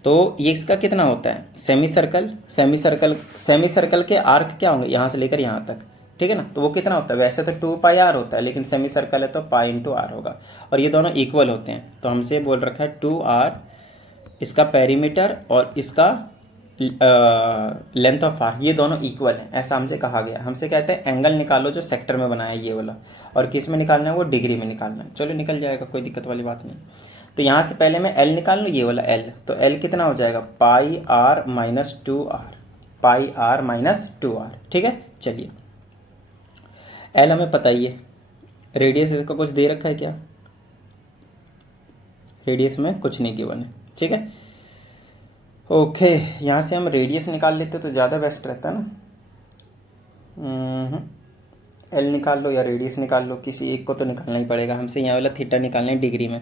तो ये इसका कितना होता है, semi circle, semi circle, semi circle के आर्क क्या होंगे, यहाँ से लेकर यहाँ तक। ठीक है ना, तो वो कितना होता है, वैसे तो 2 पाई आर होता है, लेकिन सेमी सर्कल है तो पाई इंटू आर होगा, और ये दोनों इक्वल होते हैं। तो हमसे बोल रखा है 2 आर इसका पेरीमीटर और इसका लेंथ ऑफ आर्क, ये दोनों इक्वल हैं, ऐसा हमसे कहा गया। हमसे कहते हैं एंगल निकालो जो सेक्टर में बनाया ये वाला, और किस में निकालना है, वो डिग्री में निकालना है। चलो निकल जाएगा, कोई दिक्कत वाली बात नहीं। तो यहाँ से पहले मैं एल निकाल लूँ, ये वाला एल। तो एल कितना हो जाएगा, pi R minus 2 R, pi R minus 2 R. ठीक है, चलिए एल हमें पता ही है, रेडियस इसका कुछ दे रखा है क्या, रेडियस में कुछ नहीं गिवन है। ठीक है, ओके, यहाँ से हम रेडियस निकाल लेते तो ज़्यादा बेस्ट रहता है ना। एल निकाल लो या रेडियस निकाल लो, किसी एक को तो निकालना ही पड़ेगा। हमसे यहाँ वाला थीटा निकालना है डिग्री में।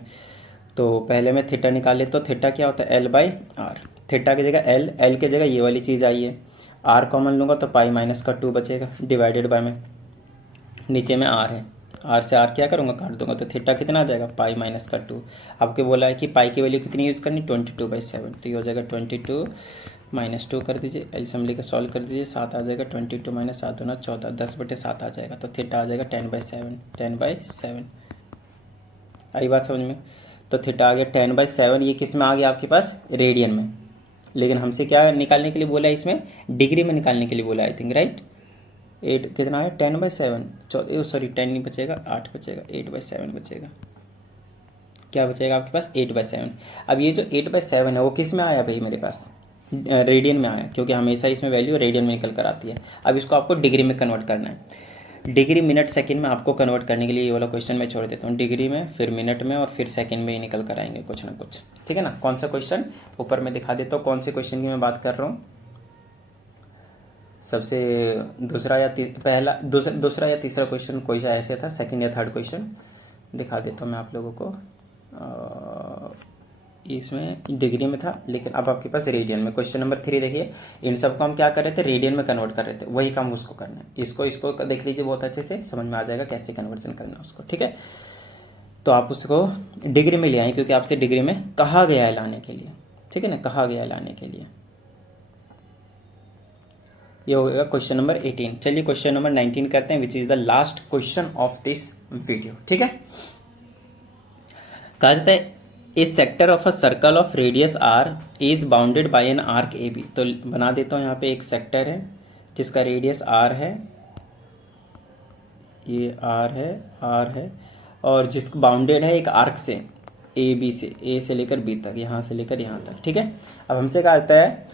तो पहले मैं थीटा निकाल लेता, तो थीटा क्या होता है, एल बाई आर। थीटा की जगह एल, एल की जगह ये वाली चीज़ आई है, आर कॉमन लूँगा तो पाई माइनस का 2 बचेगा, डिवाइडेड बाय में नीचे में आर है, आर से आर क्या करूँगा, काट दूंगा। तो थीटा कितना आ जाएगा, पाई माइनस का 2। आपके बोला है कि पाई की वैल्यू कितनी यूज़ करनी, 22/7। तो ये हो जाएगा 22 माइनस 2 कर दीजिए, एलसीएम लेकर सॉल्व कर दीजिए, 7 आ जाएगा। 22 माइनस 7 दूना 14, 10/7 आ जाएगा। तो थीटा आ जाएगा 10/7, 10/7। आई बात समझ में। तो थीटा आ गया 10/7, ये किस में आ गया आपके पास, रेडियन में। लेकिन हमसे क्या निकालने के लिए बोला है, इसमें डिग्री में निकालने के लिए बोला, आई थिंक, राइट। 8 कितना है, 10/7, सॉरी 10 नहीं बचेगा, 8 बचेगा, 8/7 बचेगा। क्या बचेगा आपके पास, 8/7। अब ये जो 8/7 है वो किस में आया भाई मेरे पास, रेडियन में आया, क्योंकि हमेशा इसमें वैल्यू रेडियन में निकल कर आती है। अब इसको आपको डिग्री में कन्वर्ट करना है। डिग्री मिनट सेकंड में आपको कन्वर्ट करने के लिए ये वाला क्वेश्चन मैं छोड़ देता हूँ, डिग्री में, फिर मिनट में, और फिर सेकंड में ही निकल कर आएंगे कुछ ना कुछ। ठीक है ना, कौन सा क्वेश्चन ऊपर मैं दिखा देता हूँ, कौन से क्वेश्चन की मैं बात कर रहा हूँ। सबसे दूसरा या दूसरा या तीसरा क्वेश्चन कोई सा ऐसे था, सेकंड या थर्ड क्वेश्चन दिखा देता हूँ मैं आप लोगों को। इसमें डिग्री में था, लेकिन अब आपके पास रेडियन में। क्वेश्चन नंबर 3 देखिए, इन सबको हम क्या कर रहे थे, रेडियन में कन्वर्ट कर रहे थे, वही काम उसको करना है। इसको देख लीजिए, बहुत अच्छे से समझ में आ जाएगा कैसे कन्वर्जन करना है उसको। ठीक है, तो आप उसको डिग्री में ले आए, क्योंकि आपसे डिग्री में कहा गया है लाने के लिए। ठीक है ना, कहा गया है लाने के लिए। ये हो गया क्वेश्चन नंबर 18। चलिए क्वेश्चन नंबर 19 करते हैं, which is the last question of this video. ठीक है, कहा जाता है a sector of a circle of radius R is bounded by an arc A B. तो बना देता हूँ, यहाँ पे एक सेक्टर है जिसका रेडियस आर है, ये आर है और जिसको बाउंडेड है एक आर्क से ए बी से, ए से लेकर बी तक, यहाँ से लेकर यहाँ तक, ठीक है। अब हमसे कहा जाता है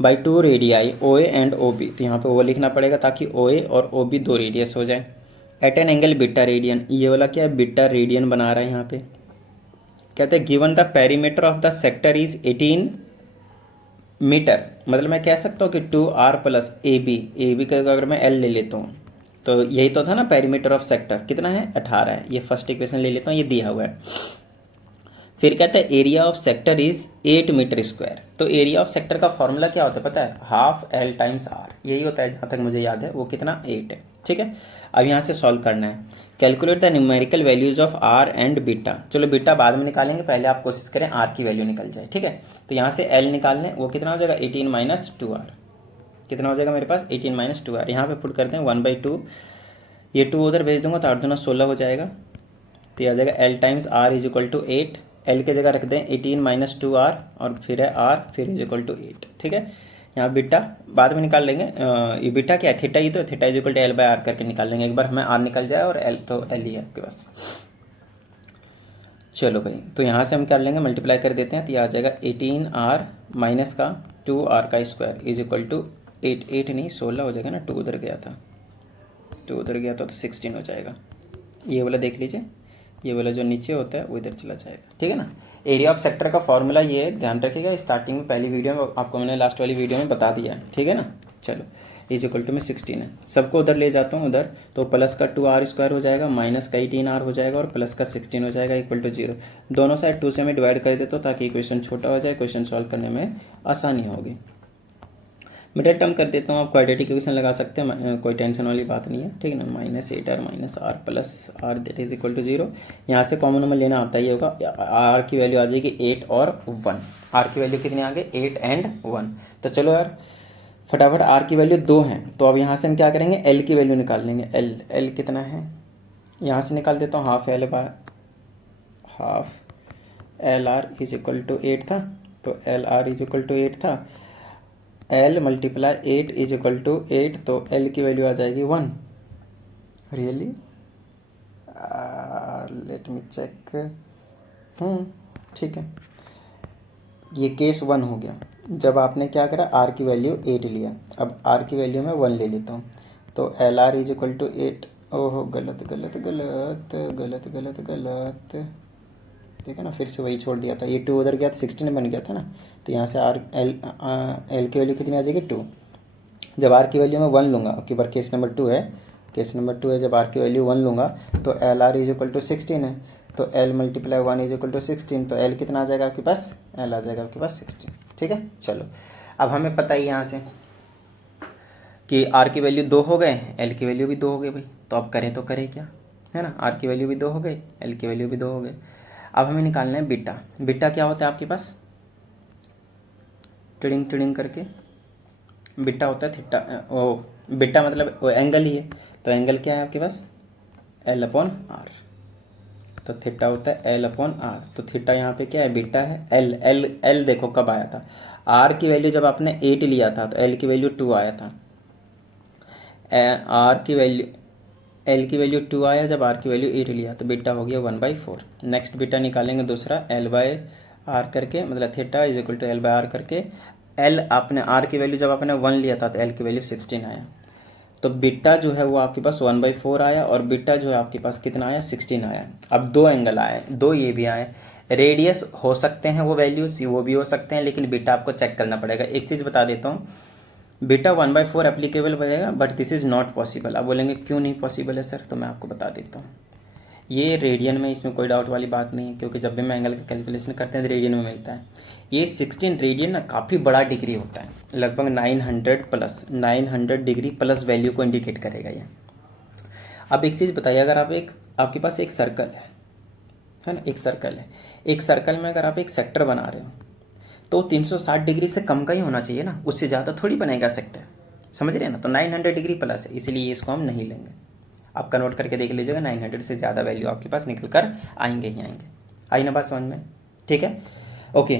by 2 radii O A and O B, तो यहाँ पे ओ लिखना पड़ेगा ताकि ओ ए और ओ बी 2 रेडियस हो जाए। At an angle beta radian, ये वाला क्या है, बीटा रेडियन बना रहा है यहाँ पे। कहते हैं given the perimeter of the sector is 18 metre, मतलब मैं कह सकता हूँ कि 2r प्लस ए बी का अगर मैं एल ले लेता हूँ तो यही तो था ना, पेरीमीटर ऑफ सेक्टर कितना है 18 है। ये फर्स्ट इक्वेशन ले लेता हूँ, ये दिया हुआ है। फिर कहता है area of sector is 8 metre square. तो एरिया ऑफ सेक्टर का फॉर्मूला क्या होता है पता है, हाफ एल टाइम्स आर, यही होता है जहाँ तक मुझे याद है। वो कितना 8 है, ठीक है। अब यहाँ से सॉल्व करना है। Calculate the numerical values of R and beta. चलो बीटा बाद में निकालेंगे, पहले आप कोशिश करें आर की वैल्यू निकल जाए, ठीक है। तो यहाँ से एल निकाल लें, वो कितना हो जाएगा 18 माइनस 2r, कितना हो जाएगा मेरे पास 18 माइनस 2r। यहाँ पे पुट करते हैं 1/2, ये 2 उधर भेज दूंगा तो 8 दूना 16 हो जाएगा। तो यह आ जाएगा L times R is equal to 8, L की जगह रख दें 18 माइनस 2r और फिर है आर, फिर इज इक्वल टू 8, ठीक है। यहाँ बीटा बाद में निकाल लेंगे, ये बीटा क्या है थीटा, ही तो theta is equal to L by R करके निकाल लेंगे। एक बार हमें आर निकल जाए और एल तो एल ही है आपके पास। चलो भाई, तो यहाँ से हम कर लेंगे मल्टीप्लाई कर देते हैं, तो यह आ जाएगा 18r माइनस का 2r का स्क्वायर इज इक्वल टू 8, 8 नहीं 16 हो जाएगा ना, 2 उधर गया था, 2 उधर गया था तो 16 हो जाएगा। ये वाला देख लीजिए, ये वाला जो नीचे होता है वो इधर चला जाएगा, ठीक है ना। एरिया ऑफ सेक्टर का फॉर्मूला ये है, ध्यान रखिएगा, स्टार्टिंग में पहली वीडियो में आपको मैंने लास्ट वाली वीडियो में बता दिया है, ठीक है ना। चलो इज इक्वल टू में 16 है, सबको उधर ले जाता हूँ उधर, तो प्लस का 2r स्क्वायर हो जाएगा, माइनस का 18r हो जाएगा और प्लस का 16 हो जाएगा इक्वल टू 0। दोनों साइड 2 से मैं डिवाइड कर देता हूँ ताकि इक्वेशन छोटा हो जाए, क्वेश्चन सॉल्व करने में आसानी होगी। मिडिल टर्म कर देता हूँ, आप क्वाड्रेटिक इक्वेशन लगा सकते हैं, कोई टेंशन वाली बात नहीं है, ठीक है ना। Minus 8r minus R plus R that is equal to 0। यहाँ से कॉमन नंबर लेना आता ही होगा, आर की वैल्यू आ जाएगी 8 और 1, आर की वैल्यू कितनी आ गई 8 एंड 1। तो चलो यार फटाफट, आर की वैल्यू 2 है, तो अब यहाँ से हम क्या करेंगे एल की वैल्यू निकाल लेंगे। एल कितना है, यहाँ से निकाल देता हूँ, half L by half L R is equal to 8 था, तो L R is equal to 8 था, L multiply 8 is equal to 8, तो एल की वैल्यू आ जाएगी 1। रियली, लेट मी चेक, ठीक है, ये केस 1 हो गया। जब आपने क्या करा, आर की वैल्यू 8 लिया, अब आर की वैल्यू मैं 1 ले लेता हूँ, तो L R is equal to 8, ओहो गलत गलत गलत गलत गलत गलत, ठीक है ना, फिर से वही छोड़ दिया था, ये 2 उधर गया था 16 बन गया था ना, तो यहाँ से आर एल की वैल्यू कितनी आ जाएगी 2। जब आर की वैल्यू मैं 1 लूँगा, अब की बार केस नंबर 2 है, केस नंबर 2 है, जब आर की वैल्यू 1 लूँगा तो L R is equal to 16 है, तो L multiply 1 is equal to 16, तो एल कितना आ जाएगा आपके पास, एल आ जाएगा आपके पास 16, ठीक है। चलो अब हमें पता है यहाँ से कि आर की वैल्यू 2 हो गए, एल की वैल्यू भी 2 हो गई भाई, तो अब करें तो करें क्या, है ना। आर की वैल्यू भी 2 हो गई, एल की वैल्यू भी 2 हो गए। अब हमें निकालना है बीटा। बीटा क्या होता है आपके पास, टिडिंग टिडिंग करके बीटा होता है थीटा, ओ बीटा मतलब वो एंगल ही है, तो एंगल क्या है आपके पास एल अपॉन आर, तो थीटा होता है एल अपॉन आर, तो थीटा यहाँ पे क्या है बीटा है। एल एल एल देखो कब आया था, आर की वैल्यू जब आपने 8 लिया था तो एल की वैल्यू 2 आया था, आर की वैल्यू एल की वैल्यू 2 आया जब आर की वैल्यू 8 लिया, तो बीटा हो गया 1/4। नेक्स्ट बीटा निकालेंगे दूसरा, एल बाय आर करके, मतलब theta is equal to L by R करके। एल आपने आर की वैल्यू जब आपने 1 लिया था तो एल की वैल्यू 16 आया, तो बीटा जो है वो आपके पास 1/4 आया और बीटा जो है आपके पास कितना आया 16 आया। अब 2 एंगल आए, 2 ये भी आए, रेडियस हो सकते हैं वो वैल्यूज, वो भी हो सकते हैं, लेकिन बीटा आपको चेक करना पड़ेगा। एक चीज़ बता देता हूँ, बीटा 1/4 एप्लीकेबल बनेगा, but this is not possible. आप बोलेंगे क्यों नहीं पॉसिबल है सर, तो मैं आपको बता देता हूँ। ये रेडियन में, इसमें कोई डाउट वाली बात नहीं है, क्योंकि जब भी मैं एंगल का कैलकुलेशन करते हैं तो रेडियन में मिलता है। ये 16 रेडियन ना काफ़ी बड़ा डिग्री होता है, लगभग 900 डिग्री प्लस वैल्यू को इंडिकेट करेगा ये। अब एक चीज़ बताइए, अगर आप आपके पास एक सर्कल है ना, एक सर्कल है, एक सर्कल में अगर आप एक सेक्टर बना रहे हो तो 360 डिग्री से कम का ही होना चाहिए ना, उससे ज़्यादा थोड़ी बनेगा सेक्टर, समझ रहे हैं ना। तो 900 डिग्री प्लस है, इसलिए इसको हम नहीं लेंगे। आप कन्वर्ट करके देख लीजिएगा, 900 से ज़्यादा वैल्यू आपके पास निकल कर आएंगे ही आएंगे। आई ना बात समझ में, ठीक है, ओके।